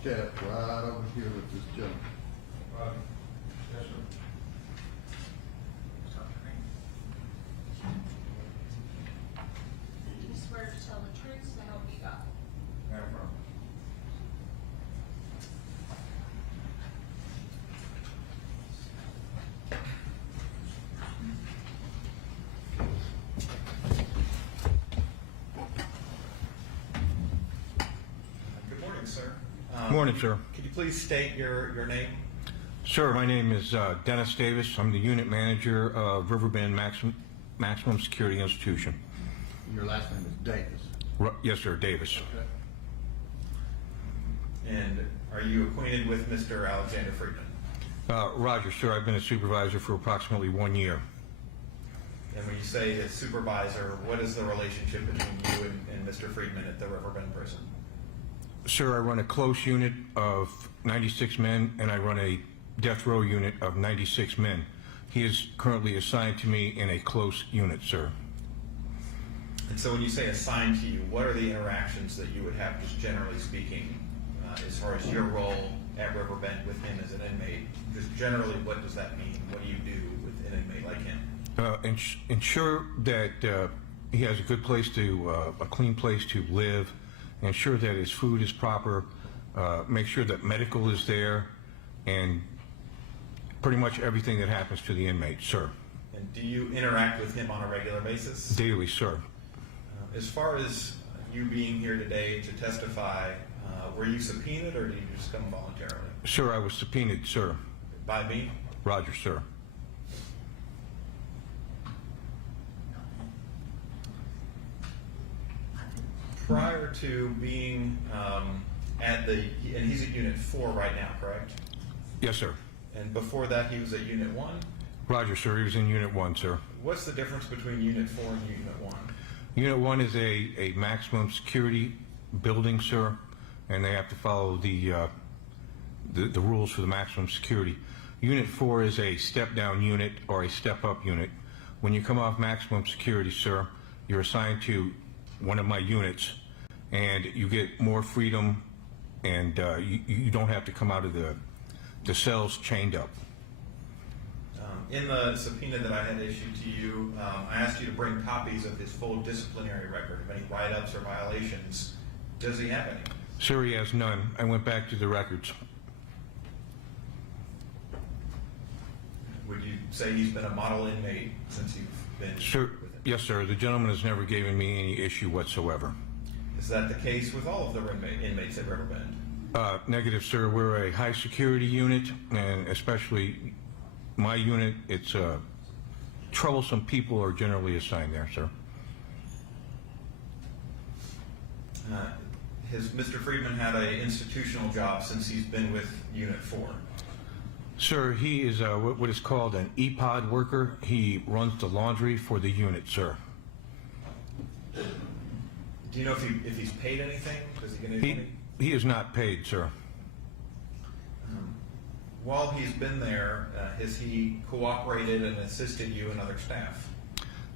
Step right over here with this gentleman. yes, sir. Do you swear to tell the truth, so help you God? No problem. Morning, sir. Could you please state your name? Sir, my name is Dennis Davis. I'm the unit manager of Riverbend Maximum Security Institution. Your last name is Davis. Yes, sir, Davis. And are you acquainted with Mr. Alexander Friedman? Roger, sir. I've been a supervisor for approximately 1 year. And when you say a supervisor, what is the relationship between you and Mr. Friedman at the Riverbend prison? Sir, I run a close unit of 96 men, and I run a death row unit of 96 men. He is currently assigned to me in a close unit, sir. And so when you say assigned to you, what are the interactions that you would have, just generally speaking, as far as your role at Riverbend with him as an inmate? Just generally, what does that mean? What do you do with an inmate like him? Ensure that he has a good place a clean place to live, ensure that his food is proper, make sure that medical is there, and pretty much everything that happens to the inmate, sir. And do you interact with him on a regular basis? Daily, sir. As far as you being here today to testify, were you subpoenaed or did you just come voluntarily? Sir, I was subpoenaed, sir. By me? Roger, sir. Prior to being and he's at Unit 4 right now, correct? Yes, sir. And before that, he was at Unit 1? Roger, sir. He was in Unit 1, sir. What's the difference between Unit 4 and Unit 1? Unit 1 is a maximum security building, sir, and they have to follow the rules for the maximum security. Unit 4 is a step-down unit or a step-up unit. When you come off maximum security, sir, you're assigned to one of my units, and you get more freedom, and you don't have to come out of the cells chained up. In the subpoena that I had issued to you, I asked you to bring copies of his full disciplinary record of any write-ups or violations. Does he have any? Sir, he has none. I went back to the records. Would you say he's been a model inmate since you've been Sir, with him? yes, sir. The gentleman has never given me any issue whatsoever. Is that the case with all of the inmates at Riverbend? Negative, sir. We're a high security unit, and especially my unit, it's troublesome people are generally assigned there, sir. Has Mr. Friedman had an institutional job since he's been with Unit 4? Sir, he is what is called an EPOD worker. He runs the laundry for the unit, sir. Do you know if he's paid anything? Does he get any money? He is not paid, sir. While he's been there, has he cooperated and assisted you and other staff?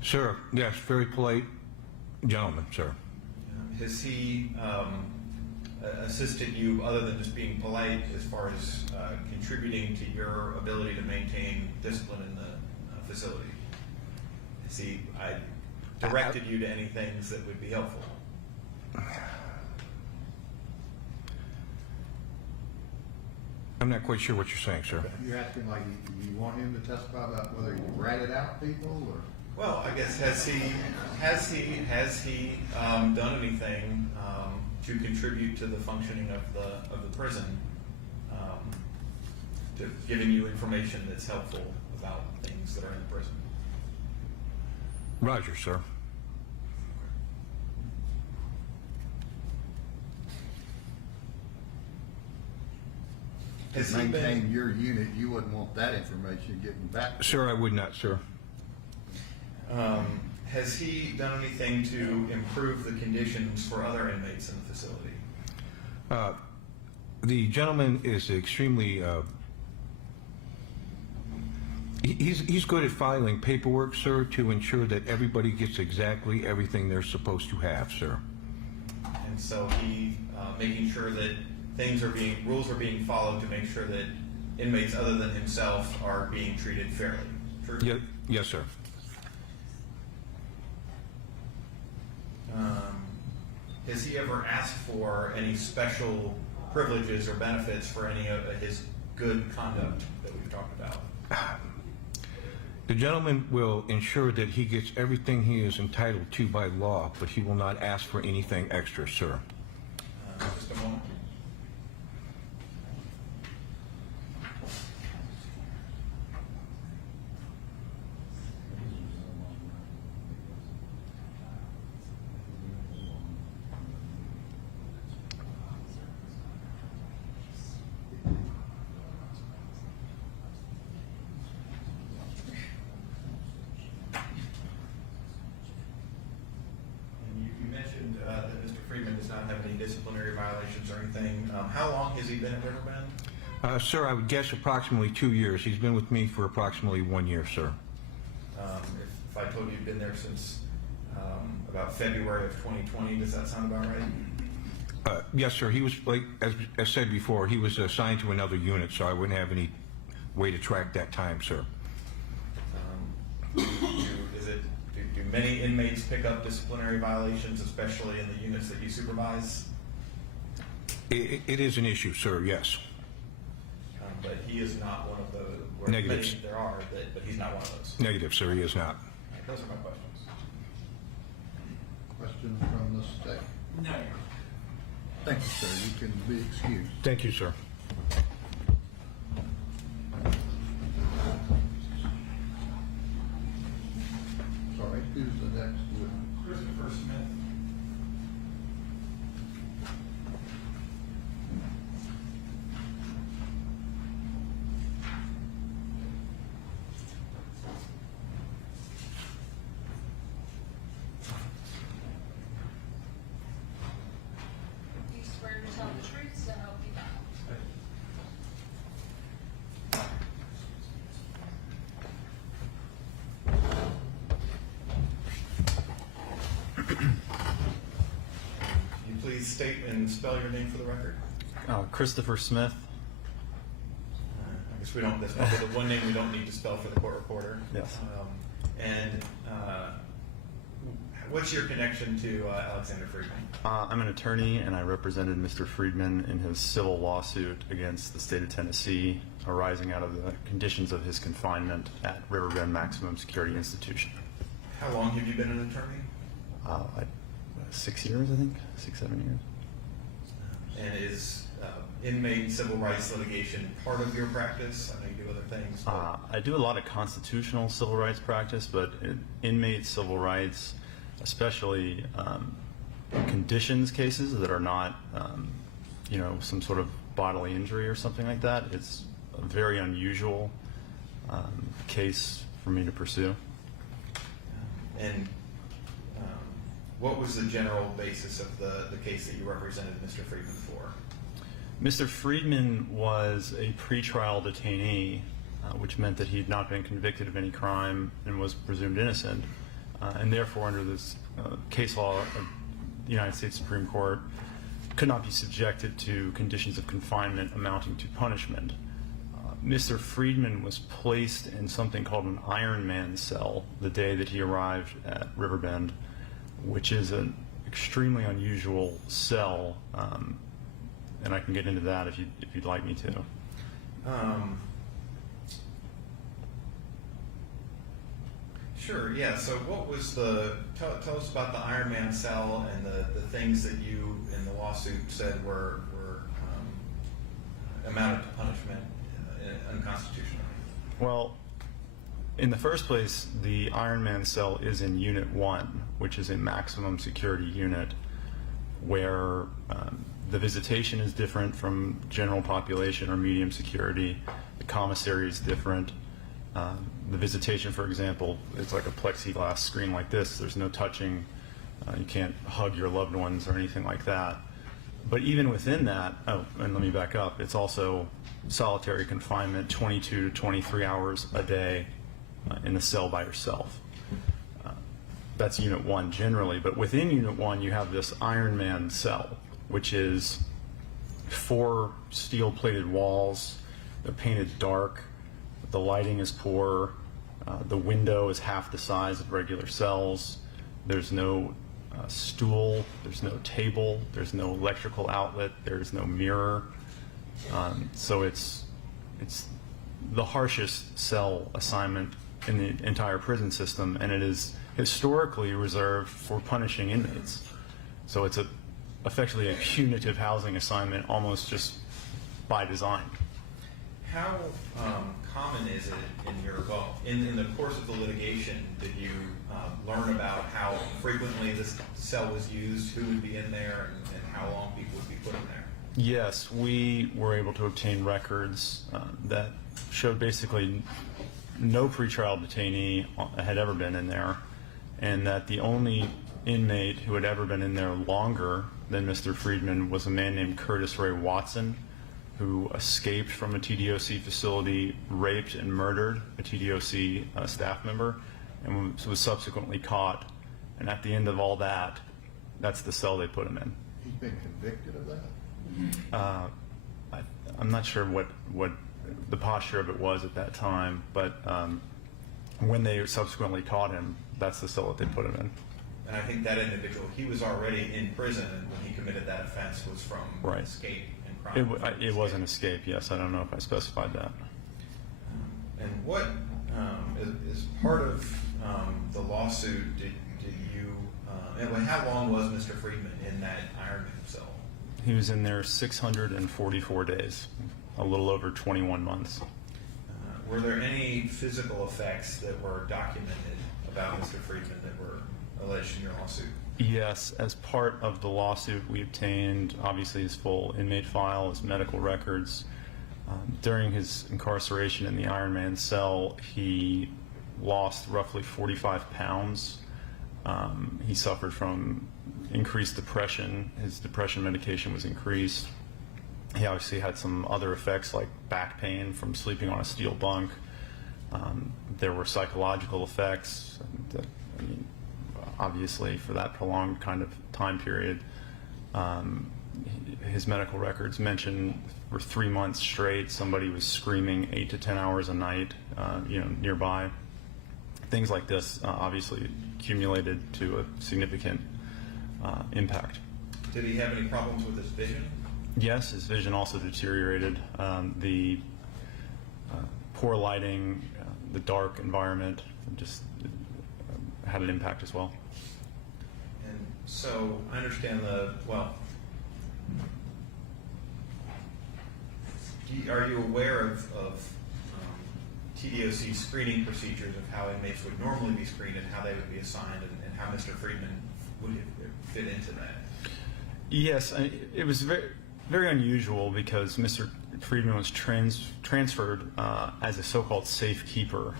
Sir, yes, very polite gentleman, sir. Has he assisted you, other than just being polite, as far as contributing to your ability to maintain discipline in the facility? Has he directed you to any things that would be helpful? I'm not quite sure what you're saying, sir. You're asking, like, you want him to testify about whether he ratted out people, or? Well, I guess has he done anything to contribute to the functioning of the prison, to giving you information that's helpful about things that are in the prison? Roger, sir. To maintain your unit, you wouldn't want that information getting back. Sir, I would not, sir. Has he done anything to improve the conditions for other inmates in the facility? The gentleman is extremely, he's good at filing paperwork, sir, to ensure that everybody gets exactly everything they're supposed to have, sir. And so he making sure that rules are being followed to make sure that inmates other than himself are being treated fairly. True? Yes, sir. Has he ever asked for any special privileges or benefits for any of his good conduct that we've talked about? The gentleman will ensure that he gets everything he is entitled to by law, but he will not ask for anything extra, sir. Just a moment. disciplinary violations or anything. How long has he been at Riverbend? Sir, I would guess approximately 2 years. He's been with me for approximately 1 year, sir. If I told you you'd been there since about February of 2020, does that sound about right? Yes, sir. He was, like as said before, he was assigned to another unit, so I wouldn't have any way to track that time, sir. Do many inmates pick up disciplinary violations, especially in the units that you supervise? It is an issue, sir, yes. But he is not one of those. Negatives. There are, but he's not one of those. Negative, sir, he is not. Those are my questions. Questions from the state? No. Thank you, sir. You can be excused. Thank you, sir. Sorry, who's the next witness? Christopher Smith. Do you swear to tell the truth, so help you God? Can you please state and spell your name for the record? Christopher Smith. I guess we don't, that's probably the one name we don't need to spell for the court reporter. Yes. What's your connection to Alexander Friedman? I'm an attorney, and I represented Mr. Friedman in his civil lawsuit against the state of Tennessee arising out of the conditions of his confinement at Riverbend Maximum Security Institution. How long have you been an attorney? 6 years, I think. 6, 7 years. And is inmate civil rights litigation part of your practice? I know you do other things. I do a lot of constitutional civil rights practice, but inmate civil rights, especially conditions cases that are not, some sort of bodily injury or something like that, it's a very unusual case for me to pursue. And what was the general basis of the case that you represented Mr. Friedman for? Mr. Friedman was a pretrial detainee, which meant that he had not been convicted of any crime and was presumed innocent. And therefore, under this case law of the United States Supreme Court, could not be subjected to conditions of confinement amounting to punishment. Mr. Friedman was placed in something called an Iron Man cell the day that he arrived at Riverbend, which is an extremely unusual cell, and I can get into that if you'd like me to. Sure, yeah. So what was tell us about the Iron Man cell and the things that you in the lawsuit said were amounted to punishment unconstitutionally. Well, in the first place, the Iron Man cell is in Unit 1, which is a maximum security unit where the visitation is different from general population or medium security. The commissary is different. The visitation, for example, it's like a plexiglass screen like this. There's no touching. You can't hug your loved ones or anything like that. But even within that, and let me back up, it's also solitary confinement, 22 to 23 hours a day in a cell by yourself. That's Unit 1 generally, but within Unit 1 you have this Iron Man cell, which is 4 steel-plated walls. They're painted dark. The lighting is poor. The window is half the size of regular cells. There's no stool. There's no table. There's no electrical outlet. There's no mirror. So it's the harshest cell assignment in the entire prison system, and it is historically reserved for punishing inmates. So it's effectively a punitive housing assignment, almost just by design. How common is it in the course of the litigation, did you learn about how frequently this cell was used, who would be in there, and how long people would be put in there? Yes, we were able to obtain records that showed basically no pretrial detainee had ever been in there, and that the only inmate who had ever been in there longer than Mr. Friedman was a man named Curtis Ray Watson, who escaped from a TDOC facility, raped and murdered a TDOC staff member, and was subsequently caught. And at the end of all that, that's the cell they put him in. He's been convicted of that? I'm not sure what the posture of it was at that time, but when they subsequently caught him, that's the cell that they put him in. And I think that individual, he was already in prison, and when he committed that offense was from Right. escape and crime. It was an escape, yes. I don't know if I specified that. And what is part of the lawsuit? Did you? And how long was Mr. Friedman in that Iron Man cell? He was in there 644 days, a little over 21 months. Were there any physical effects that were documented about Mr. Friedman that were alleged in your lawsuit? Yes, as part of the lawsuit, we obtained obviously his full inmate file, his medical records. During his incarceration in the Iron Man cell, he lost roughly 45 pounds. He suffered from increased depression. His depression medication was increased. He obviously had some other effects like back pain from sleeping on a steel bunk. There were psychological effects. Obviously, for that prolonged kind of time period, his medical records mention for 3 months straight somebody was screaming 8 to 10 hours a night, nearby. Things like this obviously accumulated to a significant impact. Did he have any problems with his vision? Yes, his vision also deteriorated. The poor lighting, the dark environment just had an impact as well. And so I understand are you aware of TDOC screening procedures of how inmates would normally be screened and how they would be assigned, and how Mr. Friedman would fit into that? Yes, it was very, very unusual because Mr. Friedman was transferred as a so-called safekeeper,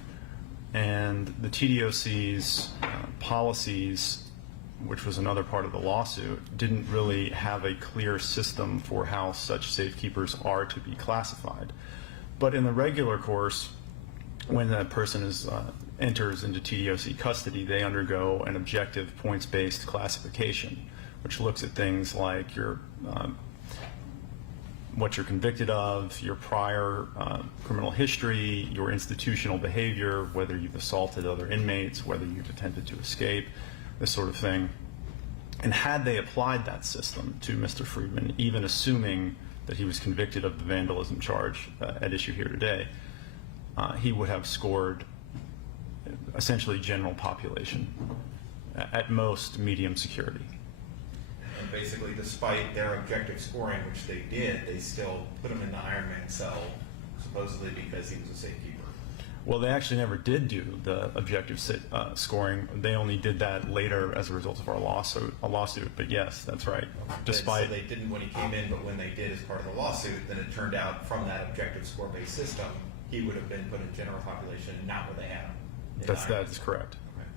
and the TDOC's policies, which was another part of the lawsuit, didn't really have a clear system for how such safekeepers are to be classified. But in the regular course, when a person enters into TDOC custody, they undergo an objective points-based classification, which looks at things like what you're convicted of, your prior criminal history, your institutional behavior, whether you've assaulted other inmates, whether you've attempted to escape, this sort of thing. And had they applied that system to Mr. Friedman, even assuming that he was convicted of the vandalism charge at issue here today, he would have scored essentially general population, at most medium security. And basically, despite their objective scoring, which they did, they still put him in the Iron Man cell, supposedly because he was a safekeeper. Well, they actually never did do the objective scoring. They only did that later as a result of our lawsuit. But yes, that's right. Despite So they didn't when he came in, but when they did as part of the lawsuit, then it turned out from that objective score-based system, he would have been put in general population, not where they had him. that is correct. Okay.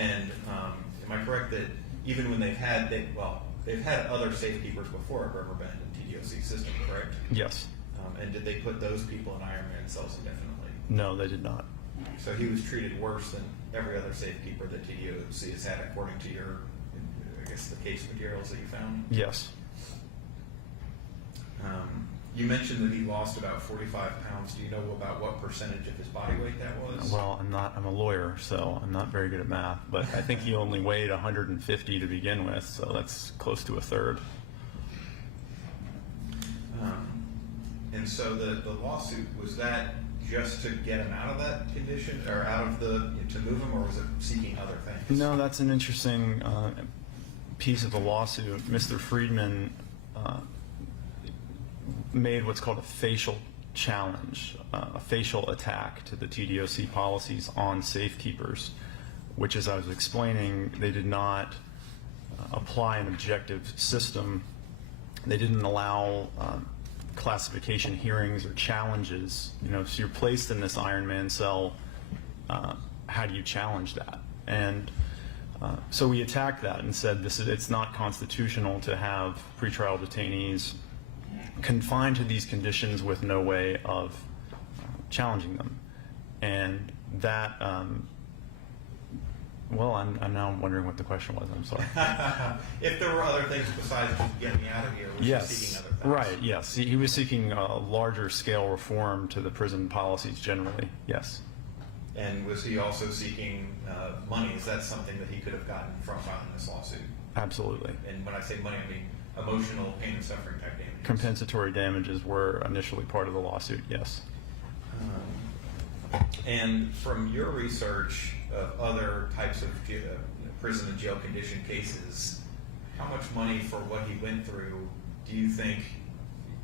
And am I correct that even when they've had other safekeepers before at Riverbend and TDOC system, correct? Yes. And did they put those people in Iron Man cells indefinitely? No, they did not. So he was treated worse than every other safekeeper that TDOC has had, according to your, I guess, the case materials that you found? Yes. You mentioned that he lost about 45 pounds. Do you know about what percentage of his body weight that was? Well, I'm a lawyer, so I'm not very good at math, but I think he only weighed 150 to begin with, so that's close to a third. And so the lawsuit, was that just to get him out of that condition, or to move him, or was it seeking other things? No, that's an interesting piece of the lawsuit. Mr. Friedman made what's called a facial challenge, a facial attack to the TDOC policies on safekeepers, which, as I was explaining, they did not apply an objective system. They didn't allow classification hearings or challenges. So you're placed in this Iron Man cell. How do you challenge that? And So we attacked that and said it's not constitutional to have pretrial detainees confined to these conditions with no way of challenging them. And that, well, I'm now wondering what the question was. I'm sorry. If there were other things besides just getting me out of here, was he Yes, seeking other things? right, yes. He was seeking a larger scale reform to the prison policies generally, yes. And was he also seeking money? Is that something that he could have gotten from filing this lawsuit? Absolutely. And when I say money, I mean emotional pain and suffering type damages. Compensatory damages were initially part of the lawsuit, yes. And from your research of other types of prison and jail condition cases, how much money for what he went through do you think,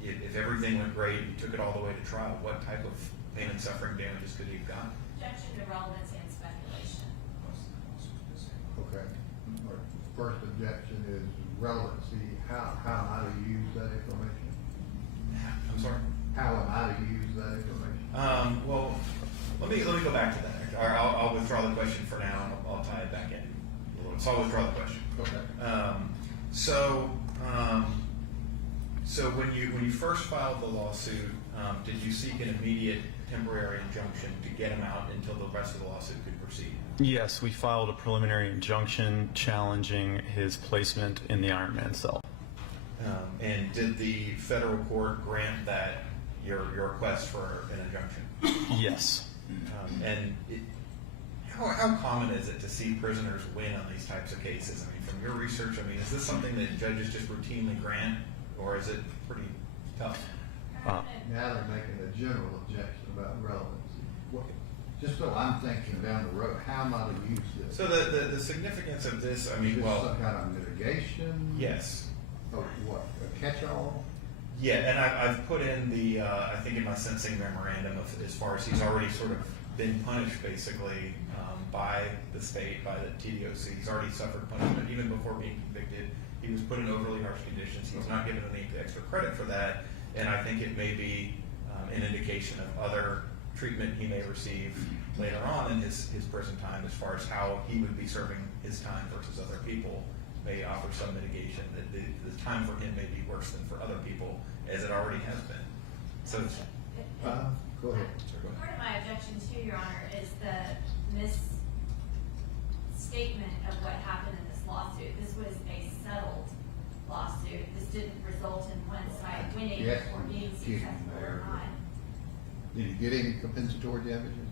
if everything went great, you took it all the way to trial, what type of pain and suffering damages could he have gotten? Objection to relevance and speculation. Okay. Our first objection is relevancy. How am I to use that information? I'm sorry? How am I to use that information? Well, let me go back to that. Or I'll withdraw the question for now, and I'll tie it back in. So I'll withdraw the question. Okay. So when you first filed the lawsuit, did you seek an immediate temporary injunction to get him out until the rest of the lawsuit could proceed? Yes, we filed a preliminary injunction challenging his placement in the Iron Man cell. And did the federal court grant that your request for an injunction? Yes. How common is it to see prisoners win on these types of cases? I mean, from your research, is this something that judges just routinely grant, or is it pretty tough? Now they're making a general objection about relevancy. Just so I'm thinking down the road, how am I to use this? So the significance of this, Is this some kind of mitigation? Yes. Or what, a catch-all? Yeah, and I've put in the, I think in my sentencing memorandum of as far as he's already sort of been punished basically by the state, by the Tdoc. He's already suffered punishment even before being convicted. He was put in overly harsh conditions. He was not given any extra credit for that, and I think it may be an indication of other treatment he may receive later on in his prison time as far as how he would be serving his time versus other people may offer some mitigation. That the time for him may be worse than for other people, as it already has been. So, go ahead. Part of my objection to, Your Honor, is the misstatement of what happened in this lawsuit. This was a settled lawsuit. This didn't result in one side winning Yes, or being successful or not. Did you get any compensatory damages?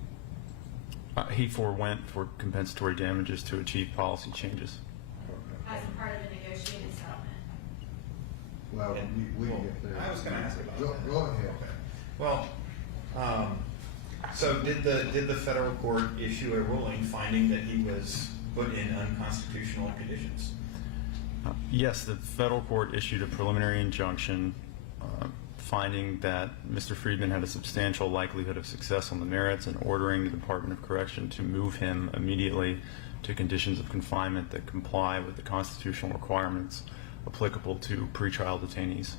He forewent for compensatory damages to achieve policy changes. As a part of a negotiated settlement. Well, we can get there. I was going to ask about that. Go ahead. Okay. Well, so did the federal court issue a ruling finding that he was put in unconstitutional conditions? Yes, the federal court issued a preliminary injunction finding that Mr. Friedman had a substantial likelihood of success on the merits and ordering the Department of Correction to move him immediately to conditions of confinement that comply with the constitutional requirements applicable to pretrial detainees.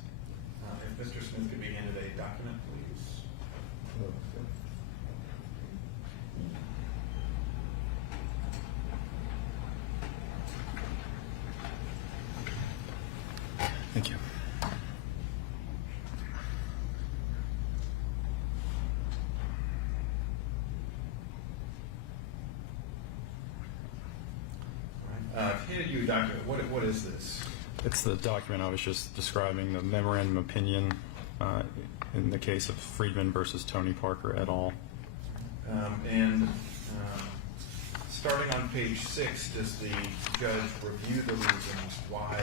If Mr. Smith could be handed a document, please. Thank you. I've handed you a document. What is this? It's the document I was just describing, the memorandum opinion in the case of Friedman versus Tony Parker et al. Starting on page 6, does the judge review the reasons why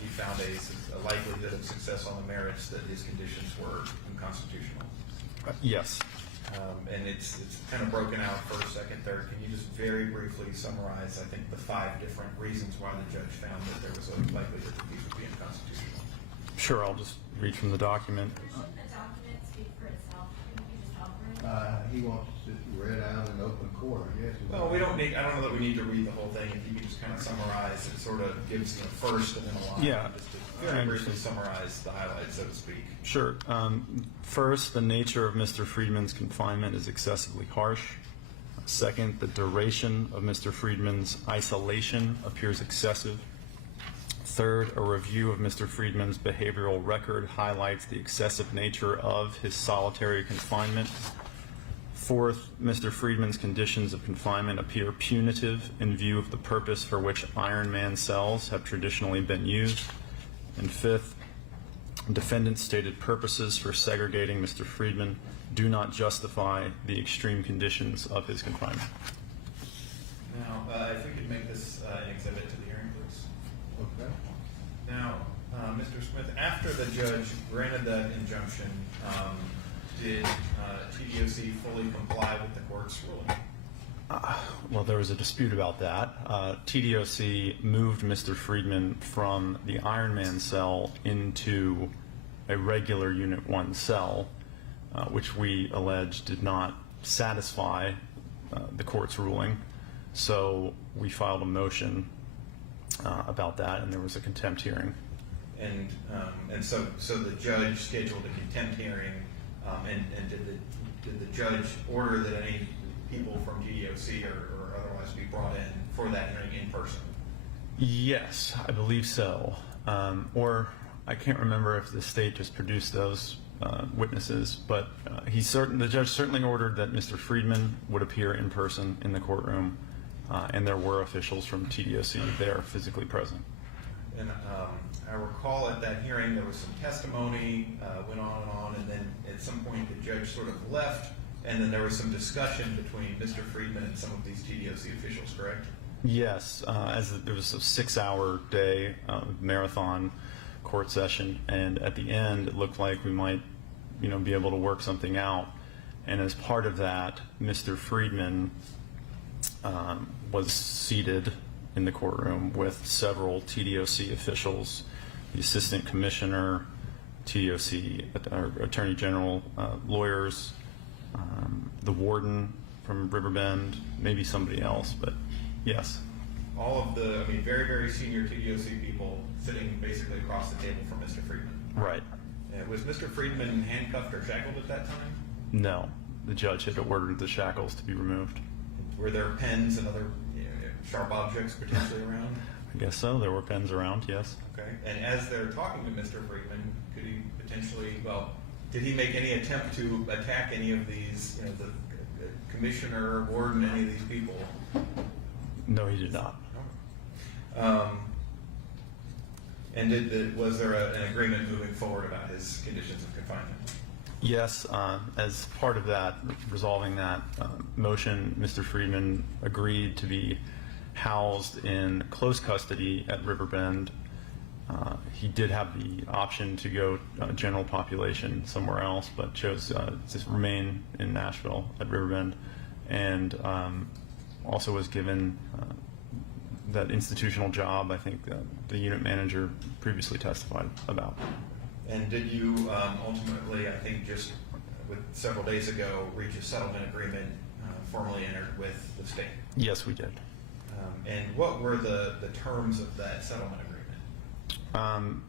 he found a likelihood of success on the merits that his conditions were unconstitutional? Yes. And it's kind of broken out first, second, third. Can you just very briefly summarize, I think, the 5 different reasons why the judge found that there was a likelihood that these would be unconstitutional? Sure, I'll just read from the document. Shouldn't the document speak for itself? Couldn't you just offer it? He wants it read out in open court, I guess. Well, I don't know that we need to read the whole thing. If you could just kind of summarize, it sort of gives first and then a line. Yeah. Just to very briefly summarize the highlights, so to speak. Sure. First, the nature of Mr. Friedman's confinement is excessively harsh. Second, the duration of Mr. Friedman's isolation appears excessive. Third, a review of Mr. Friedman's behavioral record highlights the excessive nature of his solitary confinement. Fourth, Mr. Friedman's conditions of confinement appear punitive in view of the purpose for which Iron Man cells have traditionally been used. And fifth, defendant's stated purposes for segregating Mr. Friedman do not justify the extreme conditions of his confinement. Now, if we could make this an exhibit to the hearing, please. Okay. Now, Mr. Smith, after the judge granted that injunction, did TDOC fully comply with the court's ruling? Well, there was a dispute about that. TDOC moved Mr. Friedman from the Iron Man cell into a regular Unit 1 cell, which we allege did not satisfy the court's ruling. So we filed a motion about that, and there was a contempt hearing. And so the judge scheduled a contempt hearing, and did the judge order that any people from TDOC or otherwise be brought in for that hearing in person? Yes, I believe so. Or I can't remember if the state just produced those witnesses, but the judge certainly ordered that Mr. Friedman would appear in person in the courtroom, and there were officials from TDOC there physically present. And I recall at that hearing there was some testimony, went on, and then at some point the judge sort of left, and then there was some discussion between Mr. Friedman and some of these TDOC officials, correct? Yes, as there was a 6-hour day marathon court session, and at the end it looked like we might, be able to work something out. And as part of that, Mr. Friedman was seated in the courtroom with several TDOC officials, the assistant commissioner, TDOC attorney general, lawyers, the warden from Riverbend, maybe somebody else, but yes. All of the, very, very senior TDOC people sitting basically across the table from Mr. Friedman. Right. Was Mr. Friedman handcuffed or shackled at that time? No, the judge had ordered the shackles to be removed. Were there pens and other sharp objects potentially around? I guess so. There were pens around, yes. Okay. And as they're talking to Mr. Friedman, could he potentially, did he make any attempt to attack any of these, the commissioner, warden, any of these people? No, he did not. And was there an agreement moving forward about his conditions of confinement? Yes, as part of that, resolving that motion, Mr. Friedman agreed to be housed in close custody at Riverbend. He did have the option to go general population somewhere else, but chose to remain in Nashville at Riverbend, and also was given that institutional job I think the unit manager previously testified about. And did you ultimately, I think just several days ago, reach a settlement agreement formally entered with the state? Yes, we did. And what were the terms of that settlement agreement?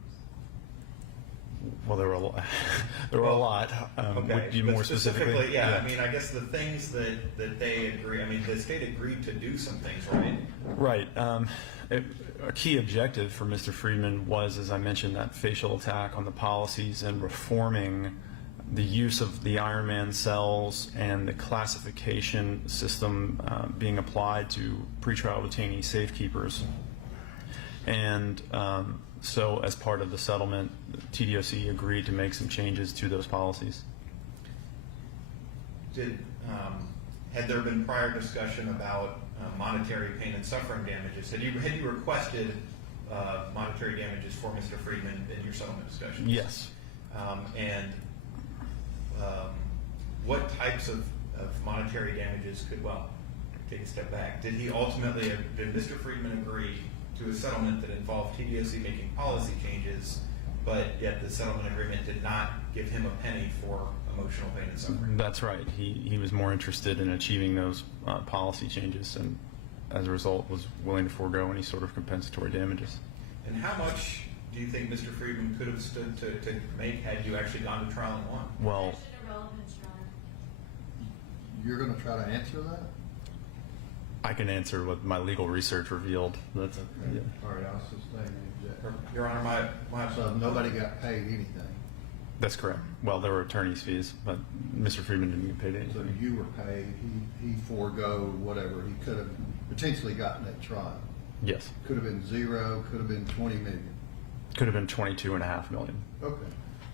Well, there were a lot. Okay. Would you But more specifically? Yeah. I guess the things that they agree. The state agreed to do some things, right? Right. A key objective for Mr. Friedman was, as I mentioned, that facial attack on the policies and reforming the use of the Iron Man cells and the classification system being applied to pretrial detainee safekeepers. And so as part of the settlement, TDOC agreed to make some changes to those policies. Had there been prior discussion about monetary pain and suffering damages? Had you requested monetary damages for Mr. Friedman in your settlement discussions? Yes. What types of monetary damages could, take a step back, did Mr. Friedman agree to a settlement that involved TDOC making policy changes, but yet the settlement agreement did not give him a penny for emotional pain and suffering? That's right. He was more interested in achieving those policy changes, and as a result was willing to forego any sort of compensatory damages. And how much do you think Mr. Friedman could have stood to make had you actually gone to trial and won? Well, you're going to try to answer that? I can answer what my legal research revealed. That's yeah. All right, I'll sustain the objection. Your Honor, So nobody got paid anything? That's correct. Well, there were attorney's fees, but Mr. Freeman didn't get paid So anything. you were paid, he forego whatever he could have potentially gotten at trial. Yes. Could have been 0, could have been 20 million. Could have been 22.5 million, Okay.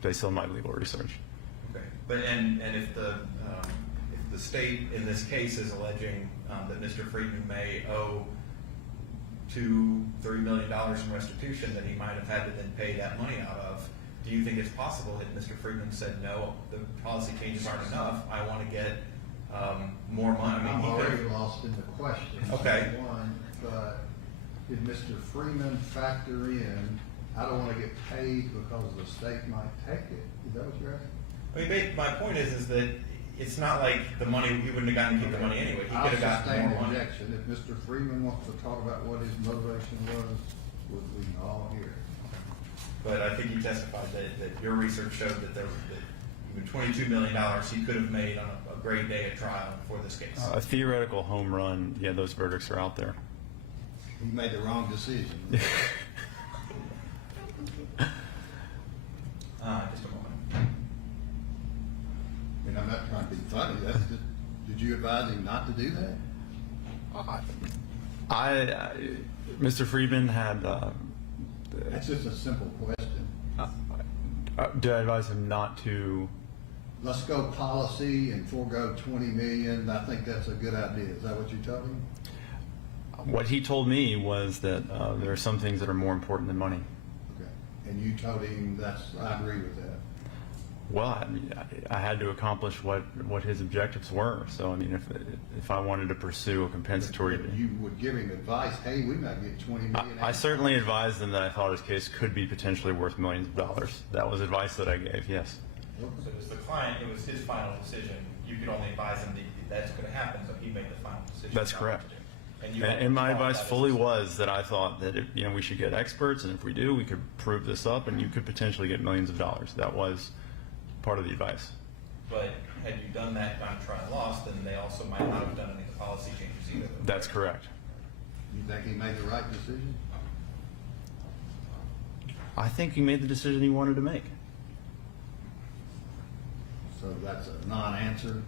based on my legal research. okay, but and if the state in this case is alleging that Mr. Friedman may owe $2-3 million in restitution that he might have had to then pay that money out of, do you think it's possible that Mr. Friedman said, no, the policy changes aren't enough, I want to get more money? I mean, I'm he already could, lost in the question. Okay. One, but did Mr. Freeman factor in, I don't want to get paid because the state might take it? Is that what you're asking? I mean, my point is that it's not like the money, he wouldn't have gotten to keep the money anyway, he could have I'll sustain gotten the more money. objection. If Mr. Freeman wants to talk about what his motivation was, we can all hear it. But I think you testified that your research showed that even $22 million he could have made on a great day at trial for this case. A theoretical home run, yeah, those verdicts are out there. He made the wrong decision. Just a moment. And I'm not trying to be funny. Did you advise him not to do that? Mr. Friedman had, That's just a simple question. did I advise him not to? Let's go policy and forego 20 million. I think that's a good idea. Is that what you told him? What he told me was that there are some things that are more important than money. Okay. And you told him I agree with that. Well, I mean, I had to accomplish what his objectives were. So, I mean, if I wanted to pursue a compensatory, But you would give him advice, hey, we might get 20 million. I certainly advised him that I thought his case could be potentially worth millions of dollars. That was advice that I gave, yes. So it was the client, it was his final decision. You could only advise him that that's going to happen, so he made the final decision. That's correct. And And my advice fully was that I thought that we should get experts, and if we do, we could prove this up, and you could potentially get millions of dollars. That was part of the advice. But had you done that, gone to trial and lost, then they also might not have done any of the policy changes either. That's correct. You think he made the right decision? I think he made the decision he wanted to make. So that's a non-answer.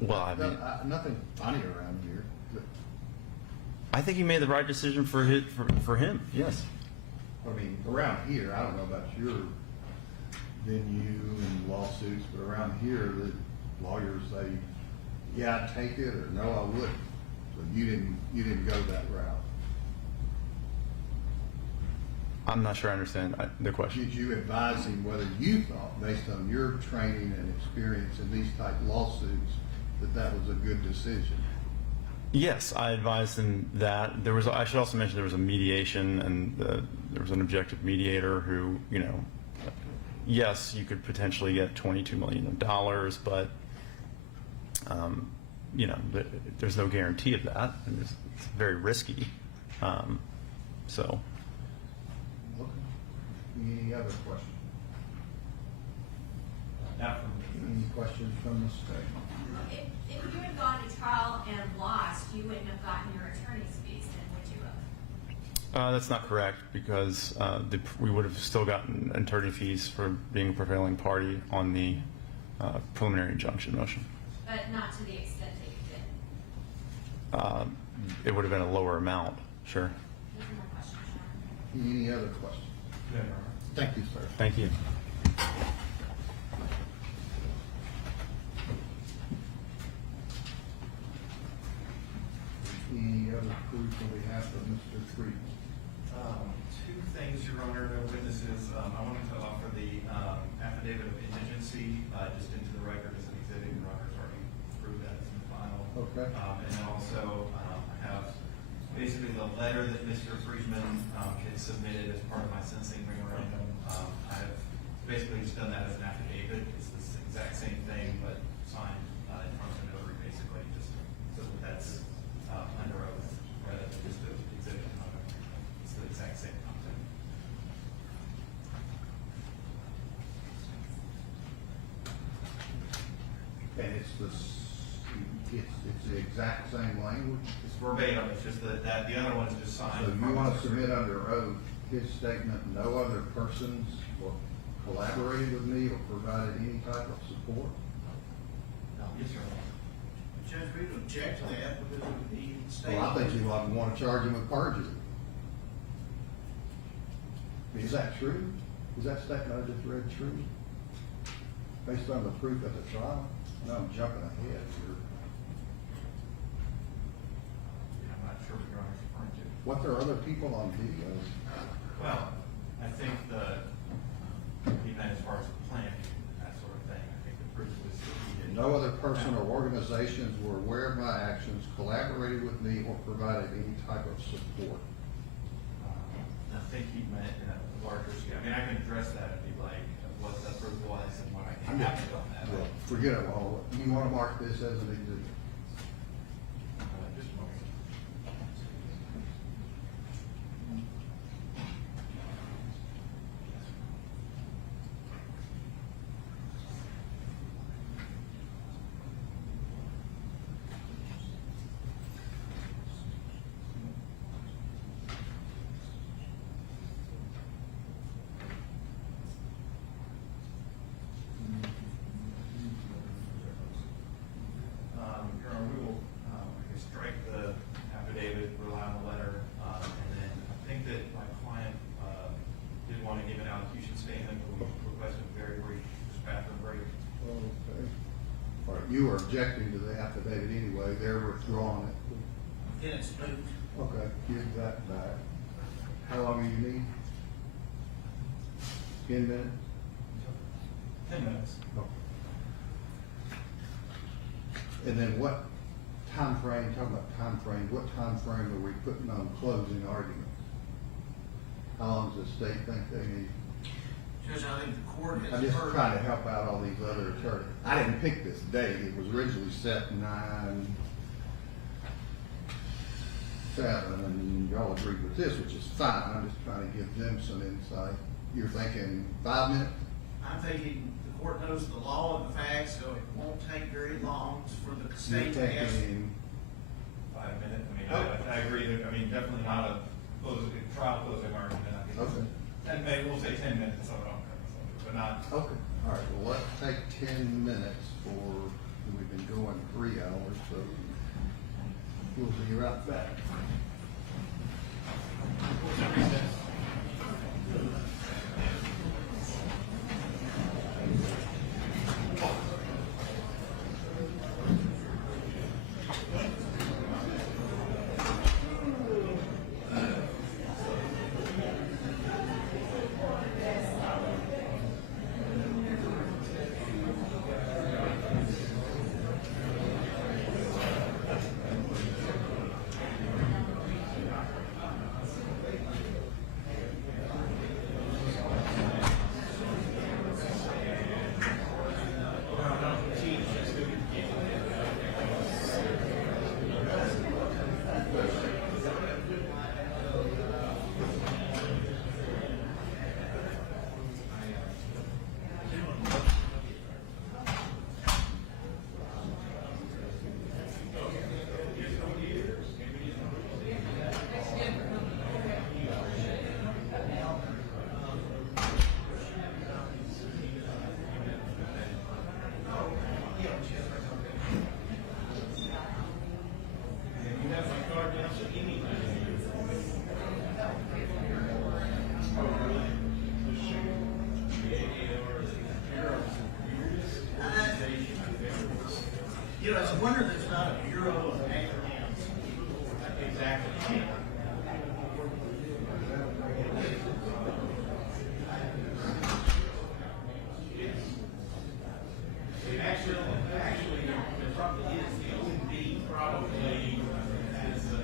Well, I mean, Nothing funny around here. I think he made the right decision for him. Yes. I mean, around here, I don't know about your venue and lawsuits, but around here, the lawyers say, yeah, I'd take it, or no, I wouldn't. So you didn't go that route. I'm not sure I understand the question. Did you advise him whether you thought, based on your training and experience in these type lawsuits, that was a good decision? Yes, I advised him that I should also mention there was a mediation, and there was an objective mediator who, yes, you could potentially get $22 million, but there's no guarantee of that, and it's very risky. So. Okay. Any other questions? Not from me. Any questions from the state? If you had gone to trial and lost, you wouldn't have gotten your attorney's fees, then would you have? That's not correct, because we would have still gotten attorney fees for being a prevailing party on the preliminary injunction motion. But not to the extent that you did. It would have been a lower amount, sure. Those are my questions, Your Honor. Any other questions? Yeah, Your Honor. Thank you, sir. Thank you. Any other proof on behalf of Mr. Friedman? Two things, Your Honor, no witnesses. I wanted to offer the affidavit of indigency just into the record as an exhibit. Your Honor's already approved that as in the file. Okay. And then also I have basically the letter that Mr. Friedman had submitted as part of my sentencing memorandum. I have basically just done that as an affidavit. It's the exact same thing, but signed in front of the notary, basically, just so that that's under oath, rather than just an exhibit. It's the exact same content. And it's the exact exact same language? It's verbatim, it's just that the other one's just signed. So you want to submit under oath his statement, no other persons collaborated with me or provided any type of support? Yes, sir. Judge, we would object to that because of the state. Well, I think you want to charge him with perjury. Is that true? Is that statement I just read true? Based on the proof at the trial? No, I'm jumping ahead here. I'm not sure what you're referring to. What, there are other people on video? Well, I think he meant as far as the plan, that sort of thing. I think the proof was that he didn't. No other person or organizations were aware of my actions, collaborated with me, or provided any type of support. I think he meant in a larger scale. I mean, I can address that if you'd like, what the proof was and what I can have on that. Well, forget it all. You want to mark this as an exhibit? Just a moment. Your Honor, we will, strike the affidavit, rely on the letter, and then I think that my client, did want to give an allocution statement, but we requested a very brief, just bathroom break. Okay. All right, you are objecting to the affidavit anyway. They're withdrawing it. And it's moved. Okay, give that back. How long do you need? 10 minutes? 10 minutes. Okay. And then what time frame, talking about time frame, what time frame are we putting on closing arguments? How long does the state think they need? Judge, I think the court has I'm just heard. trying to help out all these other attorneys. I didn't pick this date. It was originally set 9/7, and y'all agreed with this, which is fine. I'm just trying to give them some insight. You're thinking 5 minutes? I'm thinking the court knows the law and the facts, so it won't take very long for the You're state to ask. thinking 5 minutes, I agree, definitely not a trial closing argument. Okay. We'll say 10 minutes, but not. Okay, all right, well, let's take 10 minutes we've been going 3 hours, so we'll be right back. You know, it's a wonder there's not a bureau of acronyms. Exactly. Actually, there probably is. The OB probably has an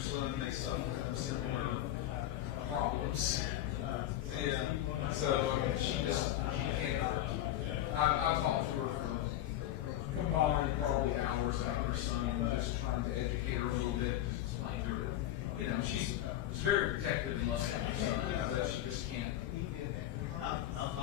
her son may suffer from similar problems. And so she cannot. I've talked to her for combined probably hours about her son and just trying to educate her a little bit, just explain to her that, you know, she's very protective and loving of her son, but she just can't. I've